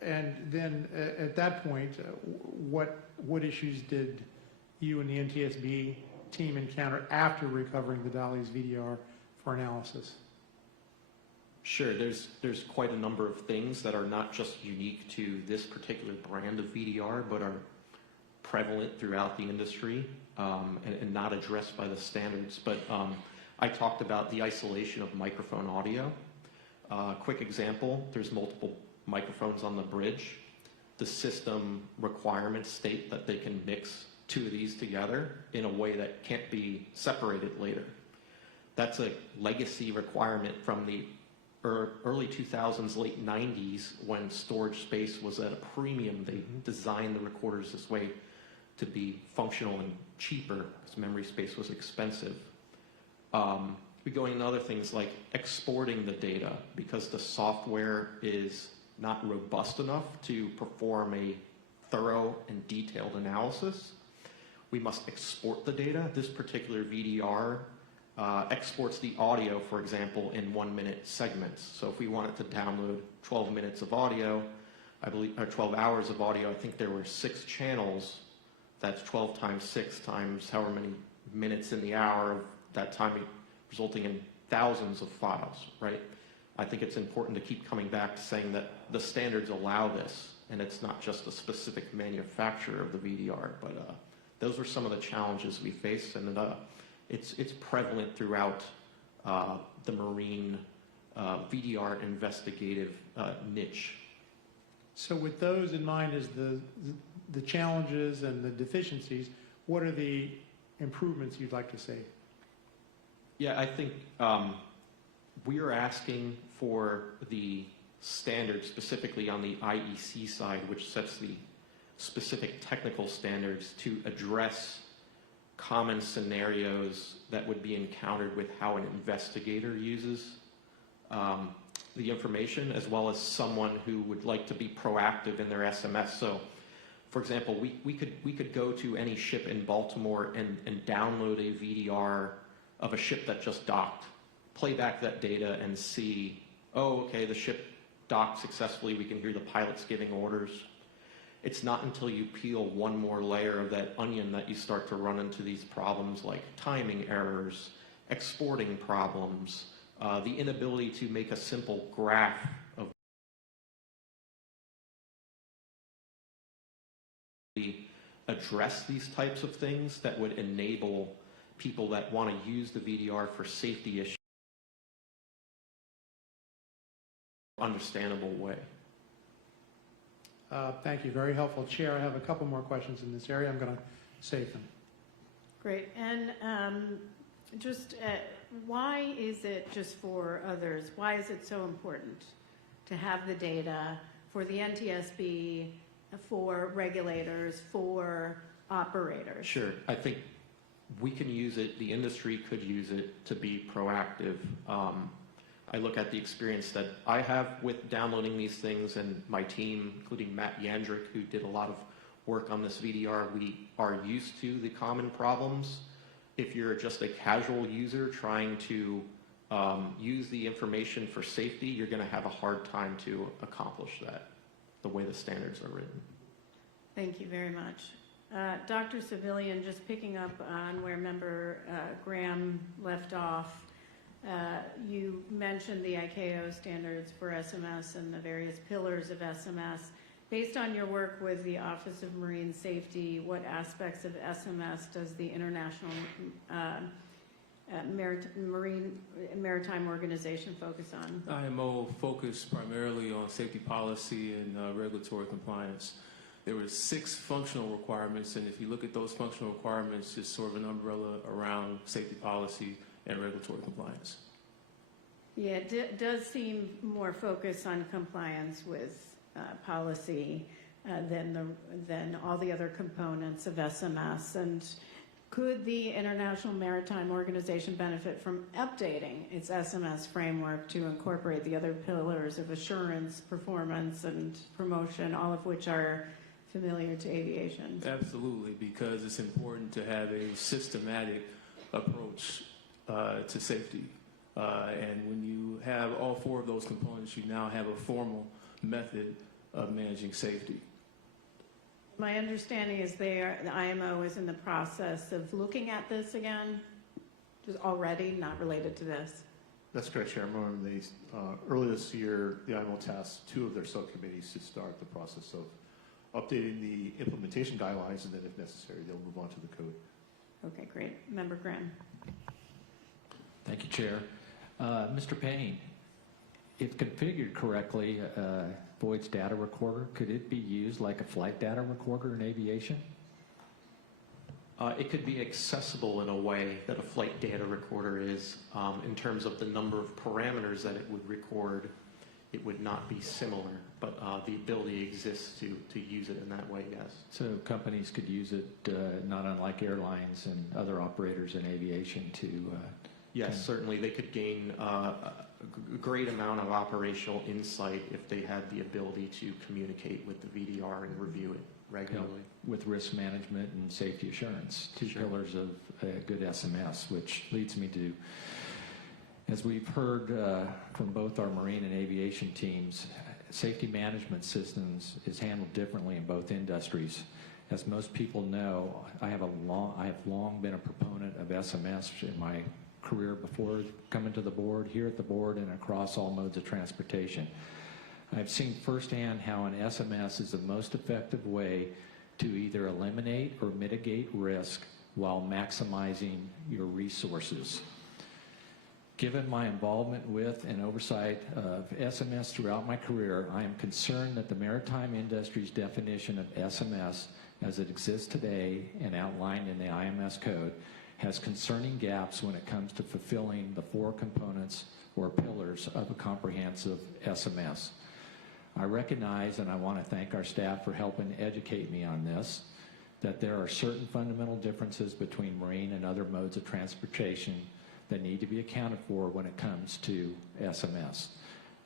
And then at that point, what issues did you and the NTSB team encounter after recovering the Dali's VDR for analysis? Sure, there's quite a number of things that are not just unique to this particular brand of VDR, but are prevalent throughout the industry and not addressed by the standards. But I talked about the isolation of microphone audio. Quick example, there's multiple microphones on the bridge. The system requirements state that they can mix 2 of these together in a way that can't be separated later. That's a legacy requirement from the early 2000s, late 90s, when storage space was at a premium. They designed the recorders this way to be functional and cheaper because memory space was expensive. We go into other things like exporting the data because the software is not robust enough to perform a thorough and detailed analysis. We must export the data. This particular VDR exports the audio, for example, in 1-minute segments. So if we wanted to download 12 minutes of audio, I believe, or 12 hours of audio, I think there were 6 channels. That's 12 times 6 times however many minutes in the hour of that time, resulting in thousands of files, right? I think it's important to keep coming back to saying that the standards allow this, and it's not just a specific manufacturer of the VDR, but those are some of the challenges we face, and it's prevalent throughout the marine VDR investigative niche. So with those in mind as the challenges and the deficiencies, what are the improvements you'd like to see? Yeah, I think we are asking for the standards, specifically on the IEC side, which sets the specific technical standards to address common scenarios that would be encountered with how an investigator uses the information, as well as someone who would like to be proactive in their SMS. So, for example, we could go to any ship in Baltimore and download a VDR of a ship that just docked, play back that data and see, oh, okay, the ship docked successfully, we can hear the pilots giving orders. It's not until you peel one more layer of that onion that you start to run into these problems like timing errors, exporting problems, the inability to make a simple graph of address these types of things that would enable people that want to use the VDR for safety issues in an understandable way. Thank you. Very helpful. Chair, I have a couple more questions in this area. I'm going to save them. Great. And why is it just for others? Why is it so important to have the data for the NTSB, for regulators, for operators? Sure. I think we can use it, the industry could use it to be proactive. I look at the experience that I have with downloading these things, and my team, including Matt Yandrick, who did a lot of work on this VDR, we are used to the common problems. If you're just a casual user trying to use the information for safety, you're going to have a hard time to accomplish that, the way the standards are written. Thank you very much. Dr. Civilian, just picking up on where Member Graham left off, you mentioned the ICAO standards for SMS and the various pillars of SMS. Based on your work with the Office of Marine Safety, what aspects of SMS does the International Maritime Organization focus on? IMO focused primarily on safety policy and regulatory compliance. There were 6 functional requirements, and if you look at those functional requirements, it's sort of an umbrella around safety policy and regulatory compliance. Yeah, it does seem more focused on compliance with policy than all the other components of SMS. And could the International Maritime Organization benefit from updating its SMS framework to incorporate the other pillars of assurance, performance, and promotion, all of which are familiar to aviation? Absolutely, because it's important to have a systematic approach to safety. And when you have all 4 of those components, you now have a formal method of managing safety. My understanding is the IMO is in the process of looking at this again, just already, not related to this. That's correct, Chairman. Earlier this year, the IMO tasked 2 of their subcommittees to start the process of updating the implementation guidelines, and then if necessary, they'll move on to the code. Okay, great. Member Graham. Thank you, Chair. Mr. Payne, if configured correctly, Boyd's data recorder, could it be used like a flight data recorder in aviation? It could be accessible in a way that a flight data recorder is. In terms of the number of parameters that it would record, it would not be similar, but the ability exists to use it in that way, yes. So companies could use it, not unlike airlines and other operators in aviation to... Yes, certainly they could gain a great amount of operational insight if they had the ability to communicate with the VDR and review it. regularly? With risk management and safety assurance, two Sure. pillars of a good SMS, which leads me to, as we've heard from both our marine and aviation teams, safety management systems is handled differently in both industries. As most people know, I have long been a proponent of SMS in my career before coming to the board, here at the board, and across all modes of transportation. I've seen firsthand how an SMS is the most effective way to either eliminate or mitigate risk while maximizing your resources. Given my involvement with and oversight of SMS throughout my career, I am concerned that the maritime industry's definition of SMS as it exists today and outlined in the IMS code has concerning gaps when it comes to fulfilling the four components or pillars of a comprehensive SMS. I recognize, and I want to thank our staff for helping educate me on this, that there are certain fundamental differences between marine and other modes of transportation that need to be accounted for when it comes to SMS.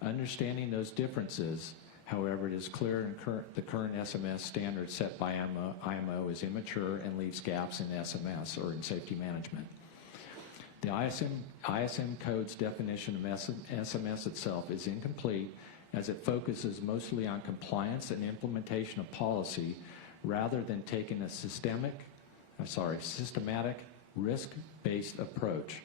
Understanding those differences, however, it is clear the current SMS standard set by IMO is immature and leaves gaps in SMS, or in safety management. The ISM code's definition of SMS itself is incomplete, as it focuses mostly on compliance and implementation of policy rather than taking a systematic, risk-based approach.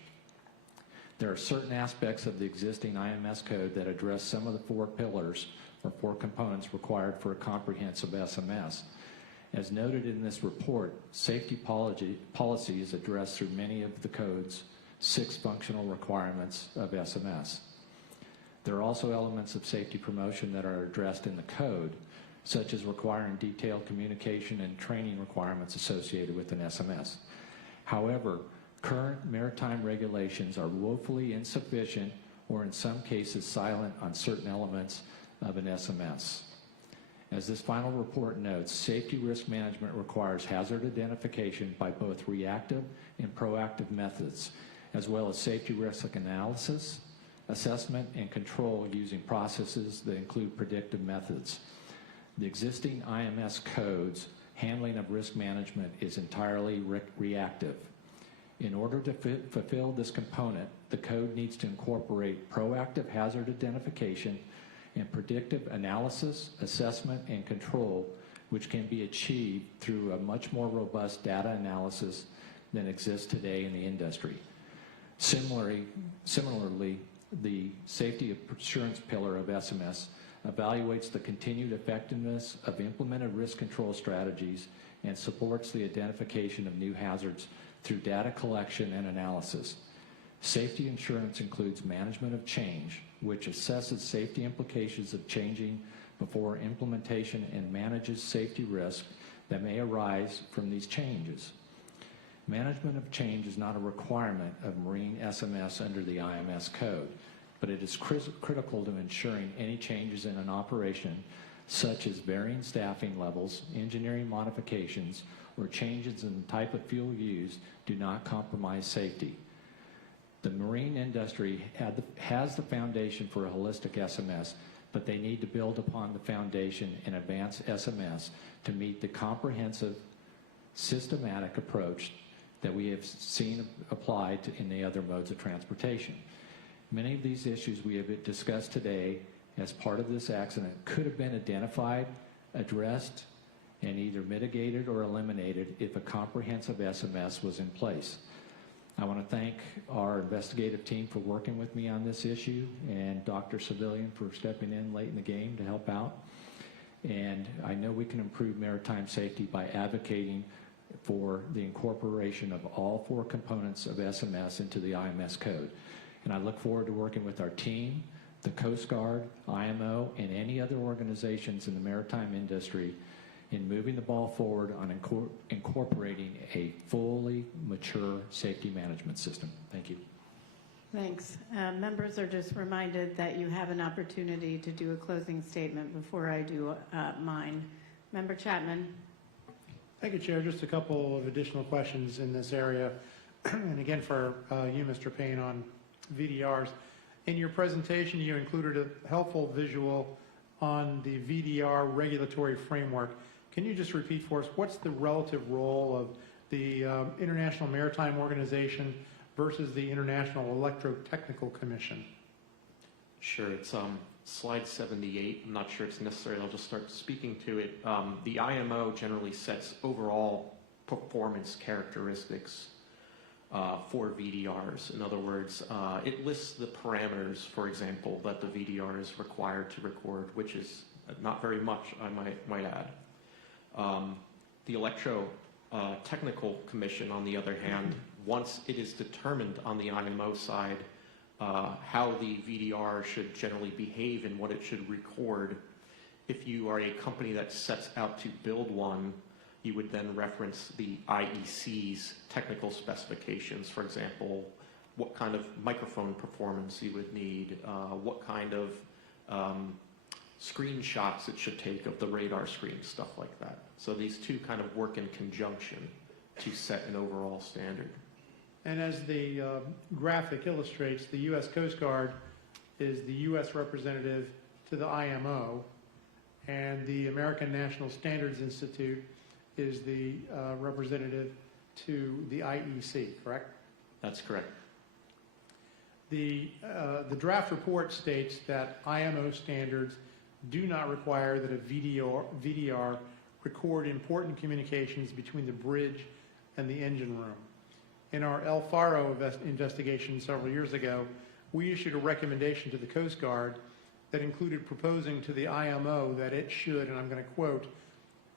There are certain aspects of the existing IMS code that address some of the four pillars or four components required for a comprehensive SMS. As noted in this report, safety policy is addressed through many of the code's 6 functional requirements of SMS. There are also elements of safety promotion that are addressed in the code, such as requiring detailed communication and training requirements associated with an SMS. However, current maritime regulations are woefully insufficient, or in some cases silent, on certain elements of an SMS. As this final report notes, safety risk management requires hazard identification by both reactive and proactive methods, as well as safety risk analysis, assessment, and control using processes that include predictive methods. The existing IMS code's handling of risk management is entirely reactive. In order to fulfill this component, the code needs to incorporate proactive hazard identification and predictive analysis, assessment, and control, which can be achieved through a much more robust data analysis than exists today in the industry. Similarly, the safety assurance pillar of SMS evaluates the continued effectiveness of implemented risk control strategies and supports the identification of new hazards through data collection and analysis. Safety insurance includes management of change, which assesses safety implications of changing before implementation and manages safety risk that may arise from these changes. Management of change is not a requirement of marine SMS under the IMS code, but it is critical to ensuring any changes in an operation, such as varying staffing levels, engineering modifications, or changes in the type of fuel used, do not compromise safety. The marine industry has the foundation for a holistic SMS, but they need to build upon the foundation in advanced SMS to meet the comprehensive, systematic approach that we have seen applied in the other modes of transportation. Many of these issues we have discussed today as part of this accident could have been identified, addressed, and either mitigated or eliminated if a comprehensive SMS was in place. I want to thank our investigative team for working with me on this issue, and Dr. Civilian for stepping in late in the game to help out. And I know we can improve maritime safety by advocating for the incorporation of all four components of SMS into the IMS code. And I look forward to working with our team, the Coast Guard, IMO, and any other organizations in the maritime industry in moving the ball forward on incorporating a fully mature safety management system. Thank you. Thanks. Members are just reminded that you have an opportunity to do a closing statement before I do mine. Member Chapman. Thank you, Chair. Just a couple of additional questions in this area. And again, for you, Mr. Payne, on VDRs. In your presentation, you included a helpful visual on the VDR regulatory framework. Can you just repeat for us, what's the relative role of the International Maritime Organization versus the International Electrotechnical Commission? Sure, it's slide 78. I'm not sure it's necessary. I'll just start speaking to it. The IMO generally sets overall performance characteristics for VDRs. In other words, it lists the parameters, for example, that the VDR is required to record, which is not very much, I might add. The Electrotechnical Commission, on the other hand, once it is determined on the IMO side how the VDR should generally behave and what it should record, if you are a company that sets out to build one, you would then reference the IEC's technical specifications. For example, what kind of microphone performance you would need, what kind of screenshots it should take of the radar screen, stuff like that. So these two kind of work in conjunction to set an overall standard. And as the graphic illustrates, the U.S. Coast Guard is the U.S. representative to the IMO, and the American National Standards Institute is the representative to the IEC, correct? That's correct. The draft report states that IMO standards do not require that a VDR record important communications between the bridge and the engine room. In our El Faro investigation several years ago, we issued a recommendation to the Coast Guard that included proposing to the IMO that it should, and I'm going to quote,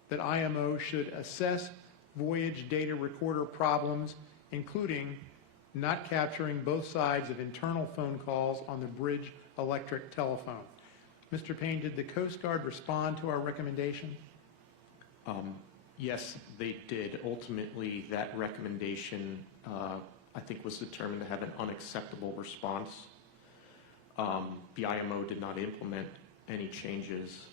that IMO should assess voyage data recorder problems, including not capturing both sides of internal phone calls on the bridge electric telephone. Mr. Payne, did the Coast Guard respond to our recommendation? Yes, they did. Ultimately, that recommendation, I think, was determined to have an unacceptable response. The IMO did not implement any changes.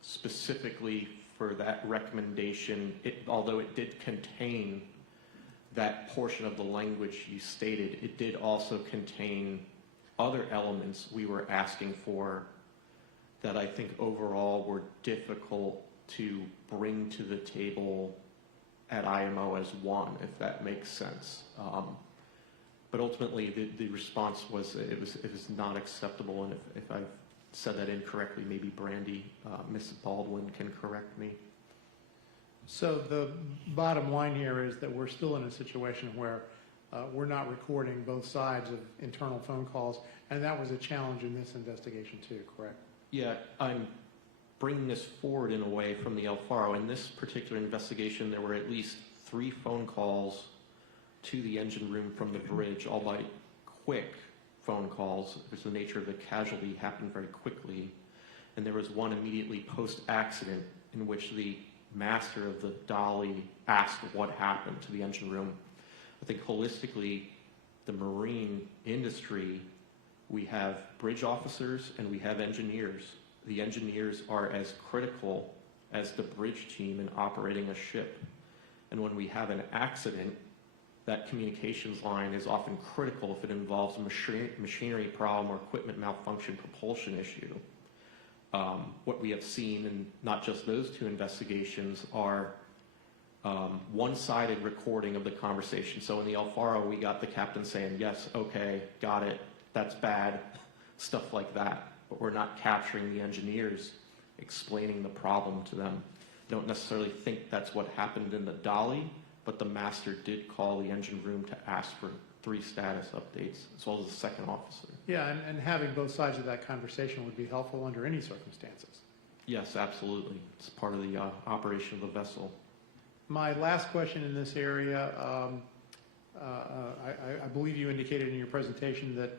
Specifically for that recommendation, although it did contain that portion of the language you stated, it did also contain other elements we were asking for that I think overall were difficult to bring to the table at IMO as one, if that makes sense. But ultimately, the response was it was not acceptable, and if I've said that incorrectly, maybe Brandy, Mrs. Baldwin can correct me. So the bottom line here is that we're still in a situation where we're not recording both sides of internal phone calls, and that was a challenge in this investigation too, correct? Yeah, I'm bringing this forward in a way from the El Faro. In this particular investigation, there were at least 3 phone calls to the engine room from the bridge, albeit quick phone calls, because the nature of the casualty happened very quickly. And there was one immediately post-accident in which the master of the Dali asked what happened to the engine room. I think holistically, the marine industry, we have bridge officers and we have engineers. The engineers are as critical as the bridge team in operating a ship. And when we have an accident, that communications line is often critical if it involves a machinery problem or equipment malfunction, propulsion issue. What we have seen in not just those 2 investigations are one-sided recording of the conversation. So in the El Faro, we got the captain saying, yes, okay, got it, that's bad, stuff like that. But we're not capturing the engineers explaining the problem to them. I don't necessarily think that's what happened in the Dali, but the master did call the engine room to ask for 3 status updates, as well as the second officer. Yeah, and having both sides of that conversation would be helpful under any circumstances. Yes, absolutely. It's part of the operation of the vessel. My last question in this area, I believe you indicated in your presentation that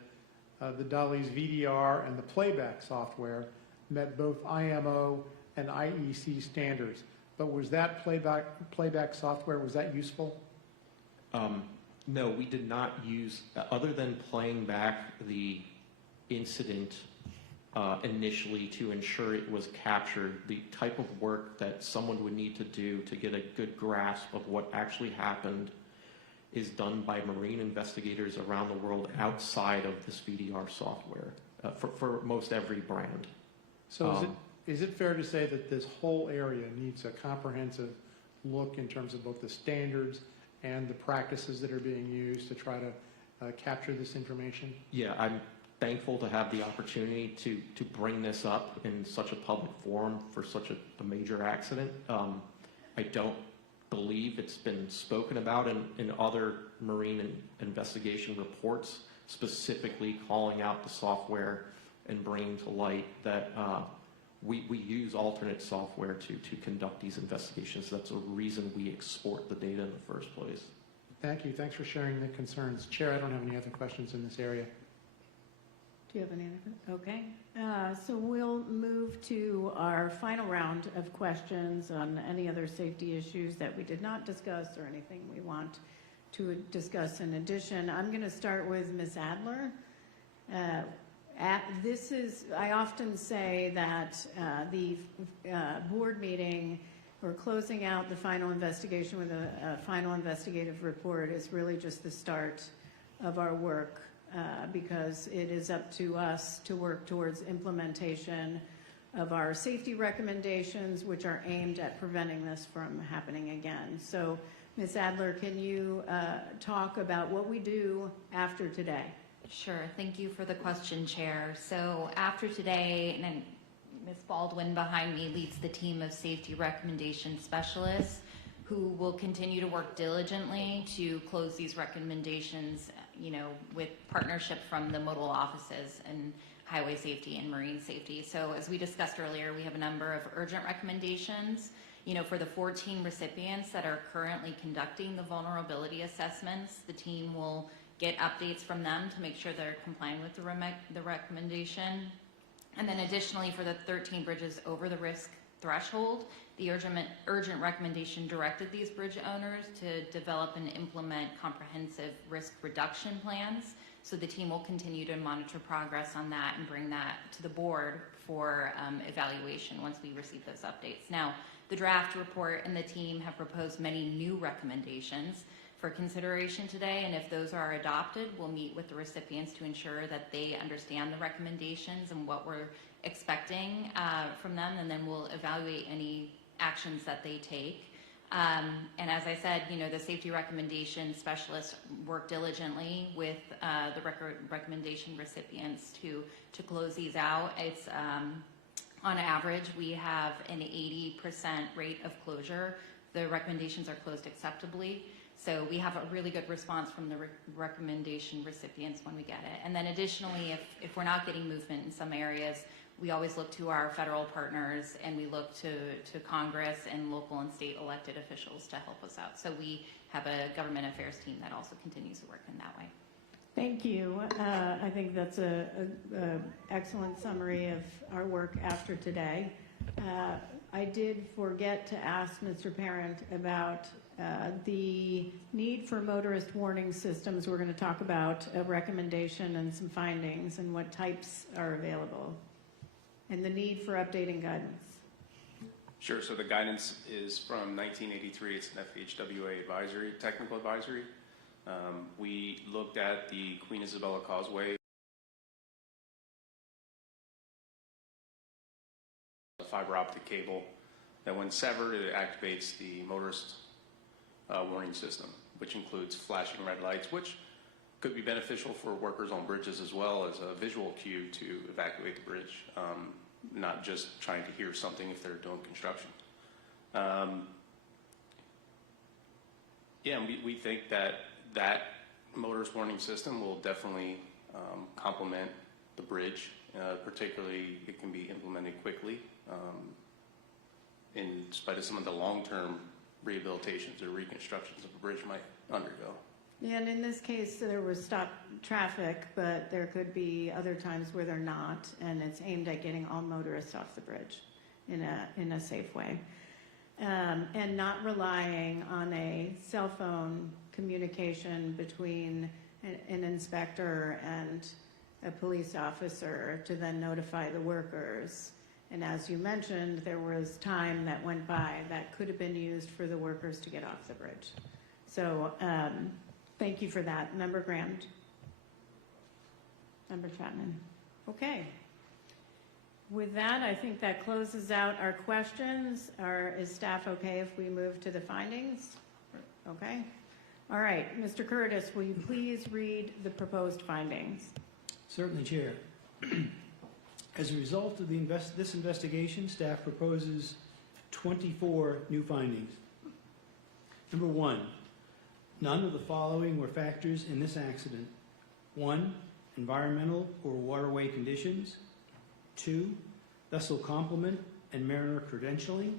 the Dali's VDR and the playback software met both IMO and IEC standards. But was that playback software, was that useful? No, we did not use, other than playing back the incident initially to ensure it was captured, the type of work that someone would need to do to get a good grasp of what actually happened is done by marine investigators around the world outside of this VDR software for most every brand. So Is it fair to say that this whole area needs a comprehensive look in terms of both the standards and the practices that are being used to try to capture this information? Yeah, I'm thankful to have the opportunity to bring this up in such a public forum for such a major accident. I don't believe it's been spoken about in other marine investigation reports, specifically calling out the software and bringing to light that we use alternate software to conduct these investigations. That's a reason we export the data in the first place. Thank you. Thanks for sharing the concerns. Chair, I don't have any other questions in this area. Do you have any other? Okay. So we'll move to our final round of questions on any other safety issues that we did not discuss or anything we want to discuss in addition. I'm going to start with Ms. Adler. I often say that the board meeting or closing out the final investigation with a final investigative report is really just the start of our work because it is up to us to work towards implementation of our safety recommendations, which are aimed at preventing this from happening again. So, Ms. Adler, can you talk about what we do after today? Sure. Thank you for the question, Chair. So after today, and Ms. Baldwin behind me leads the team of safety recommendation specialists who will continue to work diligently to close these recommendations, with partnership from the modal offices and highway safety and marine safety. So as we discussed earlier, we have a number of urgent recommendations, for the 14 recipients that are currently conducting the vulnerability assessments. The team will get updates from them to make sure they're complying with the recommendation. And then additionally, for the 13 bridges over the risk threshold, the urgent recommendation directed these bridge owners to develop and implement comprehensive risk reduction plans. So the team will continue to monitor progress on that and bring that to the board for evaluation once we receive those updates. Now, the draft report and the team have proposed many new recommendations for consideration today, and if those are adopted, we'll meet with the recipients to ensure that they understand the recommendations and what we're expecting from them, and then we'll evaluate any actions that they take. And as I said, the safety recommendation specialists work diligently with the recommendation recipients to close these out. It's on average, we have an 80% rate of closure. The recommendations are closed acceptably. So we have a really good response from the recommendation recipients when we get it. And then additionally, if we're not getting movement in some areas, we always look to our federal partners and we look to Congress and local and state elected officials to help us out. So we have a government affairs team that also continues to work in that way. Thank you. I think that's an excellent summary of our work after today. I did forget to ask Mr. Parent about the need for motorist warning systems. We're going to talk about a recommendation and some findings and what types are available, and the need for updating guidance. Sure. So the guidance is from 1983. It's an FHWA advisory, technical advisory. We looked at the Queen Isabella Causeway, a fiber optic cable that when severed, it activates the motorist warning system, which includes flashing red lights, which could be beneficial for workers on bridges as well as a visual cue to evacuate the bridge, not just trying to hear something if they're doing construction. We think that motorist warning system will definitely complement the bridge. Particularly, it can be implemented quickly in spite of some of the long-term rehabilitations or reconstructions of a bridge might undergo. Yeah, and in this case, there was stopped traffic, but there could be other times where they're not, and it's aimed at getting all motorists off the bridge in a safe way. And not relying on a cell phone communication between an inspector and a police officer to then notify the workers. And as you mentioned, there was time that went by that could have been used for the workers to get off the bridge. So thank you for that. Member Graham. Member Chapman. Okay. With that, I think that closes out our questions. Is staff okay if we move to the findings? Okay. All right. Mr. Curtis, will you please read the proposed findings? Certainly, Chair. As a result of this investigation, staff proposes 24 new findings. Number 1, none of the following were factors in this accident. 1, environmental or waterway conditions. 2, vessel complement and mariner credentialing.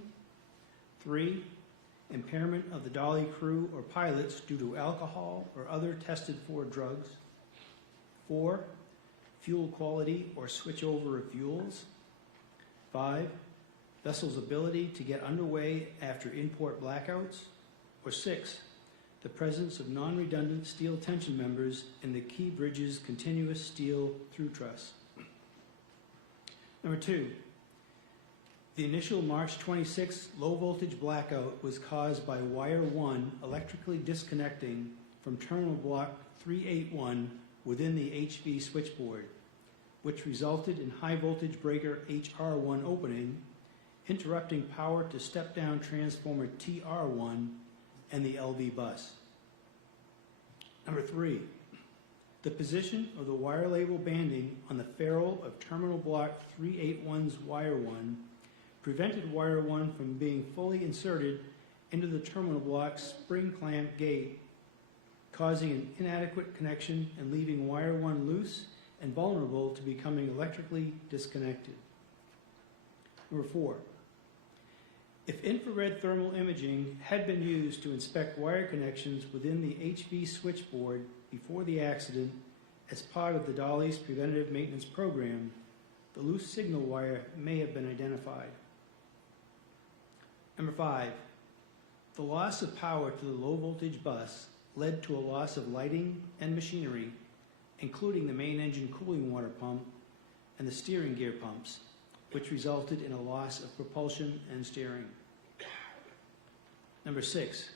3, impairment of the Dali crew or pilots due to alcohol or other tested for drugs. 4, fuel quality or switchover of fuels. 5, vessel's ability to get underway after import blackouts. Or 6, the presence of non-redundant steel tension members in the key bridge's continuous steel through truss. Number 2, the initial March 26 low voltage blackout was caused by wire 1 electrically disconnecting from terminal block 381 within the HV switchboard, which resulted in high voltage breaker HR1 opening, interrupting power to step down transformer TR1 and the LV bus. Number 3, the position of the wire label banding on the ferrule of terminal block 381's wire 1 prevented wire 1 from being fully inserted into the terminal block spring clamp gate, causing an inadequate connection and leaving wire 1 loose and vulnerable to becoming electrically disconnected. Number 4, if infrared thermal imaging had been used to inspect wire connections within the HV switchboard before the accident as part of the Dali's preventative maintenance program, the loose signal wire may have been identified. Number 5, the loss of power to the low voltage bus led to a loss of lighting and machinery, including the main engine cooling water pump and the steering gear pumps, which resulted in a loss of propulsion and steering. Number 6,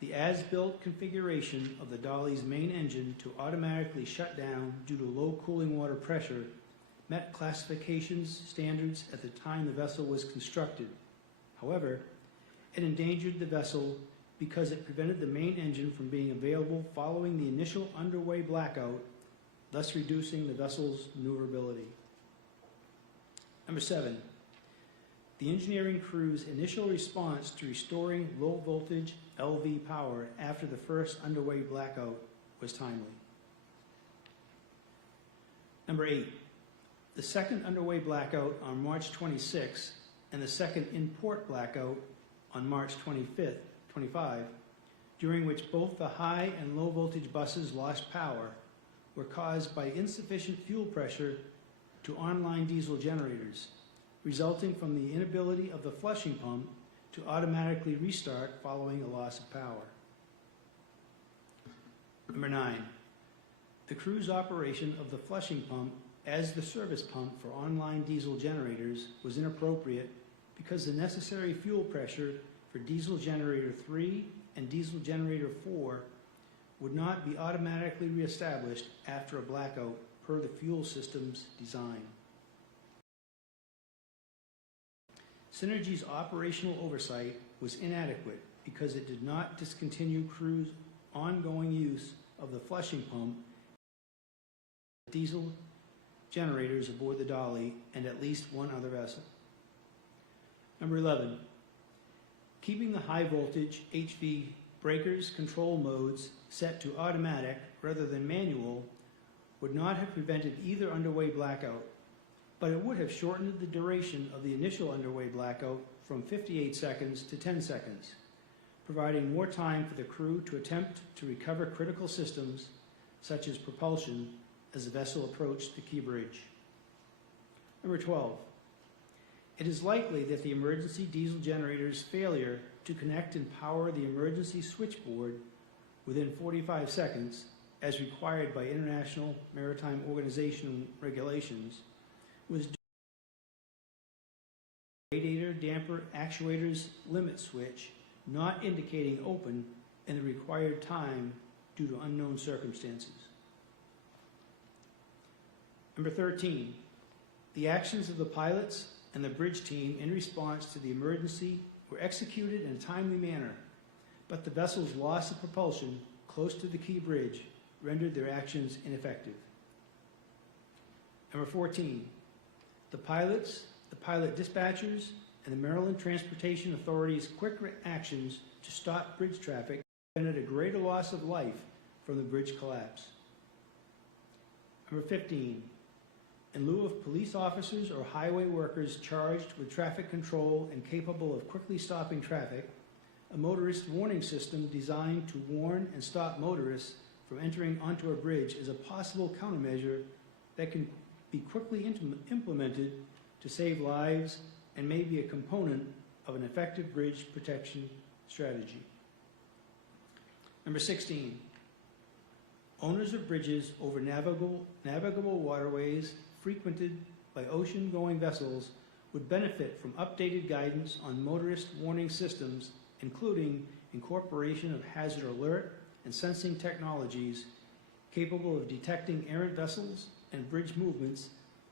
the as-built configuration of the Dali's main engine to automatically shut down due to low cooling water pressure met classifications standards at the time the vessel was constructed. However, it endangered the vessel because it prevented the main engine from being available following the initial underway blackout, thus reducing the vessel's maneuverability. Number 7, the engineering crew's initial response to restoring low voltage LV power after the first underway blackout was timely. Number 8, the second underway blackout on March 26 and the second in-port blackout on March 25, during which both the high and low voltage buses lost power, were caused by insufficient fuel pressure to online diesel generators, resulting from the inability of the flushing pump to automatically restart following a loss of power. Number 9, the crew's operation of the flushing pump as the service pump for online diesel generators was inappropriate because the necessary fuel pressure for diesel generator 3 and diesel generator 4 would not be automatically reestablished after a blackout per the fuel system's design. Synergy's operational oversight was inadequate because it did not discontinue crew's ongoing use of the flushing pump, diesel generators aboard the Dali, and at least one other vessel. Number 11, keeping the high voltage HV breakers control modes set to automatic rather than manual would not have prevented either underway blackout, but it would have shortened the duration of the initial underway blackout from 58 seconds to 10 seconds, providing more time for the crew to attempt to recover critical systems such as propulsion as the vessel approached the key bridge. Number 12, it is likely that the emergency diesel generator's failure to connect and power the emergency switchboard within 45 seconds, as required by International Maritime Organization regulations, was due to the radiator damper actuator's limit switch not indicating open in the required time due to unknown circumstances. Number 13, The actions of the pilots and the bridge team in response to the emergency were executed in a timely manner, but the vessel's loss of propulsion close to the key bridge rendered their actions ineffective. Number 14, the pilots, the pilot dispatchers, and the Maryland Transportation Authority's quick actions to stop bridge traffic prevented a greater loss of life from the bridge collapse. Number 15, in lieu of police officers or highway workers charged with traffic control and capable of quickly stopping traffic, a motorist warning system designed to warn and stop motorists from entering onto a bridge is a possible countermeasure that can be quickly implemented to save lives and may be a component of an effective bridge protection strategy. Number 16, owners of bridges over navigable waterways frequented by ocean-going vessels would benefit from updated guidance on motorist warning systems, including incorporation of hazard alert and sensing technologies capable of detecting errant vessels and bridge movements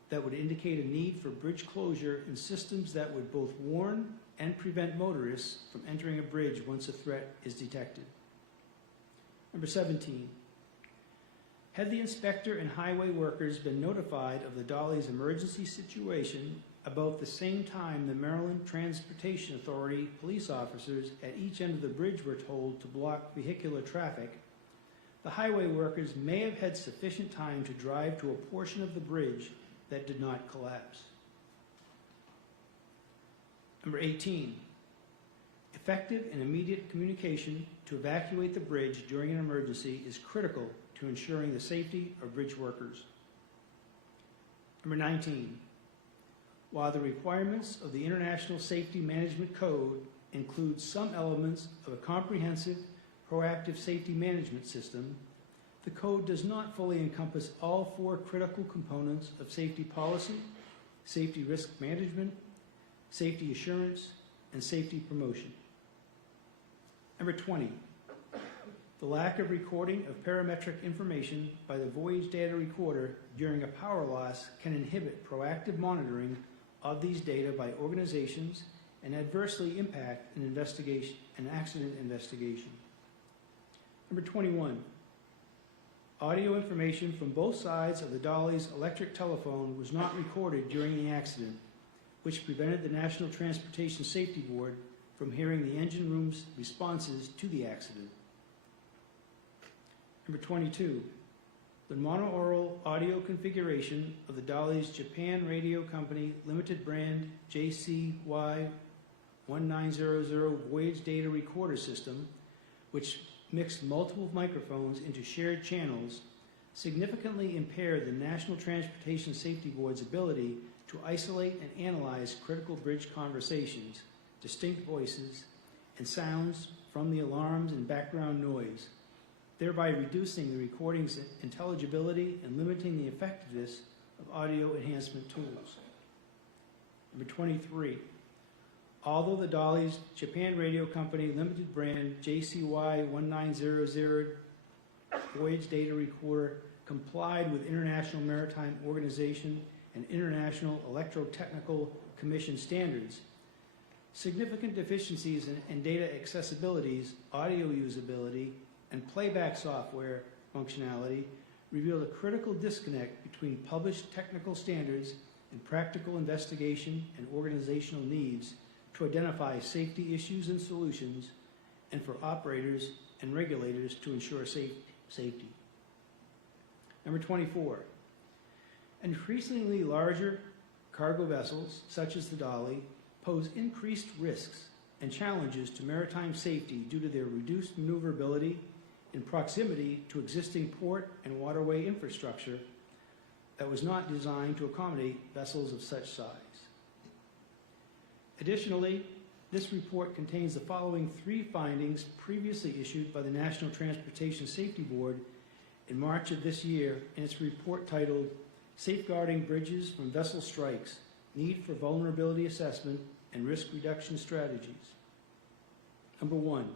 that would indicate a need for bridge closure and systems that would both warn and prevent motorists from entering a bridge once a threat is detected. Number 17, had the inspector and highway workers been notified of the Dali's emergency situation about the same time the Maryland Transportation Authority police officers at each end of the bridge were told to block vehicular traffic, the highway workers may have had sufficient time to drive to a portion of the bridge that did not collapse. Number 18, effective and immediate communication to evacuate the bridge during an emergency is critical to ensuring the safety of bridge workers. Number 19, while the requirements of the International Safety Management Code include some elements of a comprehensive, proactive safety management system, the code does not fully encompass all four critical components of safety policy, safety risk management, safety assurance, and safety promotion. Number 20, the lack of recording of parametric information by the voyage data recorder during a power loss can inhibit proactive monitoring of these data by organizations and adversely impact an accident investigation. Number 21, audio information from both sides of the Dali's electric telephone was not recorded during the accident, which prevented the National Transportation Safety Board from hearing the engine room's responses to the accident. Number 22, the monaural audio configuration of the Dali's Japan Radio Company Limited Brand JCY 1900 voyage data recorder system, which mixed multiple microphones into shared channels, significantly impaired the National Transportation Safety Board's ability to isolate and analyze critical bridge conversations, distinct voices, and sounds from the alarms and background noise, thereby reducing the recording's intelligibility and limiting the effectiveness of audio enhancement tools. Number 23, although the Dali's Japan Radio Company Limited Brand JCY 1900 voyage data recorder complied with International Maritime Organization and International Electrotechnical Commission standards, significant deficiencies in data accessibilities, audio usability, and playback software functionality revealed a critical disconnect between published technical standards and practical investigation and organizational needs to identify safety issues and solutions, and for operators and regulators to ensure safety. Number 24, increasingly larger cargo vessels, such as the Dali, pose increased risks and challenges to maritime safety due to their reduced maneuverability in proximity to existing port and waterway infrastructure that was not designed to accommodate vessels of such size. Additionally, this report contains the following three findings previously issued by the National Transportation Safety Board in March of this year in its report titled Safeguarding Bridges from Vessel Strikes, Need for Vulnerability Assessment and Risk Reduction Strategies. Number 1,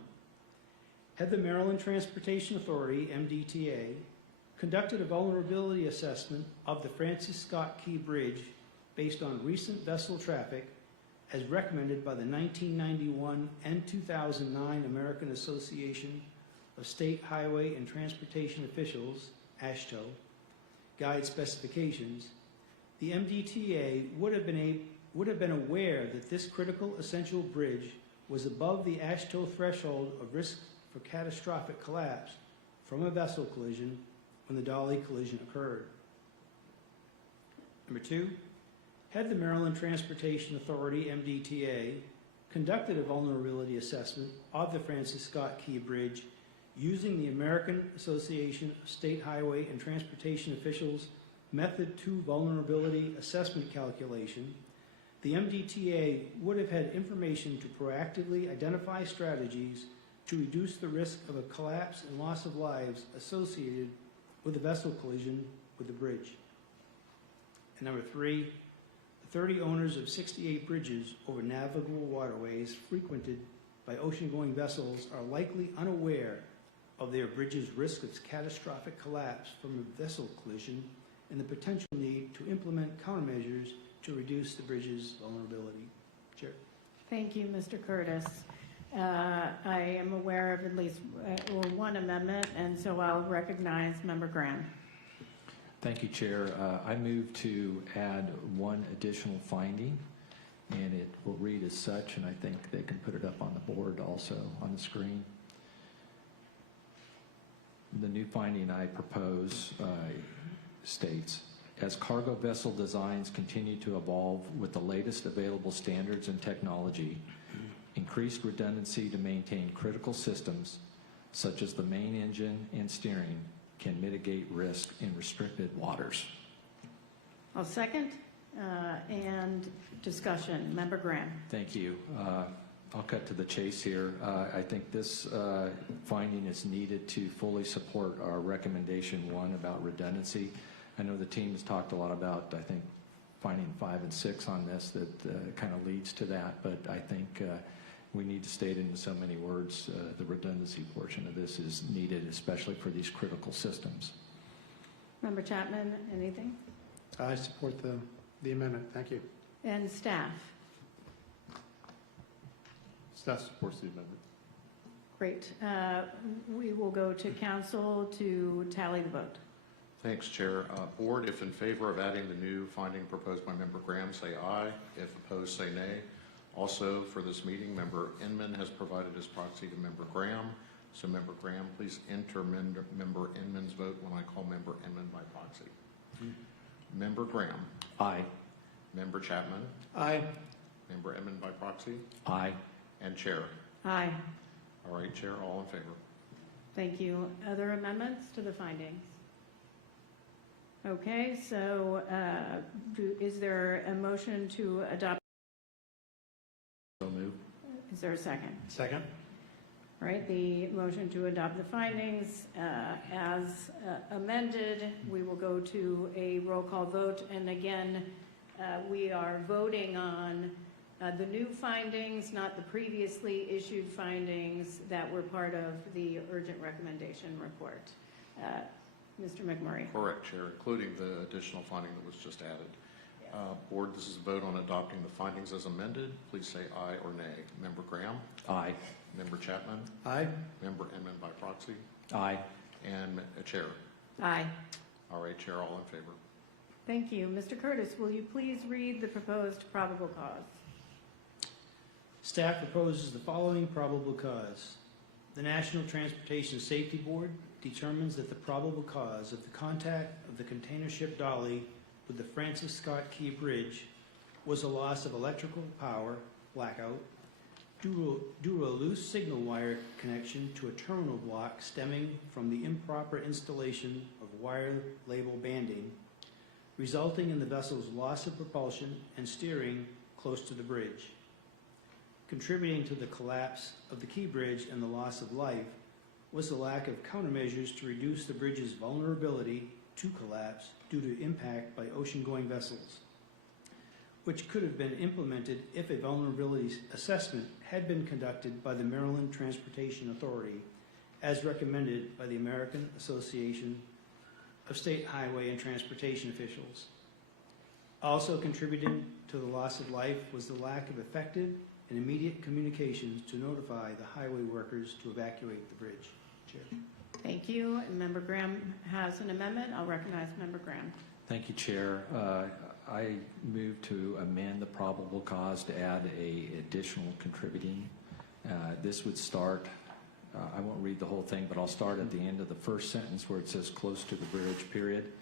had the Maryland Transportation Authority, MDTA, conducted a vulnerability assessment of the Francis Scott Key Bridge based on recent vessel traffic as recommended by the 1991 and 2009 American Association of State Highway and Transportation Officials, AASHTO, guide specifications, the MDTA would have been aware that this critical essential bridge was above the AASHTO threshold of risk for catastrophic collapse from a vessel collision when the Dali collision occurred. Number two, had the Maryland Transportation Authority, MDTA, conducted a vulnerability assessment of the Francis Scott Key Bridge using the American Association of State Highway and Transportation Officials Method 2 Vulnerability Assessment Calculation, the MDTA would have had information to proactively identify strategies to reduce the risk of a collapse and loss of lives associated with a vessel collision with the bridge. And number three, the 30 owners of 68 bridges over navigable waterways frequented by ocean-going vessels are likely unaware of their bridge's risk of catastrophic collapse from a vessel collision and the potential need to implement countermeasures to reduce the bridge's vulnerability. Chair. Thank you, Mr. Curtis. I am aware of at least one amendment, and so I'll recognize Member Graham. Thank you, Chair. I move to add one additional finding, and it will read as such, and I think they can put it up on the board also on the screen. The new finding I propose states, as cargo vessel designs continue to evolve with the latest available standards and technology, increased redundancy to maintain critical systems, such as the main engine and steering, can mitigate risk in restricted waters. I'll second. And discussion. Member Graham. Thank you. I'll cut to the chase here. I think this finding is needed to fully support our recommendation 1 about redundancy. I know the team has talked a lot about, I think, finding 5 and 6 on this that kind of leads to that, but I think we need to state in so many words the redundancy portion of this is needed, especially for these critical systems. Member Chapman, anything? I support the amendment. Thank you. And staff? Staff supports the amendment. Great. We will go to council to tally the vote. Thanks, Chair. Board, if in favor of adding the new finding proposed by Member Graham, say aye. If opposed, say nay. Also, for this meeting, Member Inman has provided his proxy to Member Graham. So, Member Graham, please enter Member Inman's vote when I call Member Inman by proxy. Member Graham. Aye. Member Chapman. Aye. Member Inman by proxy. Aye. And Chair. Aye. All right, Chair, all in favor. Thank you. Other amendments to the findings? Okay, so is there a motion to adopt? So moved. Is there a second? Second. All right, the motion to adopt the findings as amended. We will go to a roll call vote. And again, we are voting on the new findings, not the previously issued findings that were part of the urgent recommendation report. Mr. McMurray. Correct, Chair, including the additional finding that was just added. Yes. Board, this is a vote on adopting the findings as amended. Please say aye or nay. Member Graham? Aye. Member Chapman? Aye. Member Inman by proxy? Aye. And Chair? Aye. All right, Chair, all in favor. Thank you. Mr. Curtis, will you please read the proposed probable cause? Staff proposes the following probable cause. The National Transportation Safety Board determines that the probable cause of the contact of the container ship Dali with the Francis Scott Key Bridge was a loss of electrical power, blackout, due to a loose signal wire connection to a terminal block stemming from the improper installation of wire label banding, resulting in the vessel's loss of propulsion and steering close to the bridge. Contributing to the collapse of the Key Bridge and the loss of life was the lack of countermeasures to reduce the bridge's vulnerability to collapse due to impact by ocean-going vessels, which could have been implemented if a vulnerability assessment had been conducted by the Maryland Transportation Authority, as recommended by the American Association of State Highway and Transportation Officials. Also contributing to the loss of life was the lack of effective and immediate communications to notify the highway workers to evacuate the bridge. Chair. Thank you. And Member Graham has an amendment. I'll recognize Member Graham. Thank you, Chair. I move to amend the probable cause to add a additional contributing. This would start, I won't read the whole thing, but I'll start at the end of the first sentence where it says close to the bridge, period.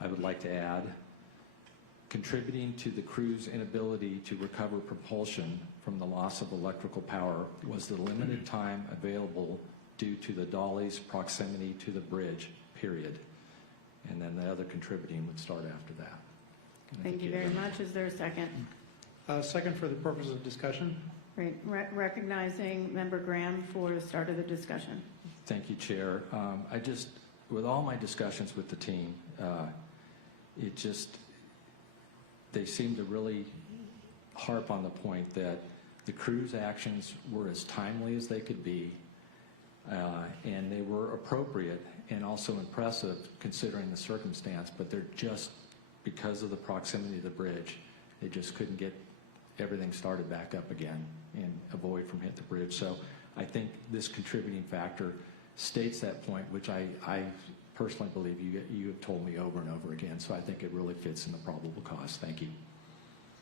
I would like to add, contributing to the crew's inability to recover propulsion from the loss of electrical power was the limited time available due to the Dali's proximity to the bridge, period. And then the other contributing would start after that. Thank you very much. Is there a second? Second for the purpose of discussion. Great. Recognizing Member Graham for the start of the discussion. Thank you, Chair. I just, with all my discussions with the team, they seem to really harp on the point that the crew's actions were as timely as they could be, and they were appropriate and also impressive considering the circumstance, but they're just, because of the proximity of the bridge, they just couldn't get everything started back up again and avoid from hitting the bridge. So I think this contributing factor states that point, which I personally believe you have told me over and over again. So I think it really fits in the probable cause. Thank you.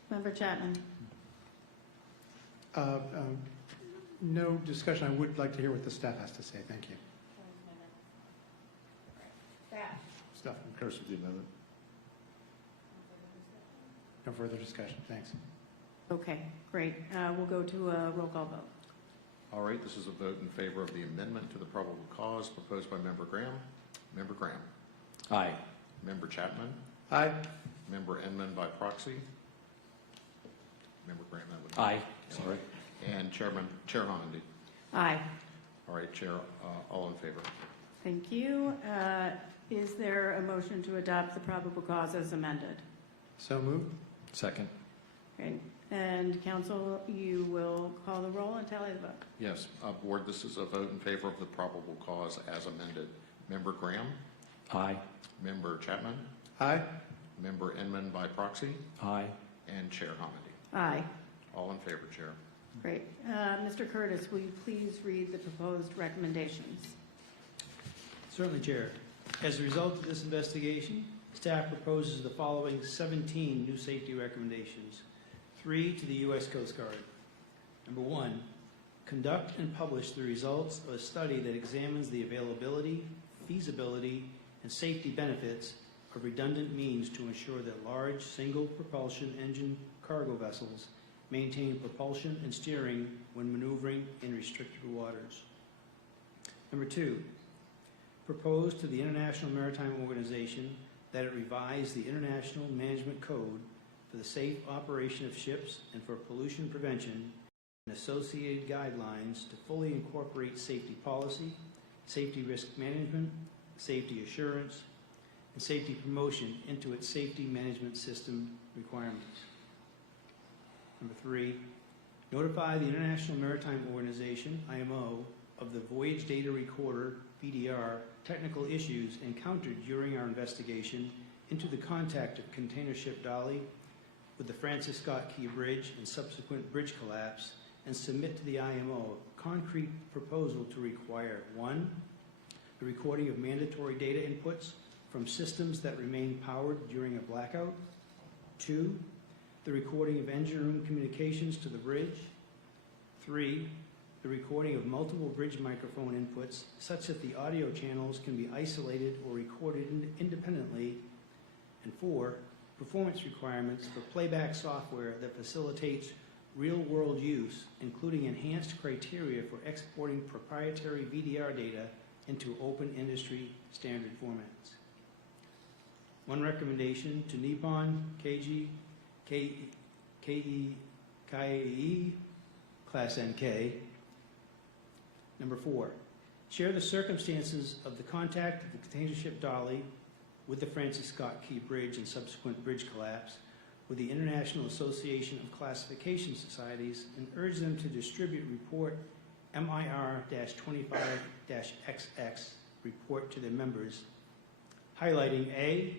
Member Chapman. No discussion. I would like to hear what the staff has to say. Thank you. Staff concurs with the amendment. No further discussion. Thanks. Okay, great. We'll go to a roll call vote. All right, this is a vote in favor of the amendment to the probable cause proposed by Member Graham. Member Graham. Aye. Member Chapman. Aye. Member Enman by proxy. Member Graham, that would be. Aye. Sorry. And Chair Homendy. Aye. All right, Chair, all in favor. Thank you. Is there a motion to adopt the probable cause as amended? So moved. Second. Great. And Council, you will call the roll and tally the vote. Yes, Board, this is a vote in favor of the probable cause as amended. Member Graham. Aye. Member Chapman. Aye. Member Enman by proxy. Aye. And Chair Homendy. Aye. All in favor, Chair. Great. Mr. Curtis, will you please read the proposed recommendations? Certainly, Chair. As a result of this investigation, staff proposes the following 17 new safety recommendations. 3 to the U.S. Coast Guard. Number 1, conduct and publish the results of a study that examines the availability, feasibility, and safety benefits of redundant means to ensure that large single propulsion engine cargo vessels maintain propulsion and steering when maneuvering in restricted waters. Number 2, propose to the International Maritime Organization that it revise the International Management Code for the safe operation of ships and for pollution prevention and associated guidelines to fully incorporate safety policy, safety risk management, safety assurance, and safety promotion into its safety management system requirements. Number 3, notify the International Maritime Organization, IMO, of the Voyage Data Recorder, VDR, technical issues encountered during our investigation into the contact of container ship Dali with the Francis Scott Key Bridge and subsequent bridge collapse, and submit to the IMO a concrete proposal to require 1, the recording of mandatory data inputs from systems that remain powered during a blackout, 2, the recording of engine room communications to the bridge, 3, the recording of multiple bridge microphone inputs such that the audio channels can be isolated or recorded independently, and 4, performance requirements for playback software that facilitates real-world use, including enhanced criteria for exporting proprietary VDR data into open industry standard formats. One recommendation to Nippon KEIE Class NK. Number 4, share the circumstances of the contact of the container ship Dali with the Francis Scott Key Bridge and subsequent bridge collapse with the International Association of Classification Societies and urge them to distribute report MIR-25-XX report to their members, highlighting A,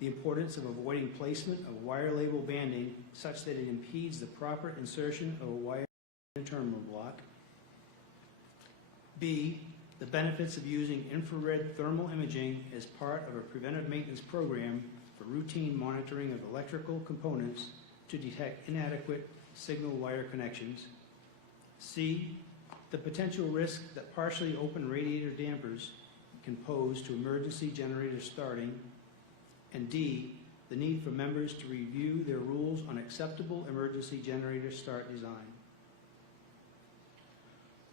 the importance of avoiding placement of wire label banding such that it impedes the proper insertion of a wire in a terminal block. B, the benefits of using infrared thermal imaging as part of a preventive maintenance program for routine monitoring of electrical components to detect inadequate signal wire connections. C, the potential risk that partially open radiator dampers can pose to emergency generator starting. And D, the need for members to review their rules on acceptable emergency generator start design.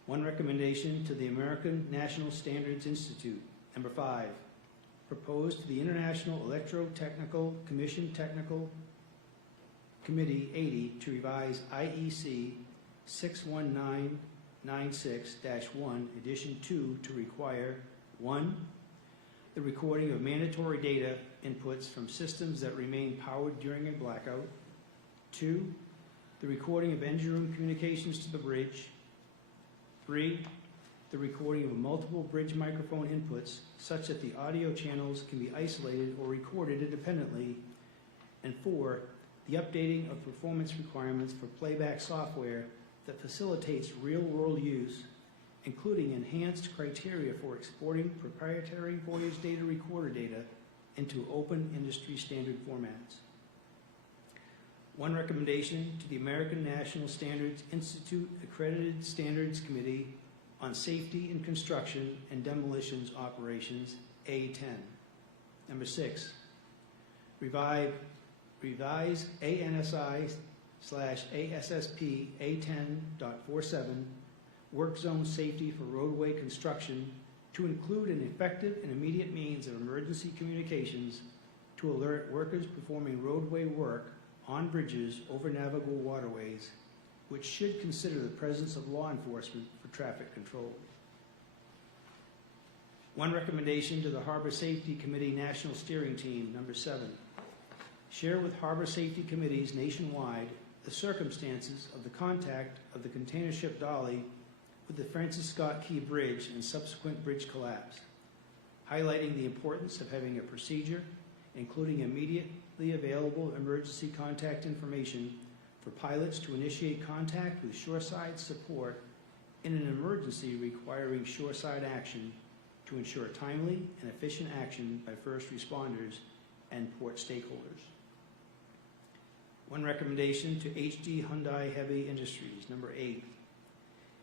One recommendation to the American National Standards Institute. Number 5, proposed to the International Electrotechnical Commission Technical Committee 80 to revise IEC 61996-1, Edition 2 to require 1, the recording of mandatory data inputs from systems that remain powered during a blackout. 2, the recording of engine room communications to the bridge. 3, the recording of multiple bridge microphone inputs such that the audio channels can be isolated or recorded independently. And 4, the updating of performance requirements for playback software that facilitates real-world use, including enhanced criteria for exporting proprietary voyage data recorder data into open industry standard formats. One recommendation to the American National Standards Institute Accredited Standards Committee on Safety in Construction and Demolitions Operations, A10. Number 6, revise ANSI/ASSP A10.47 Work Zone Safety for Roadway Construction to include an effective and immediate means of emergency communications to alert workers performing roadway work on bridges over navigable waterways, which should consider the presence of law enforcement for traffic control. One recommendation to the Harbor Safety Committee National Steering Team, number 7, share with harbor safety committees nationwide the circumstances of the contact of the container ship Dali with the Francis Scott Key Bridge and subsequent bridge collapse, highlighting the importance of having a procedure, including immediately available emergency contact information for pilots to initiate contact with shoreside support in an emergency requiring shoreside action to ensure timely and efficient action by first responders and port stakeholders. One recommendation to HD Hyundai Heavy Industries, number 8,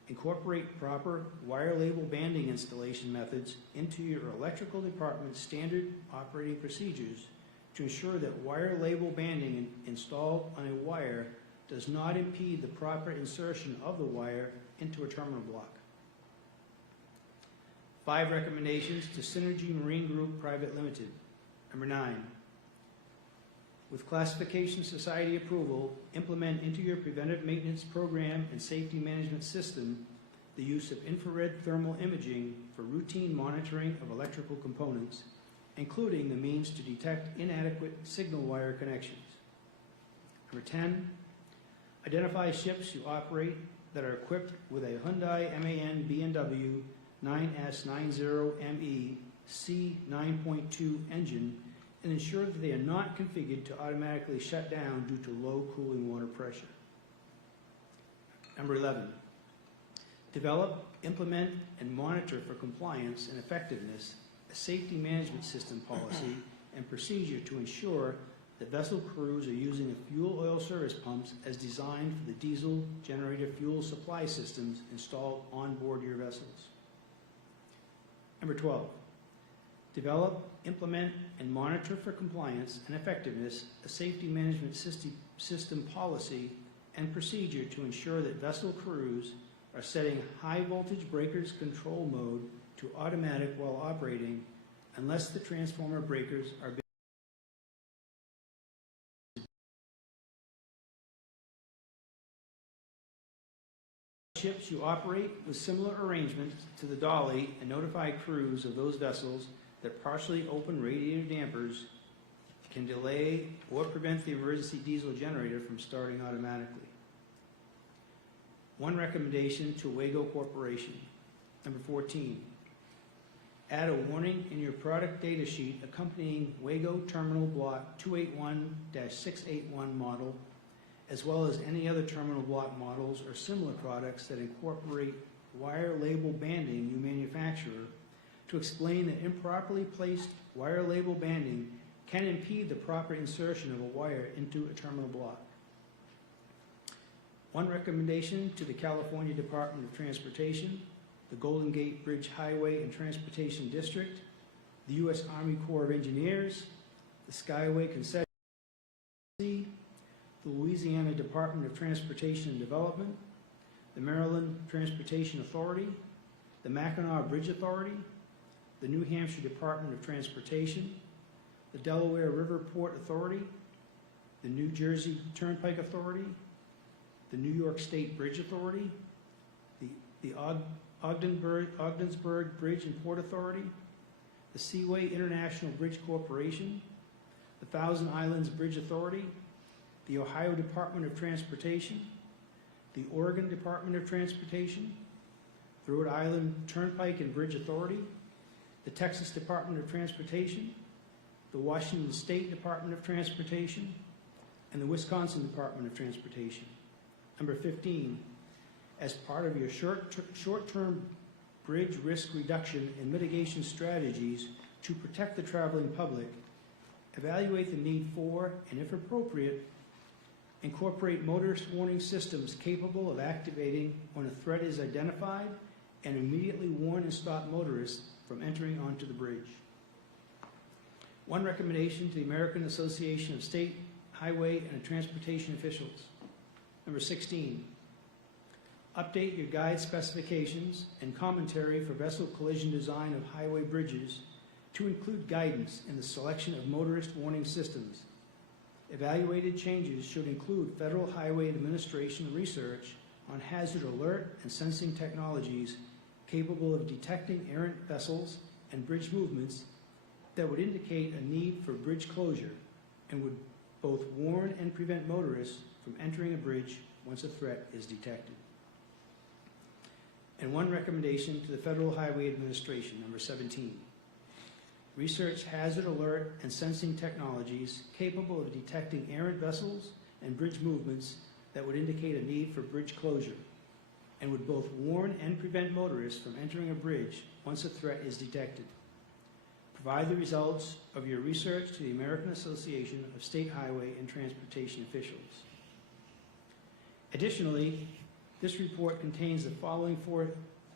incorporate proper wire label banding installation methods into your electrical department's standard operating procedures to ensure that wire label banding installed on a wire does not impede the proper insertion of the wire into a terminal block. 5 recommendations to Synergy Marine Group Private Limited. Number 9, with Classification Society approval, implement into your preventive maintenance program and safety management system the use of infrared thermal imaging for routine monitoring of electrical components, including the means to detect inadequate signal wire connections. Number 10, identify ships you operate that are equipped with a Hyundai MAN B&W 9S90ME C9.2 engine and ensure that they are not configured to automatically shut down due to low cooling water pressure. Number 11, develop, implement, and monitor for compliance and effectiveness a safety management system policy and procedure to ensure that vessel crews are using the fuel oil service pumps as designed for the diesel generator fuel supply systems installed on board your vessels. Number 12, develop, implement, and monitor for compliance and effectiveness a safety management system policy and procedure to ensure that vessel crews are setting high voltage breakers control mode to automatic while operating unless the transformer breakers are being ships you operate with similar arrangements to the Dali and notify crews of those vessels that partially open radiator dampers can delay or prevent the emergency diesel generator from starting automatically. One recommendation to Wago Corporation. Number 14, add a warning in your product data sheet accompanying Wago Terminal Block 281-681 model, as well as any other terminal block models or similar products that incorporate wire label banding you manufacture, to explain that improperly placed wire label banding can impede the proper insertion of a wire into a terminal block. One recommendation to the California Department of Transportation, the Golden Gate Bridge Highway and Transportation District, the U.S. Army Corps of Engineers, the Skyway Concession, the Louisiana Department of Transportation and Development, the Maryland Transportation Authority, the Mackinac Bridge Authority, the New Hampshire Department of Transportation, the Delaware River Port Authority, the New Jersey Turnpike Authority, the New York State Bridge Authority, the Ogdensburg Bridge and Port Authority, the Seaway International Bridge Corporation, the Thousand Islands Bridge Authority, the Ohio Department of Transportation, the Oregon Department of Transportation, the Rhode Island Turnpike and Bridge Authority, the Texas Department of Transportation, the Washington State Department of Transportation, and the Wisconsin Department of Transportation. Number 15, as part of your short-term bridge risk reduction and mitigation strategies to protect the traveling public, evaluate the need for, and if appropriate, incorporate motorist warning systems capable of activating when a threat is identified and immediately warn and stop motorists from entering onto the bridge. One recommendation to the American Association of State Highway and Transportation Officials. Number 16, update your guide specifications and commentary for vessel collision design of highway bridges to include guidance in the selection of motorist warning systems. Evaluated changes should include Federal Highway Administration research on hazard alert and sensing technologies capable of detecting errant vessels and bridge movements that would indicate a need for bridge closure and would both warn and prevent motorists from entering a bridge once a threat is detected. And one recommendation to the Federal Highway Administration, number 17. Research hazard alert and sensing technologies capable of detecting errant vessels and bridge movements that would indicate a need for bridge closure and would both warn and prevent motorists from entering a bridge once a threat is detected. Provide the results of your research to the American Association of State Highway and Transportation Officials. Additionally, this report contains the following 4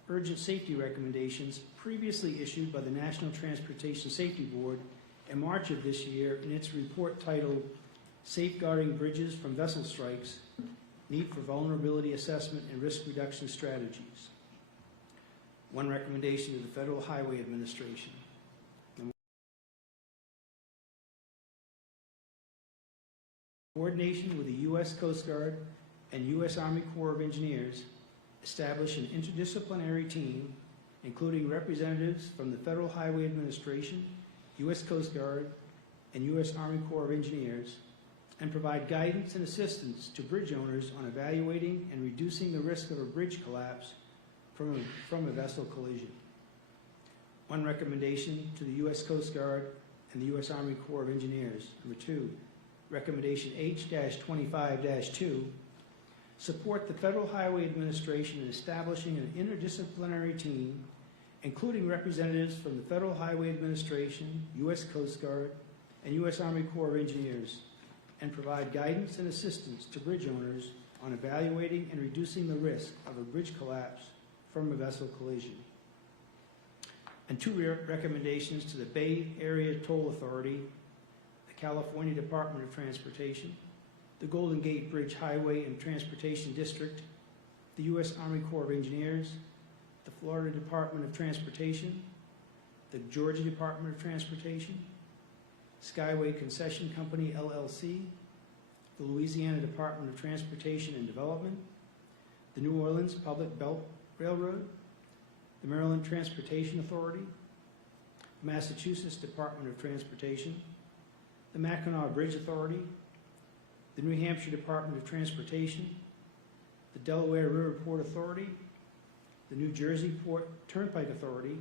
urgent safety recommendations previously issued by the National Transportation Safety Board in March of this year in its report titled Safeguarding Bridges from Vessel Strikes, Need for Vulnerability Assessment and Risk Reduction Strategies. One recommendation to the Federal Highway Administration. Coordination with the U.S. Coast Guard and U.S. Army Corps of Engineers, establish an interdisciplinary team, including representatives from the Federal Highway Administration, U.S. Coast Guard, and U.S. Army Corps of Engineers, and provide guidance and assistance to bridge owners on evaluating and reducing the risk of a bridge collapse from a vessel collision. One recommendation to the U.S. Coast Guard and the U.S. Army Corps of Engineers. Number 2, recommendation H-25-2, support the Federal Highway Administration in establishing an interdisciplinary team, including representatives from the Federal Highway Administration, U.S. Coast Guard, and U.S. Army Corps of Engineers, and provide guidance and assistance to bridge owners on evaluating and reducing the risk of a bridge collapse from a vessel collision. And 2 recommendations to the Bay Area Toll Authority, the California Department of Transportation, the Golden Gate Bridge Highway and Transportation District, the U.S. Army Corps of Engineers, the Florida Department of Transportation, the Georgia Department of Transportation, Skyway Concession Company, LLC, the Louisiana Department of Transportation and Development, the New Orleans Public Belt Railroad, the Maryland Transportation Authority, the Massachusetts Department of Transportation, the Mackinac Bridge Authority, the New Hampshire Department of Transportation, the Delaware River Port Authority, the New Jersey Turnpike Authority,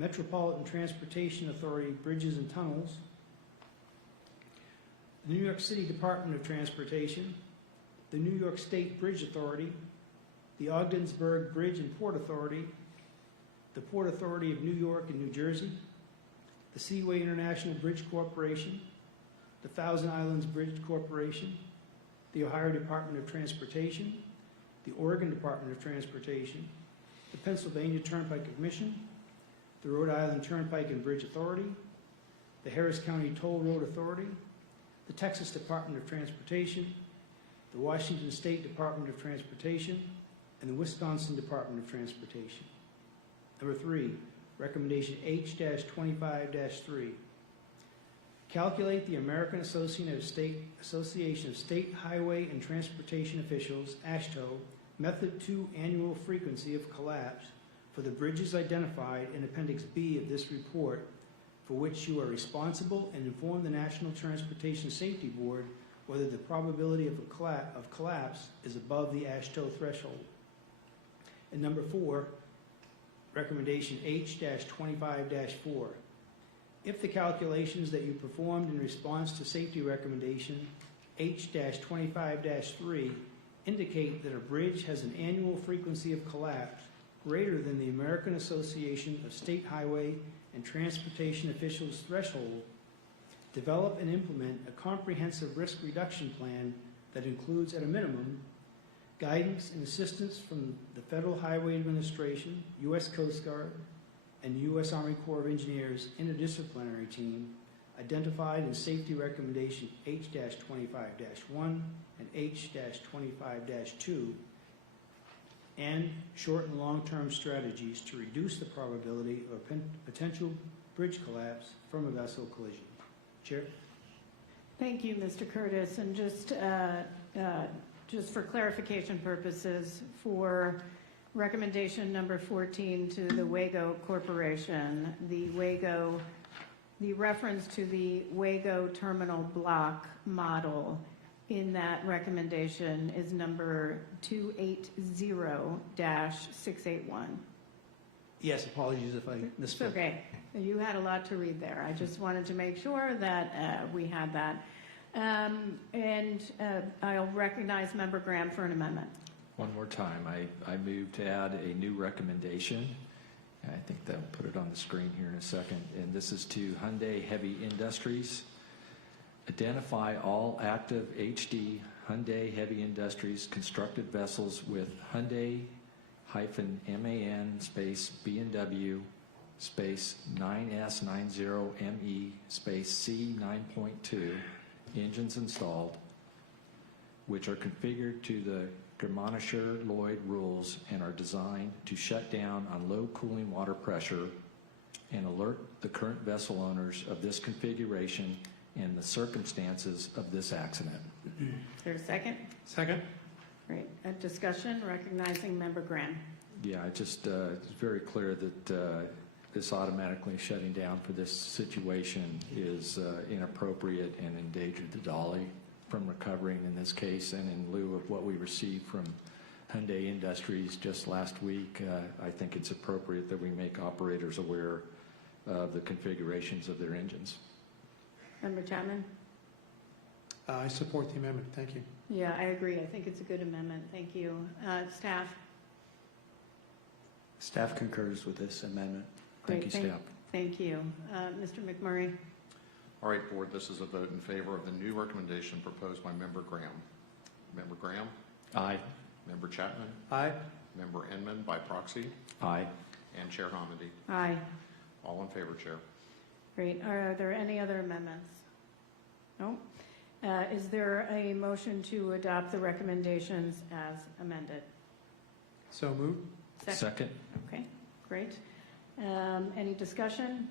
Metropolitan Transportation Authority Bridges and Tunnels, the New York City Department of Transportation, the New York State Bridge Authority, the Ogdensburg Bridge and Port Authority, the Port Authority of New York and New Jersey, the Seaway International Bridge Corporation, the Thousand Islands Bridge Corporation, the Ohio Department of Transportation, the Oregon Department of Transportation, the Pennsylvania Turnpike Commission, the Rhode Island Turnpike and Bridge Authority, the Harris County Toll Road Authority, the Texas Department of Transportation, the Washington State Department of Transportation, and the Wisconsin Department of Transportation. Number 3, recommendation H-25-3. Calculate the American Association of State Highway and Transportation Officials, AASHTO, Method 2 annual frequency of collapse for the bridges identified in Appendix B of this report, for which you are responsible, and inform the National Transportation Safety Board whether the probability of collapse is above the AASHTO threshold. And number 4, recommendation H-25-4. If the calculations that you performed in response to safety recommendation H-25-3 indicate that a bridge has an annual frequency of collapse greater than the American Association of State Highway and Transportation Officials threshold, develop and implement a comprehensive risk reduction plan that includes, at a minimum, guidance and assistance from the Federal Highway Administration, U.S. Coast Guard, and U.S. Army Corps of Engineers interdisciplinary team identified in Safety Recommendation H-25-1 and H-25-2, and short and long-term strategies to reduce the probability of a potential bridge collapse from a vessel collision. Chair? Thank you, Mr. Curtis. And just for clarification purposes, for recommendation number 14 to the Wago Corporation, the reference to the Wago terminal block model in that recommendation is number 280-681. Yes, apologies if I misspoke. It's okay. You had a lot to read there. I just wanted to make sure that we had that. I'll recognize Member Graham for an amendment. One more time, I move to add a new recommendation. I think they'll put it on the screen here in a second. And this is to Hyundai Heavy Industries. Identify all active HD Hyundai Heavy Industries constructed vessels with Hyundai-MAN space B&W space 9S90ME space C9.2 engines installed, which are configured to the Germanischer-Lloyd rules and are designed to shut down on low cooling water pressure, and alert the current vessel owners of this configuration and the circumstances of this accident. Is there a second? Second. Great. A discussion, recognizing Member Graham. Yeah, it's very clear that this automatically shutting down for this situation is inappropriate and endangered the Dali from recovering in this case, and in lieu of what we received from Hyundai Industries just last week, I think it's appropriate that we make operators aware of the configurations of their engines. Member Chapman? I support the amendment. Thank you. Yeah, I agree. I think it's a good amendment. Thank you. Staff? Staff concurs with this amendment. Great. Thank you, staff. Thank you. Mr. McMurray? All right, Board, this is a vote in favor of the new recommendation proposed by Member Graham. Member Graham? Aye. Member Chapman? Aye. Member Inman by proxy? Aye. And Chair Hamady? Aye. All in favor, Chair. Great. Are there any other amendments? No? Is there a motion to adopt the recommendations as amended? So moved. Second. Okay, great. Any discussion?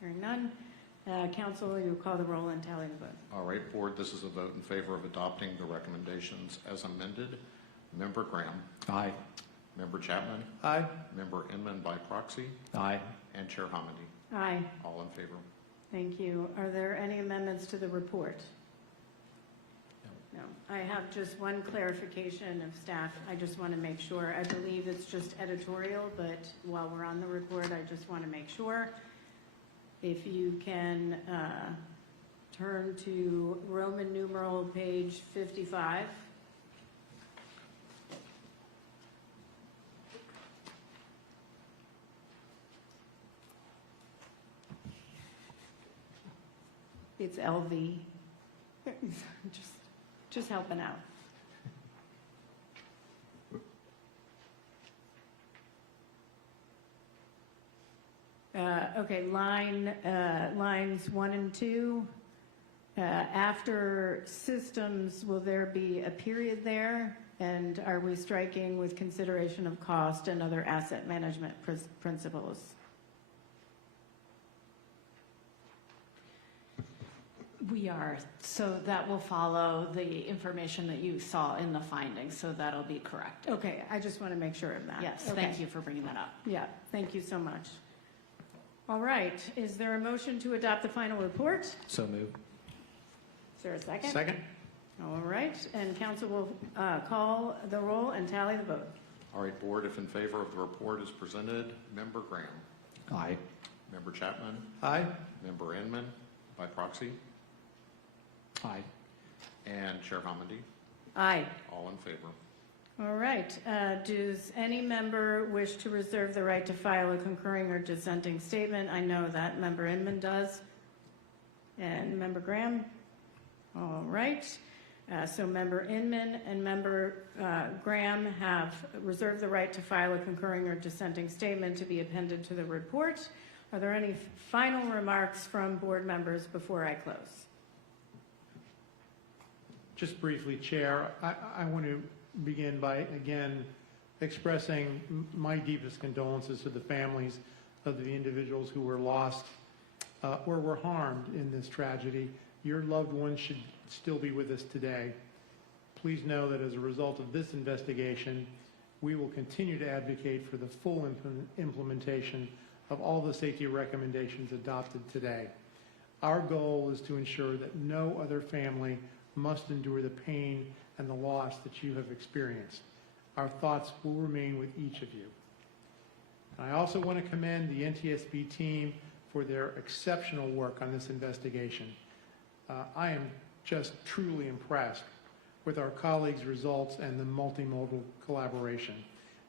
Hearing none. Council, will you call the roll and tally the vote? All right, Board, this is a vote in favor of adopting the recommendations as amended. Member Graham? Aye. Member Chapman? Aye. Member Inman by proxy? Aye. And Chair Hamady? Aye. All in favor? Thank you. Are there any amendments to the report? No. I have just one clarification of staff. I just want to make sure. I believe it's just editorial, but while we're on the report, I just want to make sure. If you can turn to Roman numeral page 55. It's LV. Just helping out. Okay, lines 1 and 2. After systems, will there be a period there? And are we striking with consideration of cost and other asset management principles? We are. So that will follow the information that you saw in the findings, so that'll be correct. Okay, I just want to make sure of that. Yes, Okay. thank you for bringing that up. Yeah, thank you so much. All right, is there a motion to adopt the final report? So moved. Is there a second? Second? All right, and council will call the roll and tally the vote. All right, board, if in favor of the report as presented, Member Graham. Aye. Member Chapman. Aye. Member Inman, by proxy. Aye. And Chair Hamady. Aye. All in favor. All right, does any member wish to reserve the right to file a concurring or dissenting statement? I know that Member Inman does. And Member Graham? All right. So Member Inman and Member Graham have reserved the right to file a concurring or dissenting statement to be appended to the report. Are there any final remarks from board members before I close? Just briefly, Chair, I want to begin by, again, expressing my deepest condolences to the families of the individuals who were lost or were harmed in this tragedy. Your loved ones should still be with us today. Please know that as a result of this investigation, we will continue to advocate for the full implementation of all the safety recommendations adopted today. Our goal is to ensure that no other family must endure the pain and the loss that you have experienced. Our thoughts will remain with each of you. I also want to commend the NTSB team for their exceptional work on this investigation. I am just truly impressed with our colleagues' results and the multimodal collaboration.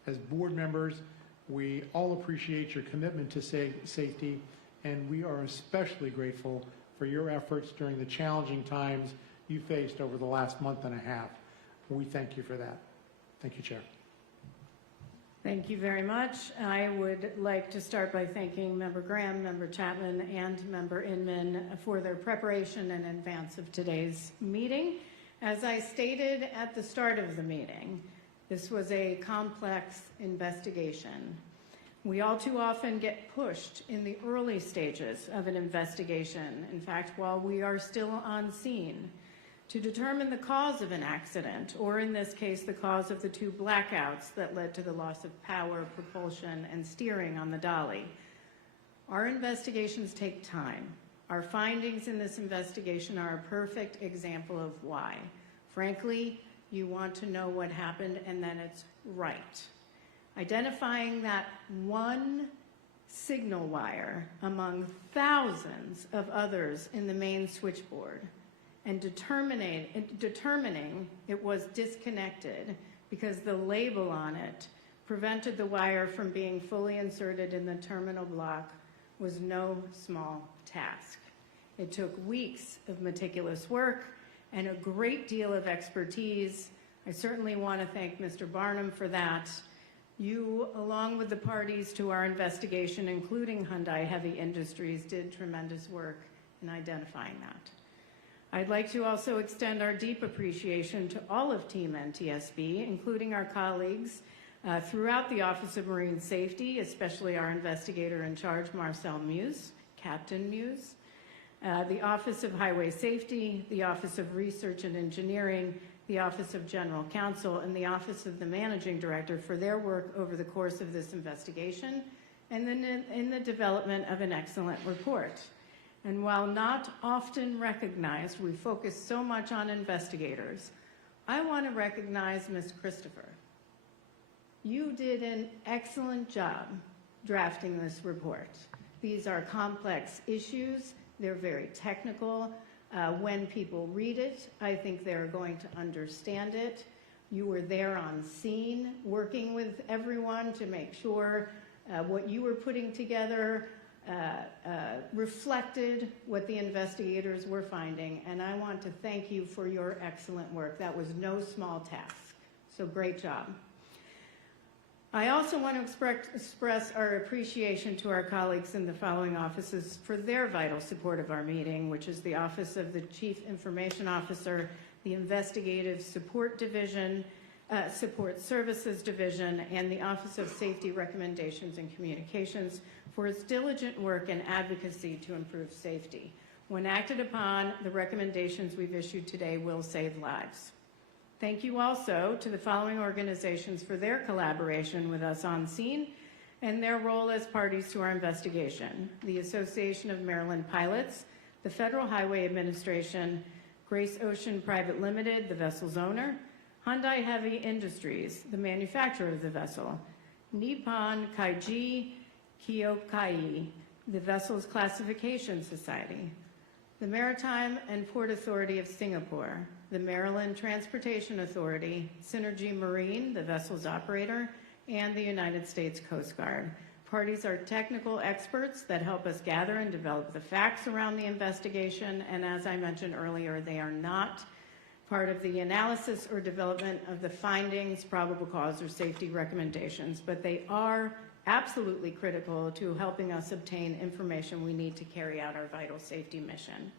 As board members, we all appreciate your commitment to safety, and we are especially grateful for your efforts during the challenging times you faced over the last month and a half. We thank you for that. Thank you, Chair. Thank you very much. I would like to start by thanking Member Graham, Member Chapman, and Member Inman for their preparation in advance of today's meeting. As I stated at the start of the meeting, this was a complex investigation. We all too often get pushed in the early stages of an investigation, in fact, while we are still on scene, to determine the cause of an accident, or in this case, the cause of the 2 blackouts that led to the loss of power, propulsion, and steering on the Dali. Our investigations take time. Our findings in this investigation are a perfect example of why. Frankly, you want to know what happened, and then it's right. Identifying that one signal wire among thousands of others in the main switchboard and determining it was disconnected because the label on it prevented the wire from being fully inserted in the terminal block was no small task. It took weeks of meticulous work and a great deal of expertise. I certainly want to thank Mr. Barnum for that. You, along with the parties to our investigation, including Hyundai Heavy Industries, did tremendous work in identifying that. I'd like to also extend our deep appreciation to all of Team NTSB, including our colleagues throughout the Office of Marine Safety, especially our investigator in charge, Marcel Muse, Captain Muse, the Office of Highway Safety, the Office of Research and Engineering, the Office of General Counsel, and the Office of the Managing Director for their work over the course of this investigation, and then in the development of an excellent report. And while not often recognized, we focus so much on investigators. I want to recognize Ms. Christopher. You did an excellent job drafting this report. These are complex issues. They're very technical. When people read it, I think they're going to understand it. You were there on scene, working with everyone to make sure what you were putting together reflected what the investigators were finding, and I want to thank you for your excellent work. That was no small task, so great job. I also want to express our appreciation to our colleagues in the following offices for their vital support of our meeting, which is the Office of the Chief Information Officer, the Investigative Support Division, Support Services Division, and the Office of Safety Recommendations and Communications for its diligent work and advocacy to improve safety. When acted upon, the recommendations we've issued today will save lives. Thank you also to the following organizations for their collaboration with us on scene and their role as parties to our investigation: the Association of Maryland Pilots, the Federal Highway Administration, Grace Ocean Private Limited, the vessel's owner, Hyundai Heavy Industries, the manufacturer of the vessel, Nippon Kaiji Kyokai, the vessel's classification society, the Maritime and Port Authority of Singapore, the Maryland Transportation Authority, Synergy Marine, the vessel's operator, and the United States Coast Guard. Parties are technical experts that help us gather and develop the facts around the investigation, and as I mentioned earlier, they are not part of the analysis or development of the findings, probable cause, or safety recommendations, but they are absolutely critical to helping us obtain information we need to carry out our vital safety mission.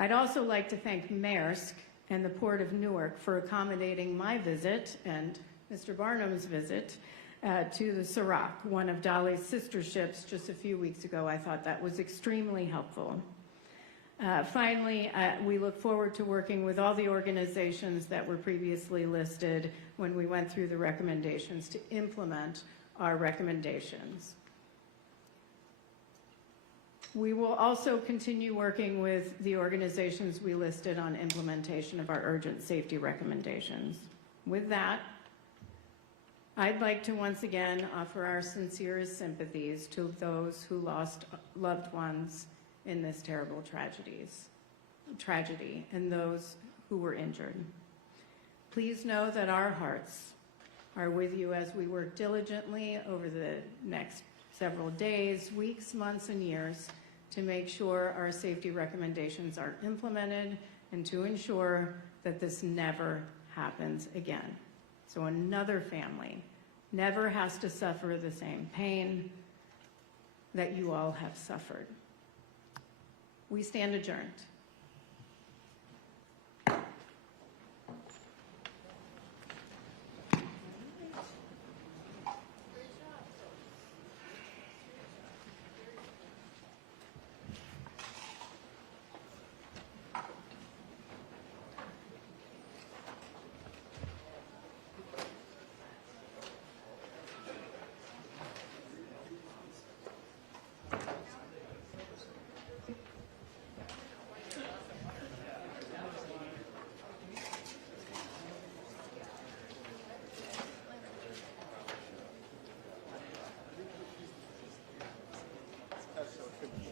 I'd also like to thank Maersk and the Port of Newark for accommodating my visit and Mr. Barnum's visit to the Sirach, one of Dali's sister ships, just a few weeks ago. I thought that was extremely helpful. Finally, we look forward to working with all the organizations that were previously listed when we went through the recommendations to implement our recommendations. We will also continue working with the organizations we listed on implementation of our urgent safety recommendations. With that, I'd like to once again offer our sincerest sympathies to those who lost loved ones in this terrible tragedy and those who were injured. Please know that our hearts are with you as we work diligently over the next several days, weeks, months, and years to make sure our safety recommendations are implemented and to ensure that this never happens again. So another family never has to suffer the same pain that you all have suffered. We stand adjourned.